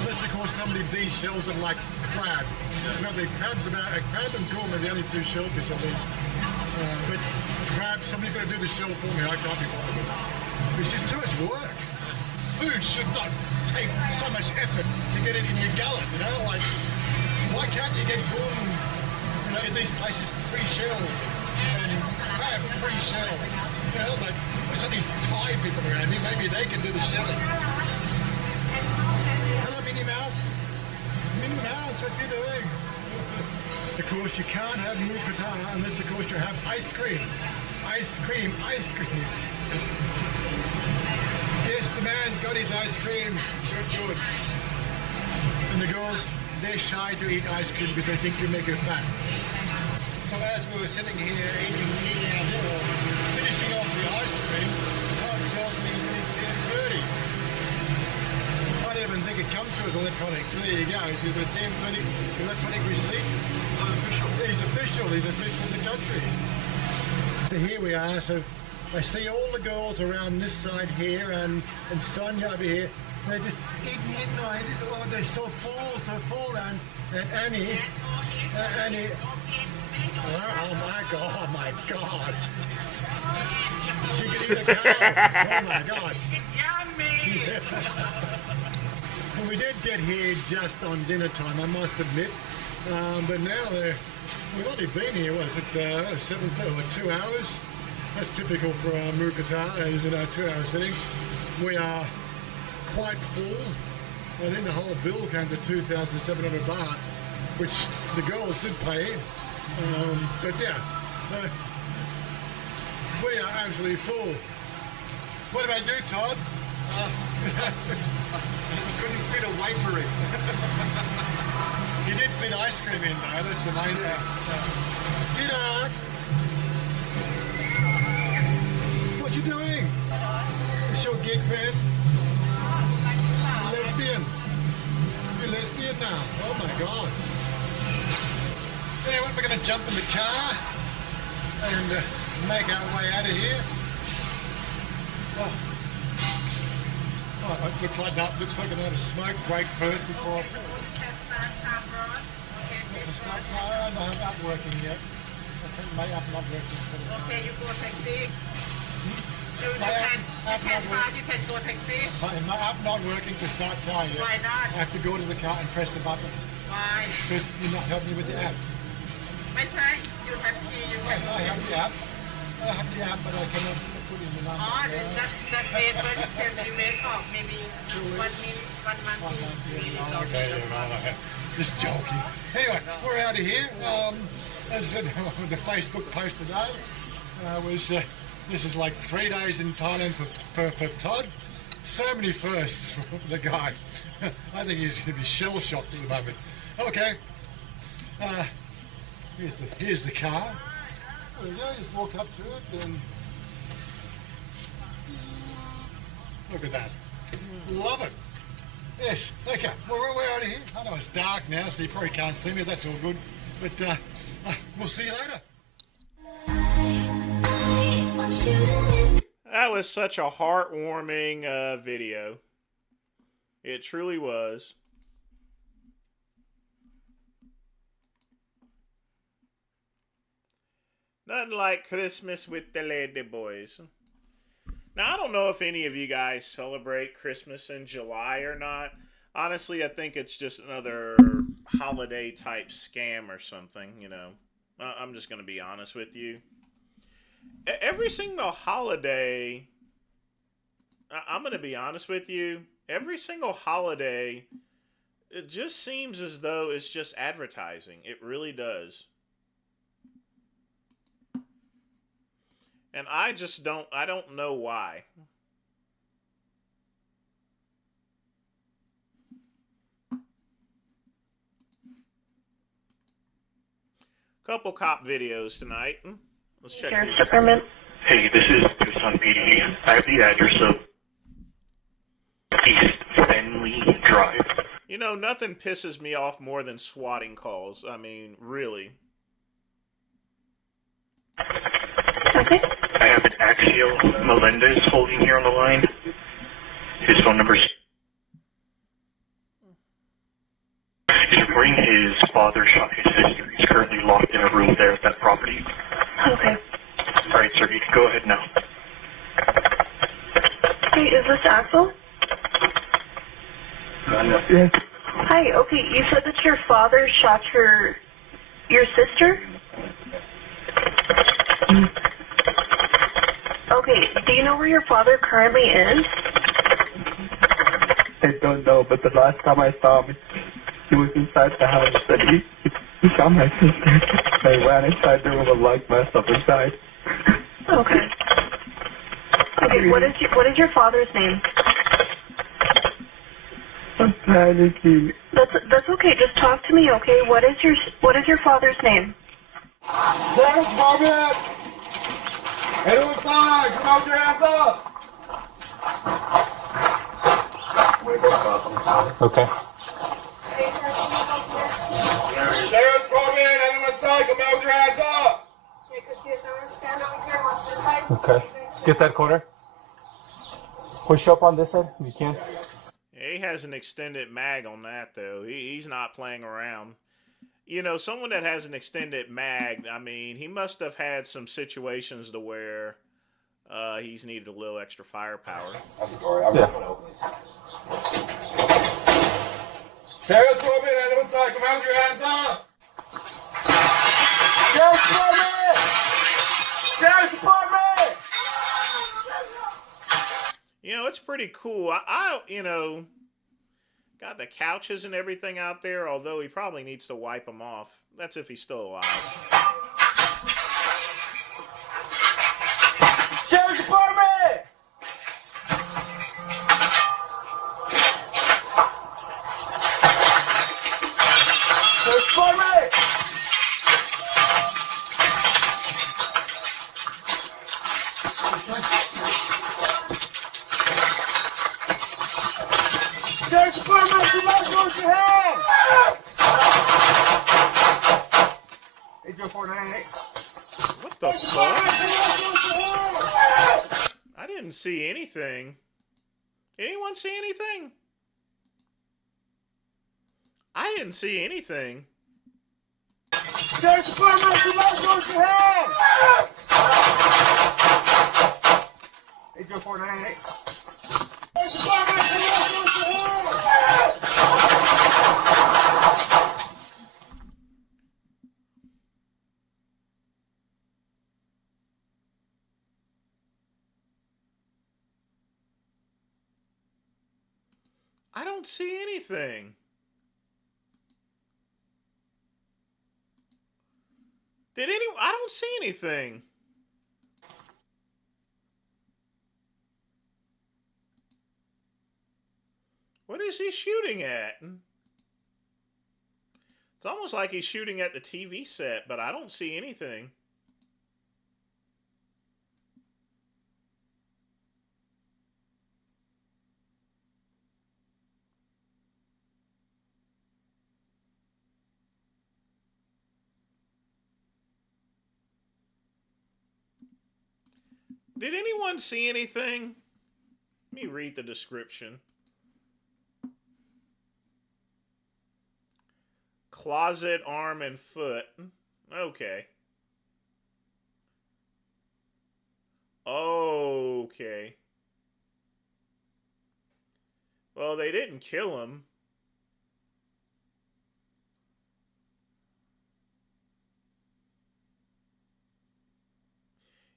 Unless, of course, somebody de-shells them like crab. Crab and cool are the only 2 shellfish, I think. But crab, somebody's got to do the shell for me. I can't be bothered. It's just too much work. Food should not take so much effort to get it in your gullet, you know? Like, Why can't you get goon, in these places pre-shelled and crab pre-shelled? Like, there's only Thai people around here. Maybe they can do the shelling. Hello, Minnie Mouse. Minnie Mouse, what you doing? Of course, you can't have mookata unless, of course, you have ice cream. Ice cream, ice cream. Yes, the man's got his ice cream. Good. And the girls, they're shy to eat ice cream because they think you make her fat. So as we were sitting here eating our dinner, finishing off the ice cream, the card tells me it's 10:30. I don't even think it comes to us electronic. So there you go. It's either 10:30 electronic receipt. He's official in the country. So here we are. So I see all the girls around this side here and Sonia over here. They're just eating midnight. They're so full. And Annie. Oh my God. She can eat a cow. Oh my God. It's yummy. Well, we did get here just on dinner time, I must admit. But now we've only been here, 2 hours? That's typical for our mookata, is in our 2-hour sitting. We are quite full. I think the whole bill came to 2,700 baht, which the girls did pay. But yeah, we are absolutely full. What about you, Todd? You couldn't fit a wafer in. You did fit ice cream in though, that's the main thing. Dinner! What you doing? Is your gig fan? Lesbian? You're lesbian now? Oh my God. Anyway, we're going to jump in the car and make our way out of here. It looks like I need a smoke break first before I... No, I'm not working yet. My app not working. Okay, you go taxi. You can start, you can go taxi. My app not working to start car yet. Why not? I have to go to the car and press the button. Why? Because you're not helping me with the app.ไม่ใช่ you have key, you can I have the app. I have the app, but I cannot put it in the number. Oh, just wait for it can be wait for maybe 1 month. Okay, just joking. Anyway, we're out of here. As I said, the Facebook post today was this is like 3 days in Thailand for Todd. So many firsts for the guy. I think he's going to be shell-shocked at the moment. Okay. Here's the car. There you go, just walk up to it and look at that. Love it. Yes, okay, well, we're out of here. I know it's dark now, so you probably can't see me, that's all good. But we'll see you later. That was such a heartwarming video. It truly was. Nothing like Christmas with the lady boys. Now, I don't know if any of you guys celebrate Christmas in July or not. Honestly, I think it's just another holiday type scam or something, you know. I'm just going to be honest with you. Every single holiday, I'm going to be honest with you, every single holiday, it just seems as though it's just advertising. It really does. And I don't know why. Couple cop videos tonight. Let's check these. Department. Hey, this is Tucson PD. I have the address of East Fenley Drive. You know, nothing pisses me off more than swatting calls. I mean, really. Okay. I have an Axio Melendez holding here on the line. His phone number is... He's reporting his father shot his sister. He's currently locked in a room there at that property. Okay. Alright, sir, you can go ahead now. Hey, is this Axel? Yes. Hi, Okay, you said that your father shot your sister? Okay, do you know where your father currently is? I don't know, but the last time I saw him, he was inside the house and he saw my sister. I ran inside the room and locked myself inside. Okay. Okay, what is your father's name? I'm panicking. That's okay. Just talk to me, okay? What is your father's name? There's Bobby! Everyone inside! Come out your ass up! Okay. There's Bobby! Everyone inside! Come out your ass up! Stand over here and watch this side. Okay. Get that corner. Push up on this side if you can. He has an extended mag on that, though. He's not playing around. You know, someone that has an extended mag, I mean, he must have had some situations to where he's needed a little extra firepower. Yeah. Sheriff's Department, anyone inside, come out with your hands up! Sheriff's Department! Sheriff's Department! You know, it's pretty cool. I you know, got the couches and everything out there, although he probably needs to wipe them off. That's if he's still alive. Sheriff's Department! Sheriff's Department! Sheriff's Department, do not close your hands! 80498. What the fuck? I didn't see anything. Anyone see anything? I didn't see anything. Sheriff's Department, do not close your hands! 80498. Sheriff's Department, do not close your hands! I don't see anything. I don't see anything. What is he shooting at? It's almost like he's shooting at the TV set, but I don't see anything. Did anyone see anything? Let me read the description. Closet, arm, and foot. Okay. Okay. Well, they didn't kill him.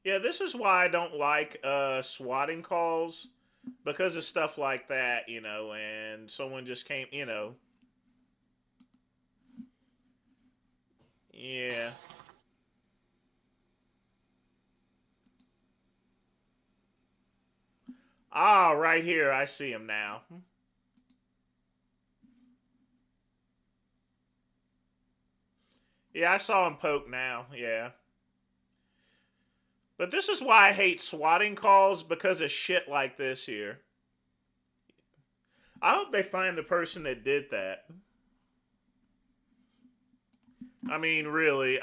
Yeah, this is why I don't like swatting calls, because of stuff like that, you know, and someone just came, you know. Yeah. Ah, right here, I see him now. Yeah, I saw him poke now, yeah. But this is why I hate swatting calls, because of shit like this here. I hope they find the person that did that. I mean, really,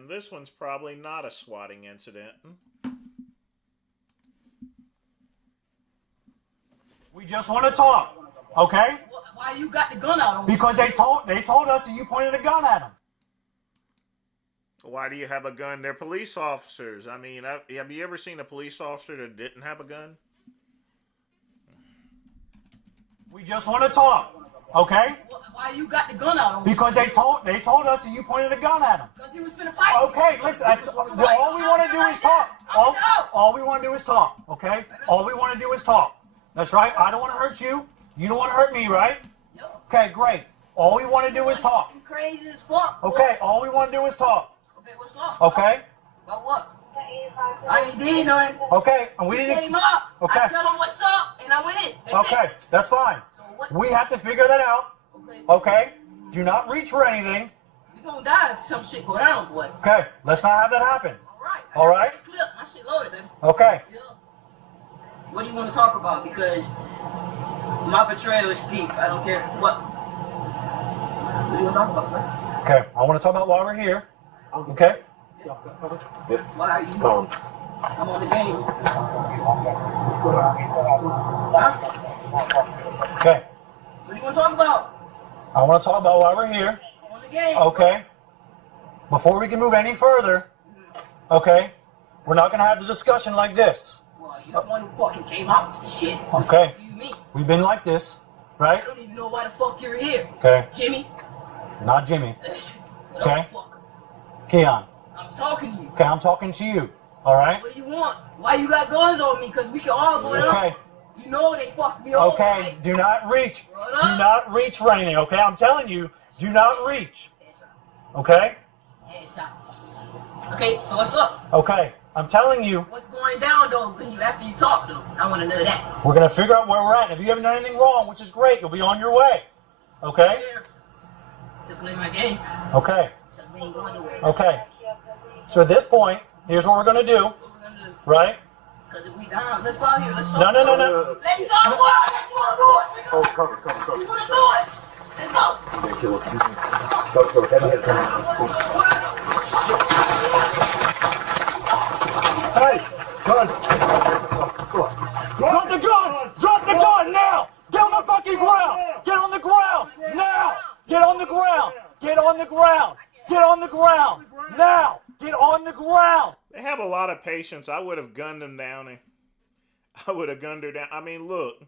And this one's probably not a swatting incident. We just want to talk, okay? Why you got the gun out on me? Because they told us that you pointed a gun at them. Why do you have a gun? They're police officers. I mean, have you ever seen a police officer that didn't have a gun? We just want to talk, okay? Why you got the gun out on me? Because they told us that you pointed a gun at them. Because he was finna fight. Okay, listen. All we want to do is talk. All we want to do is talk. Okay. All we want to do is talk. That's right. I don't want to hurt you. You don't want to hurt me, right? Yep. Okay, great. All we want to do is talk. You crazy as fuck. Okay. All we want to do is talk. Okay, what's up? Okay. About what? I ain't did nothing. Okay, and we didn't. Came up. Okay. I tell him what's up, and I went in. Okay, that's fine. We have to figure that out. Okay. Do not reach for anything. You gonna die if some shit go down, boy. Okay. Let's not have that happen. All right. All right. Clip. My shit loaded, baby. Okay. What do you want to talk about? Because my betrayal is deep. I don't care what. What do you want to talk about, bro? Okay. I want to talk about why we're here. Okay. Why are you? I'm on the game. Huh? Okay. What do you want to talk about? I want to talk about why we're here. I'm on the game. Okay. Before we can move any further, okay, we're not going to have the discussion like this. Well, you're the one who fucking came out with this shit. Okay. What do you mean? We've been like this, right? I don't even know why the fuck you're here. Okay. Jimmy? Not Jimmy. What Okay. the fuck? Keon. I'm talking to you. Okay, I'm talking to you. All right? What do you want? Why you got guns on me? Because we can all go down. Okay. You know they fucked me over. Okay, Right? do not reach. Do not reach for anything, okay? I'm telling you, do not reach. Okay? Headshots. Okay, so what's up? Okay, I'm telling you, What's going down though when you after you talk though? I want to know that. we're going to figure out where we're at. If you haven't done anything wrong, which is great, you'll be on your way. Okay? To play my game. Okay. Because we ain't going nowhere. Okay. So at this point, here's what we're going to do. Right? Because if we down, let's go out here. Let's talk. No. Let's talk. Let's do it. Oh, cover. We want to do it. Let's go. Hey, gun. Drop the gun! Drop the gun now! Get on the fucking ground! Get on the ground! Now! Get on the ground! Get on the ground! Get on the ground! Now! Get on the ground! They have a lot of patience. I would have gunned them down. I would have gunned her down. I mean, look.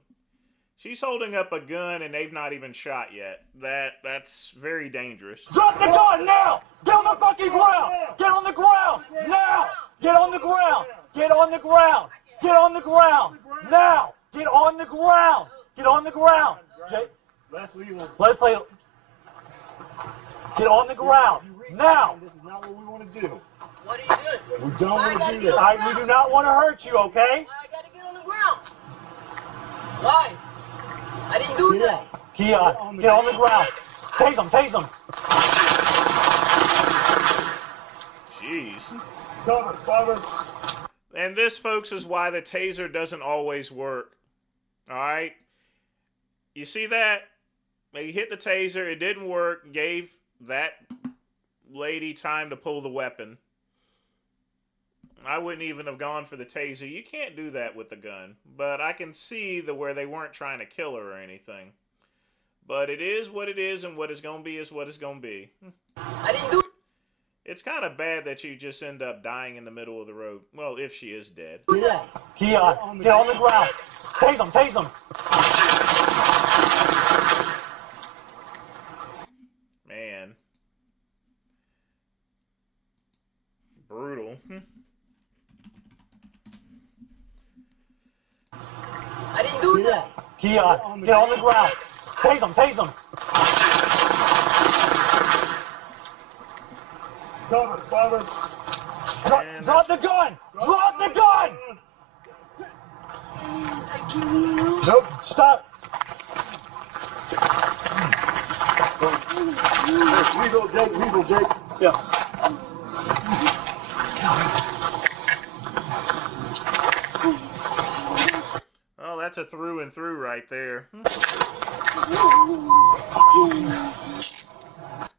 She's holding up a gun and they've not even shot yet. That's very dangerous. Drop the gun now! Get on the fucking ground! Get on the ground! Now! Get on the ground! Get on the ground! Get on the ground! Now! Get on the ground! Get on the ground! Leslie, get on the ground! Now! This is not what we want to do. What are you doing? We don't want to do We that. do not want to hurt you, okay? I gotta get on the ground. Why? I didn't do that. Keon, get on the ground. Tase him. Jeez. Cover. And this, folks, is why the taser doesn't always work. Alright? You see that? They hit the taser, it didn't work, gave that lady time to pull the weapon. I wouldn't even have gone for the taser. You can't do that with the gun. But I can see where they weren't trying to kill her or anything. But it is what it is, and what it's going to be is what it's going to be. I didn't do it. It's kind of bad that you just end up dying in the middle of the road. Well, if she is dead. Keon, get on the ground. Tase him. Man. Brutal. I didn't do that. Keon, get on the ground. Tase him. Cover. Drop the gun! Drop the gun! Nope, stop. Legal, Jake. Yeah. Oh, that's a through and through right there.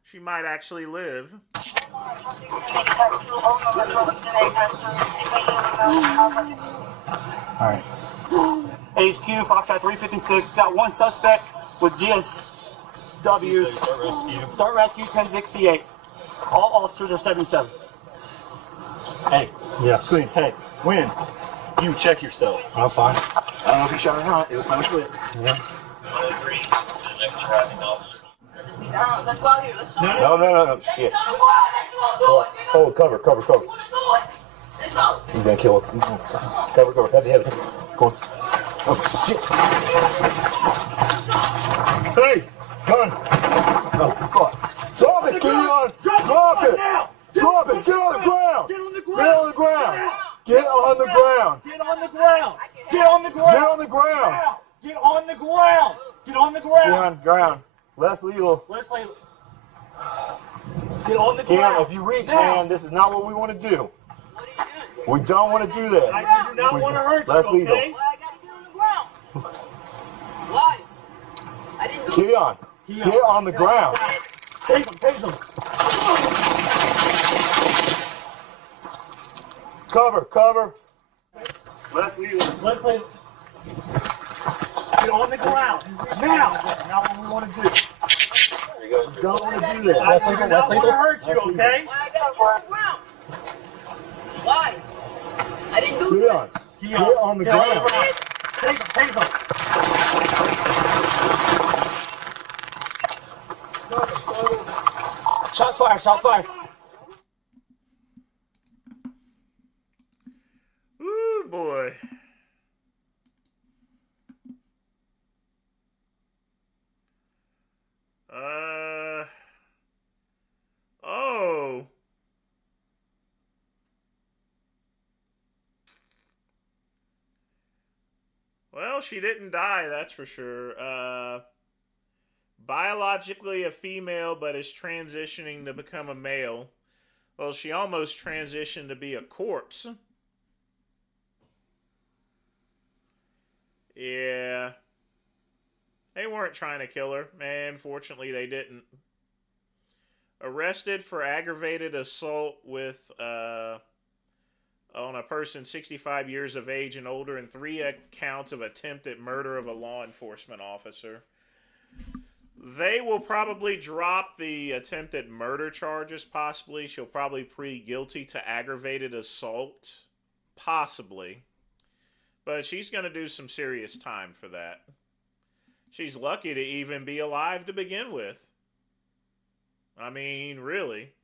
She might actually live. All right. HQ, Foxtrot 356, got one suspect with GSWs. Start rescue 1068. All officers are 77. Hey. Yeah. Sweet. Hey, when you check yourself. I'm fine. I don't know if you shot or not. It was kind of quick. Yeah. Let's go out here. Let's go. No. Shit. Oh, cover. Let's go. He's gonna kill him. He's gonna cover. Heavy. Go on. Oh shit. Hey, gun. Oh fuck. Drop it, Keon. Drop it. Drop it. Get on the ground. Get on the ground. Get on the ground. Get on the ground. Get on the ground. Get on the ground. Get on the ground. Get on the ground. Get on the ground. Less lethal. Leslie. Get on the Keon, ground. if you reach, man, this is not what we want to do. We don't want to do this. I do not want to hurt Less you, lethal. okay? Why I gotta get on the ground? Why? I didn't do it. Keon, get on the ground. Tase him. Cover. Less lethal. Leslie. Get on the ground. Now. Not what we want to do. There you go. Don't want to do that. I do not want to hurt you, okay? Why I gotta get on the ground? Why? I didn't do it. Keon, get on the ground. Tase him. Shots fired. Ooh, boy. Oh. Well, she didn't die, that's for sure. Biologically a female, but is transitioning to become a male. Well, she almost transitioned to be a corpse. Yeah. They weren't trying to kill her. Man, fortunately they didn't. Arrested for aggravated assault with on a person 65 years of age and older, and 3 counts of attempted murder of a law enforcement officer. They will probably drop the attempted murder charges, possibly. She'll probably plead guilty to aggravated assault, possibly. But she's going to do some serious time for that. She's lucky to even be alive to begin with. I mean, really.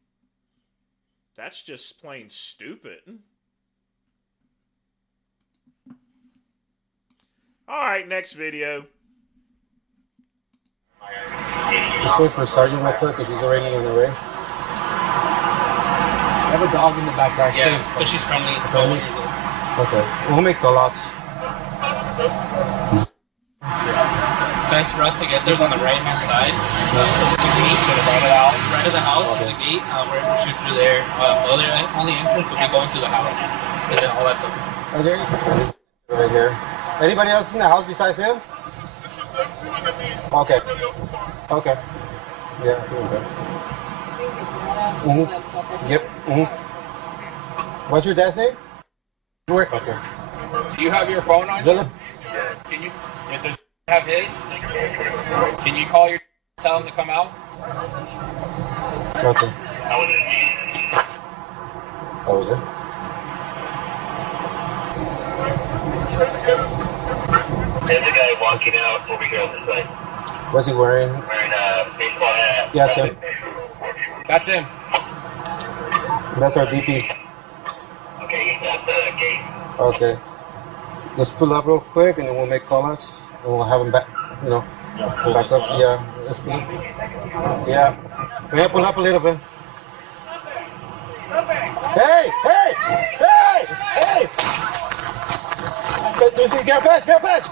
That's just plain stupid. Alright, next video. Just wait for Sergeant real quick because she's already on the way. I have a dog in the backyard. Yeah, but she's friendly. Okay. We'll make callouts. Best route to get there is on the right-hand side. The gate to the right of the house. Right of the house is the gate. We're able to shoot through there. The only entrance will be going through the house. And then all that stuff. Okay. Right here. Anybody else in the house besides him? Okay. Okay. Yeah. Okay. Yep. What's your dad's name? Work. Okay. Do you have your phone on you? Can you have his? Can you call your tell him to come out? Okay. How was it? There's a guy walking out over here on the side. What's he wearing? Wearing a baseball hat. Yeah, sir. That's him. That's our DP. Okay, he's at the gate. Okay. Let's pull up real quick and then we'll make callouts and we'll have him back, back up. Yeah, let's pull up. Yeah. We have to pull up a little bit. Hey! Get a patch!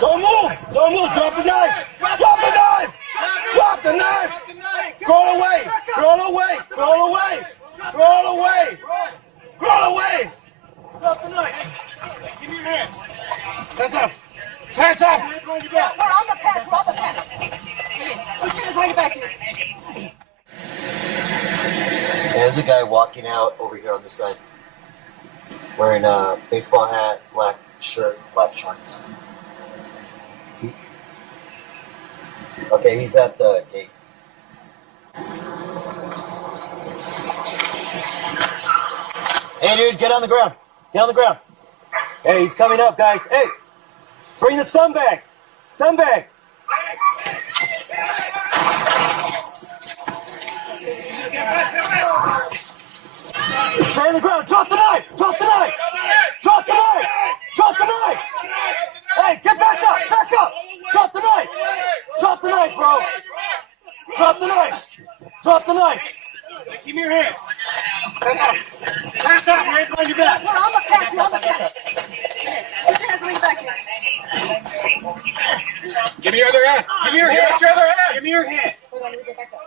Don't move! Drop the knife! Roll away! Drop the knife. Give me your hands. Hands up! We're on the path. Put your hands behind your back here. There's a guy walking out over here on this side, wearing a baseball hat, black shirt, black shorts. Okay, he's at the gate. Hey, dude, get on the ground. Get on the ground. Hey, he's coming up, guys. Hey, bring the stun bag. Stun bag. Stay on the ground. Drop the knife. Drop the knife. Drop the knife. Drop the knife. Hey, get back up. Back up. Drop the knife. Drop the knife, bro. Drop the knife. Drop the knife. Give me your hands. Hands up. Your hands behind your back. I'm a pack. I'm a pack. Put your hands on your back here. Give me your other hand. Give me your hand. What's your other hand? Give me your hand. Hold on, let me get back up.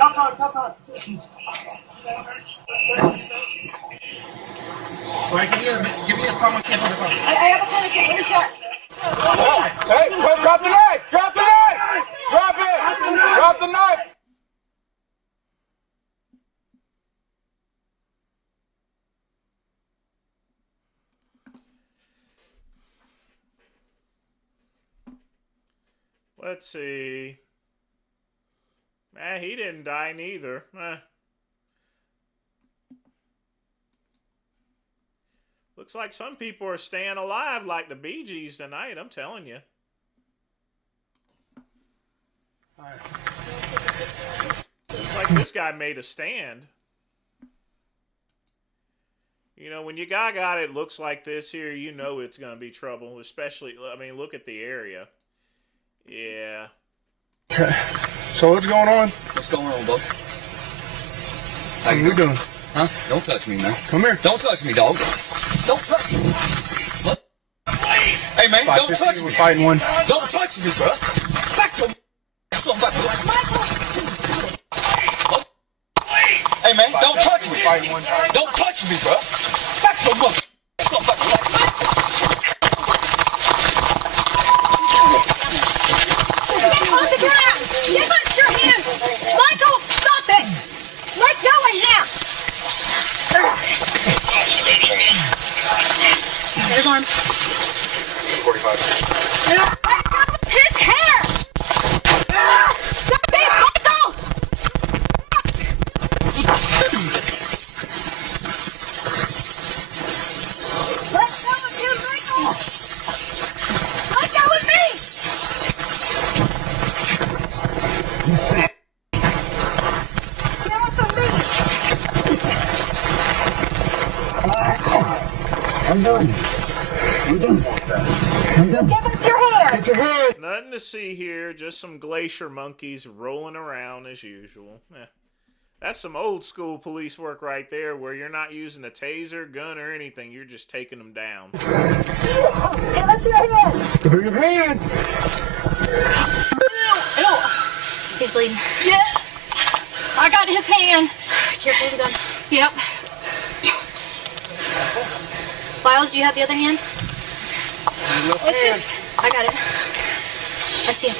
Cuffs on. Cuffs on. All right, give me a thumb and kip on the phone. I have a phone. Give me a shot. Hey, drop the knife! Drop the knife! Drop it! Drop the knife! Let's see. He didn't die neither. Looks like some people are staying alive like the Bee Gees tonight, I'm telling you. Looks like this guy made a stand. You know, when your guy got it looks like this here, you know it's going to be trouble. Especially, I mean, look at the area. Yeah. So what's going on? What's going on, bud? How you doing? Huh? Don't touch me, man. Come here. Don't touch me, dog. Don't touch me. What? Hey, man, don't touch me. We're fighting one. Don't touch me, bro. Back to me. Hey, man, don't touch me. Don't touch me, bro. Back to me. On the ground! Give us your hand! Michael, stop it! Let go of him! There's one. 45. Let go of his hair! Stop it, Michael! Let go of him, Michael! Let go of me! I'm done. I'm done. I'm done. Give us your hand! Get your hand! Nothing to see here, just some glacier monkeys rolling around as usual. That's some old school police work right there, where you're not using a taser, gun, or anything. You're just taking them down. Give us your hand! Give her your hand! Ew! He's bleeding. Yeah! I got his hand. Careful with the gun. Yep. Miles, do you have the other hand? I got it. I see him.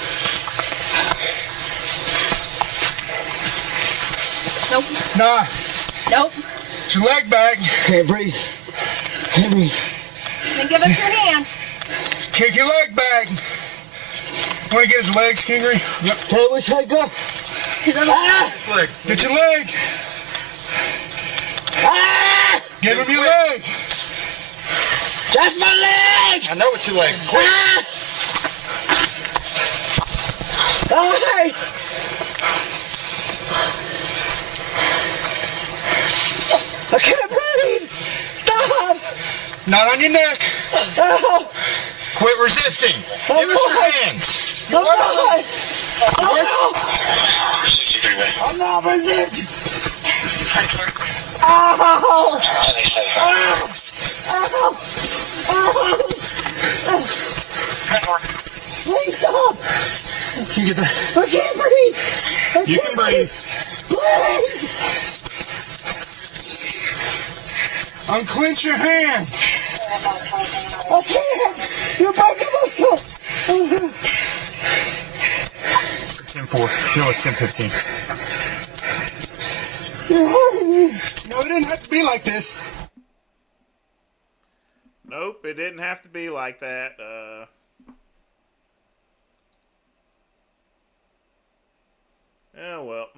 Nope. Nah. Nope. Get your leg back. Can't breathe. Can't breathe. Then give us your hand. Kick your leg back. Want to get his legs, Kingery? Yep. Tell him which leg go. His other leg. Get your leg. Give him your leg. That's my leg! I know it's your leg. Quick. All right. I can't breathe. Stop. Not on your neck. Oh. Quit resisting. Give us your hands. I'm not resisting. Ow. Ow. Please stop! Can you get that? I can't breathe! You can breathe. Please! Unclench your hand. I can't! You're breaking myself! 10-4. No, it's 10-15. No, it didn't have to be like this. Nope, it didn't have to be like that. Oh, well.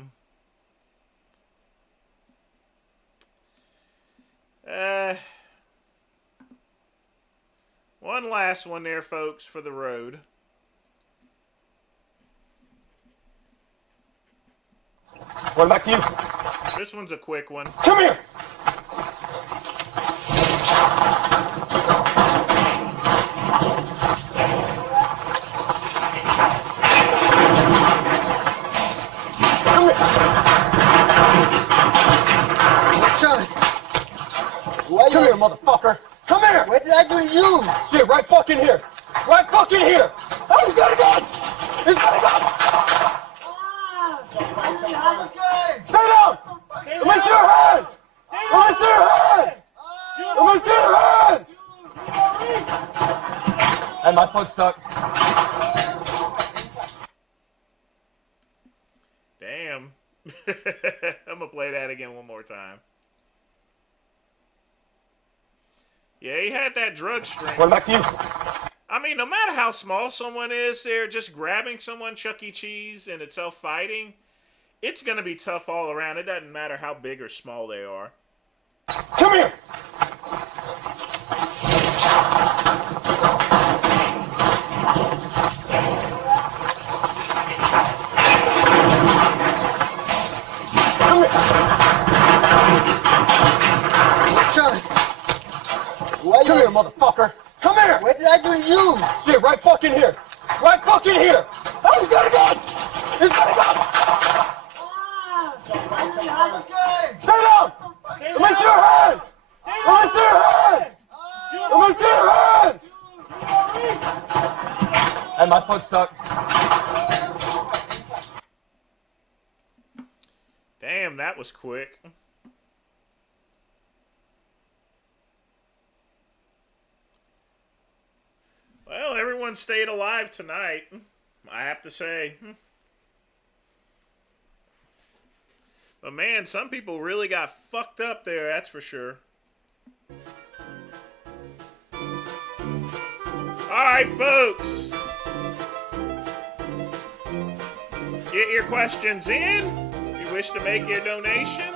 One last one there, folks, for the road. What back to you? This one's a quick one. Come here! Charlie. Why Come here, motherfucker! Come here! What did I do to you? Shit, right fucking here! Right fucking here! Oh, he's got a gun! He's got a gun! Stay down! Let me see your hands! Let me see your hands! Let me see your hands! And my foot's stuck. Damn. I'm gonna play that again one more time. Yeah, he had that drug strength. What back to you? I mean, no matter how small someone is, they're just grabbing someone, Chuck E. Cheese, and it's fighting. It's gonna be tough all around. It doesn't matter how big or small they are. Come here! Come here! Charlie. Why Come here, motherfucker! Come here! What did I do to you? Shit, right fucking here! Right fucking here! Oh, he's got a gun! He's got a gun! Stay down! Let me see your hands! Let me see your hands! Let me see your hands! And my foot's stuck. Damn, that was quick. Well, everyone stayed alive tonight, I have to say. But man, some people really got fucked up there, that's for sure. Alright, folks. Get your questions in if you wish to make your donation.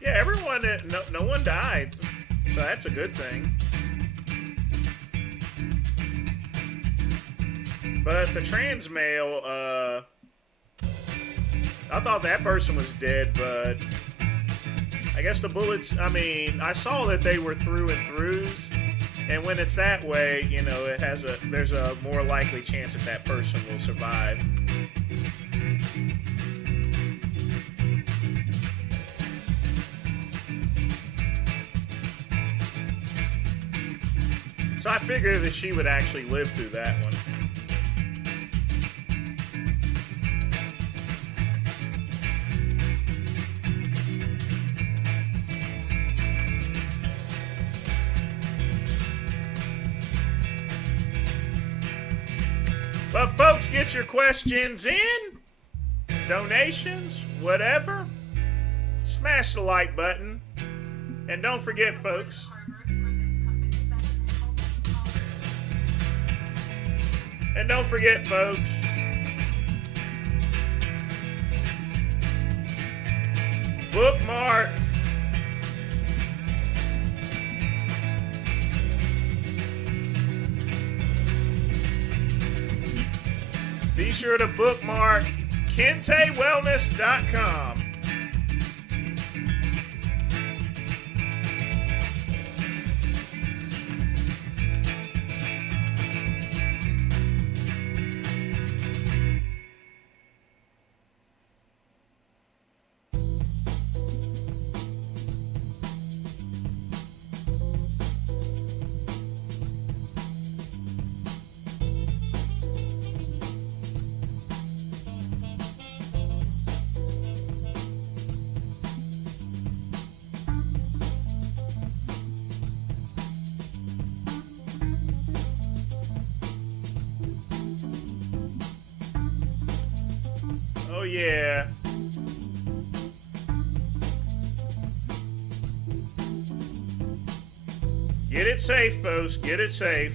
Yeah, everyone, no one died, so that's a good thing. But the trans male, I thought that person was dead, but I guess the bullets, I mean, I saw that they were through and throughs, and when it's that way, you know, there's a more likely chance that that person will survive. So I figured that she would actually live through that one. But folks, get your questions in, donations, whatever. Smash the like button. And don't forget, folks, bookmark. Be sure to bookmark kentewellness.com. Oh, yeah. Get it safe, folks. Get it safe.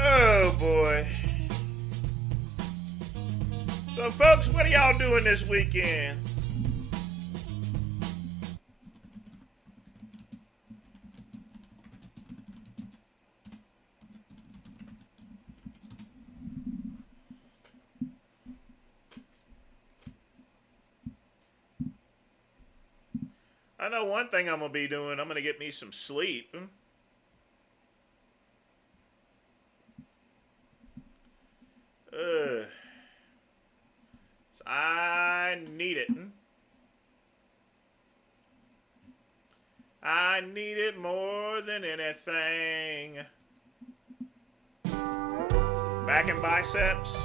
Oh, boy. So, folks, what are y'all doing this weekend? I know one thing I'm going to be doing. I'm going to get me some sleep. So I need it. I need it more than anything. Back and biceps?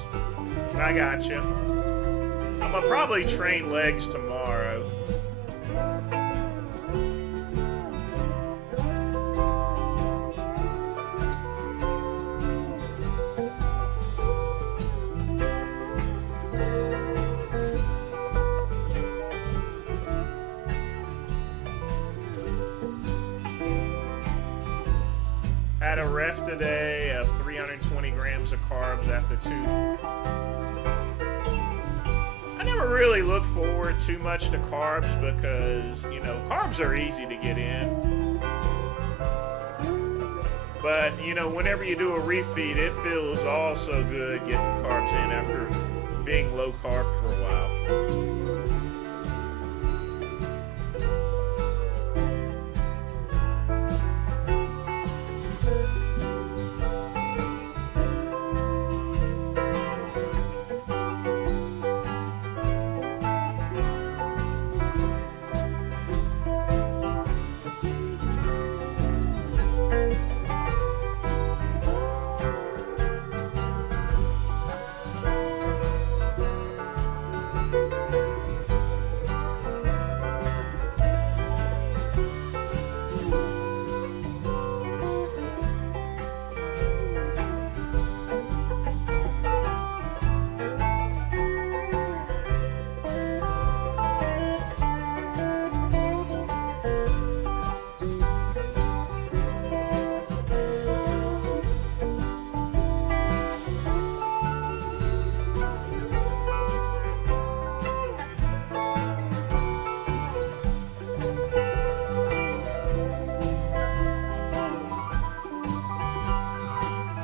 I got you. I'm going to probably train legs tomorrow. Had a ref today of 320 grams of carbs after 2. I never really look forward too much to carbs because, you know, carbs are easy to get in. But, you know, whenever you do a refeed, it feels all so good getting carbs in after being low carb for a while.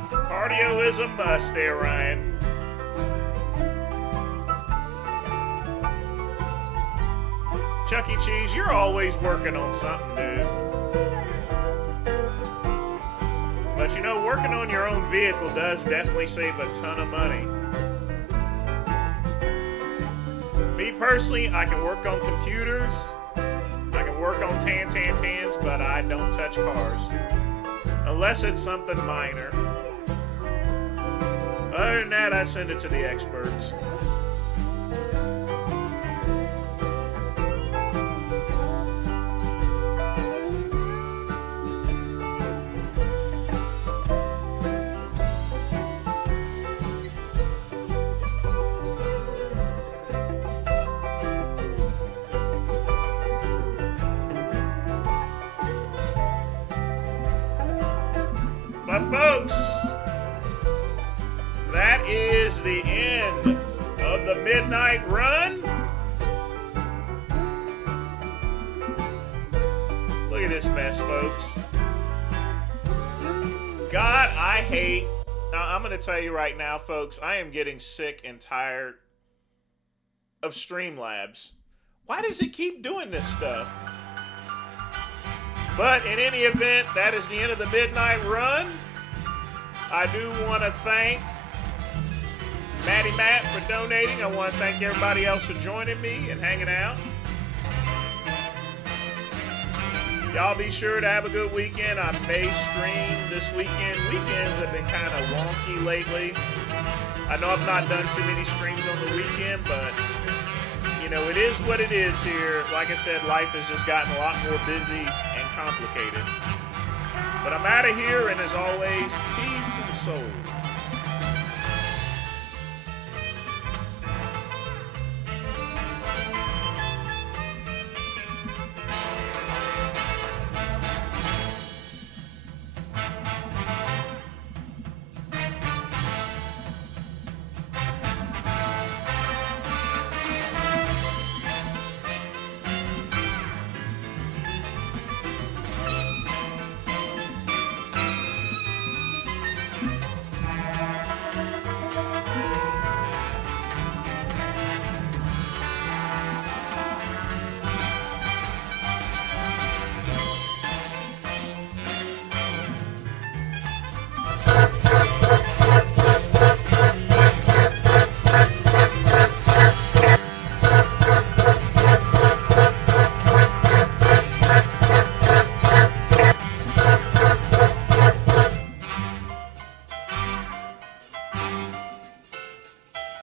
Cardio is a must there, Ryan. Chuck E. Cheese, you're always working on something, dude. But you know, working on your own vehicle does definitely save a ton of money. Me personally, I can work on computers, I can work on tans, but I don't touch cars. Unless it's something minor. Other than that, I send it to the experts. But folks, that is the end of the midnight run. Look at this mess, folks. God, I hate. Now, I'm going to tell you right now, folks, I am getting sick and tired of Streamlabs. Why does it keep doing this stuff? But in any event, that is the end of the midnight run. I do want to thank Matty Matt for donating. I want to thank everybody else for joining me and hanging out. Y'all be sure to have a good weekend. I may stream this weekend. Weekends have been kind of wonky lately. I know I've not done too many streams on the weekend, but you know, it is what it is here. Like I said, life has just gotten a lot more busy and complicated. But I'm out of here, and as always, peace and soul.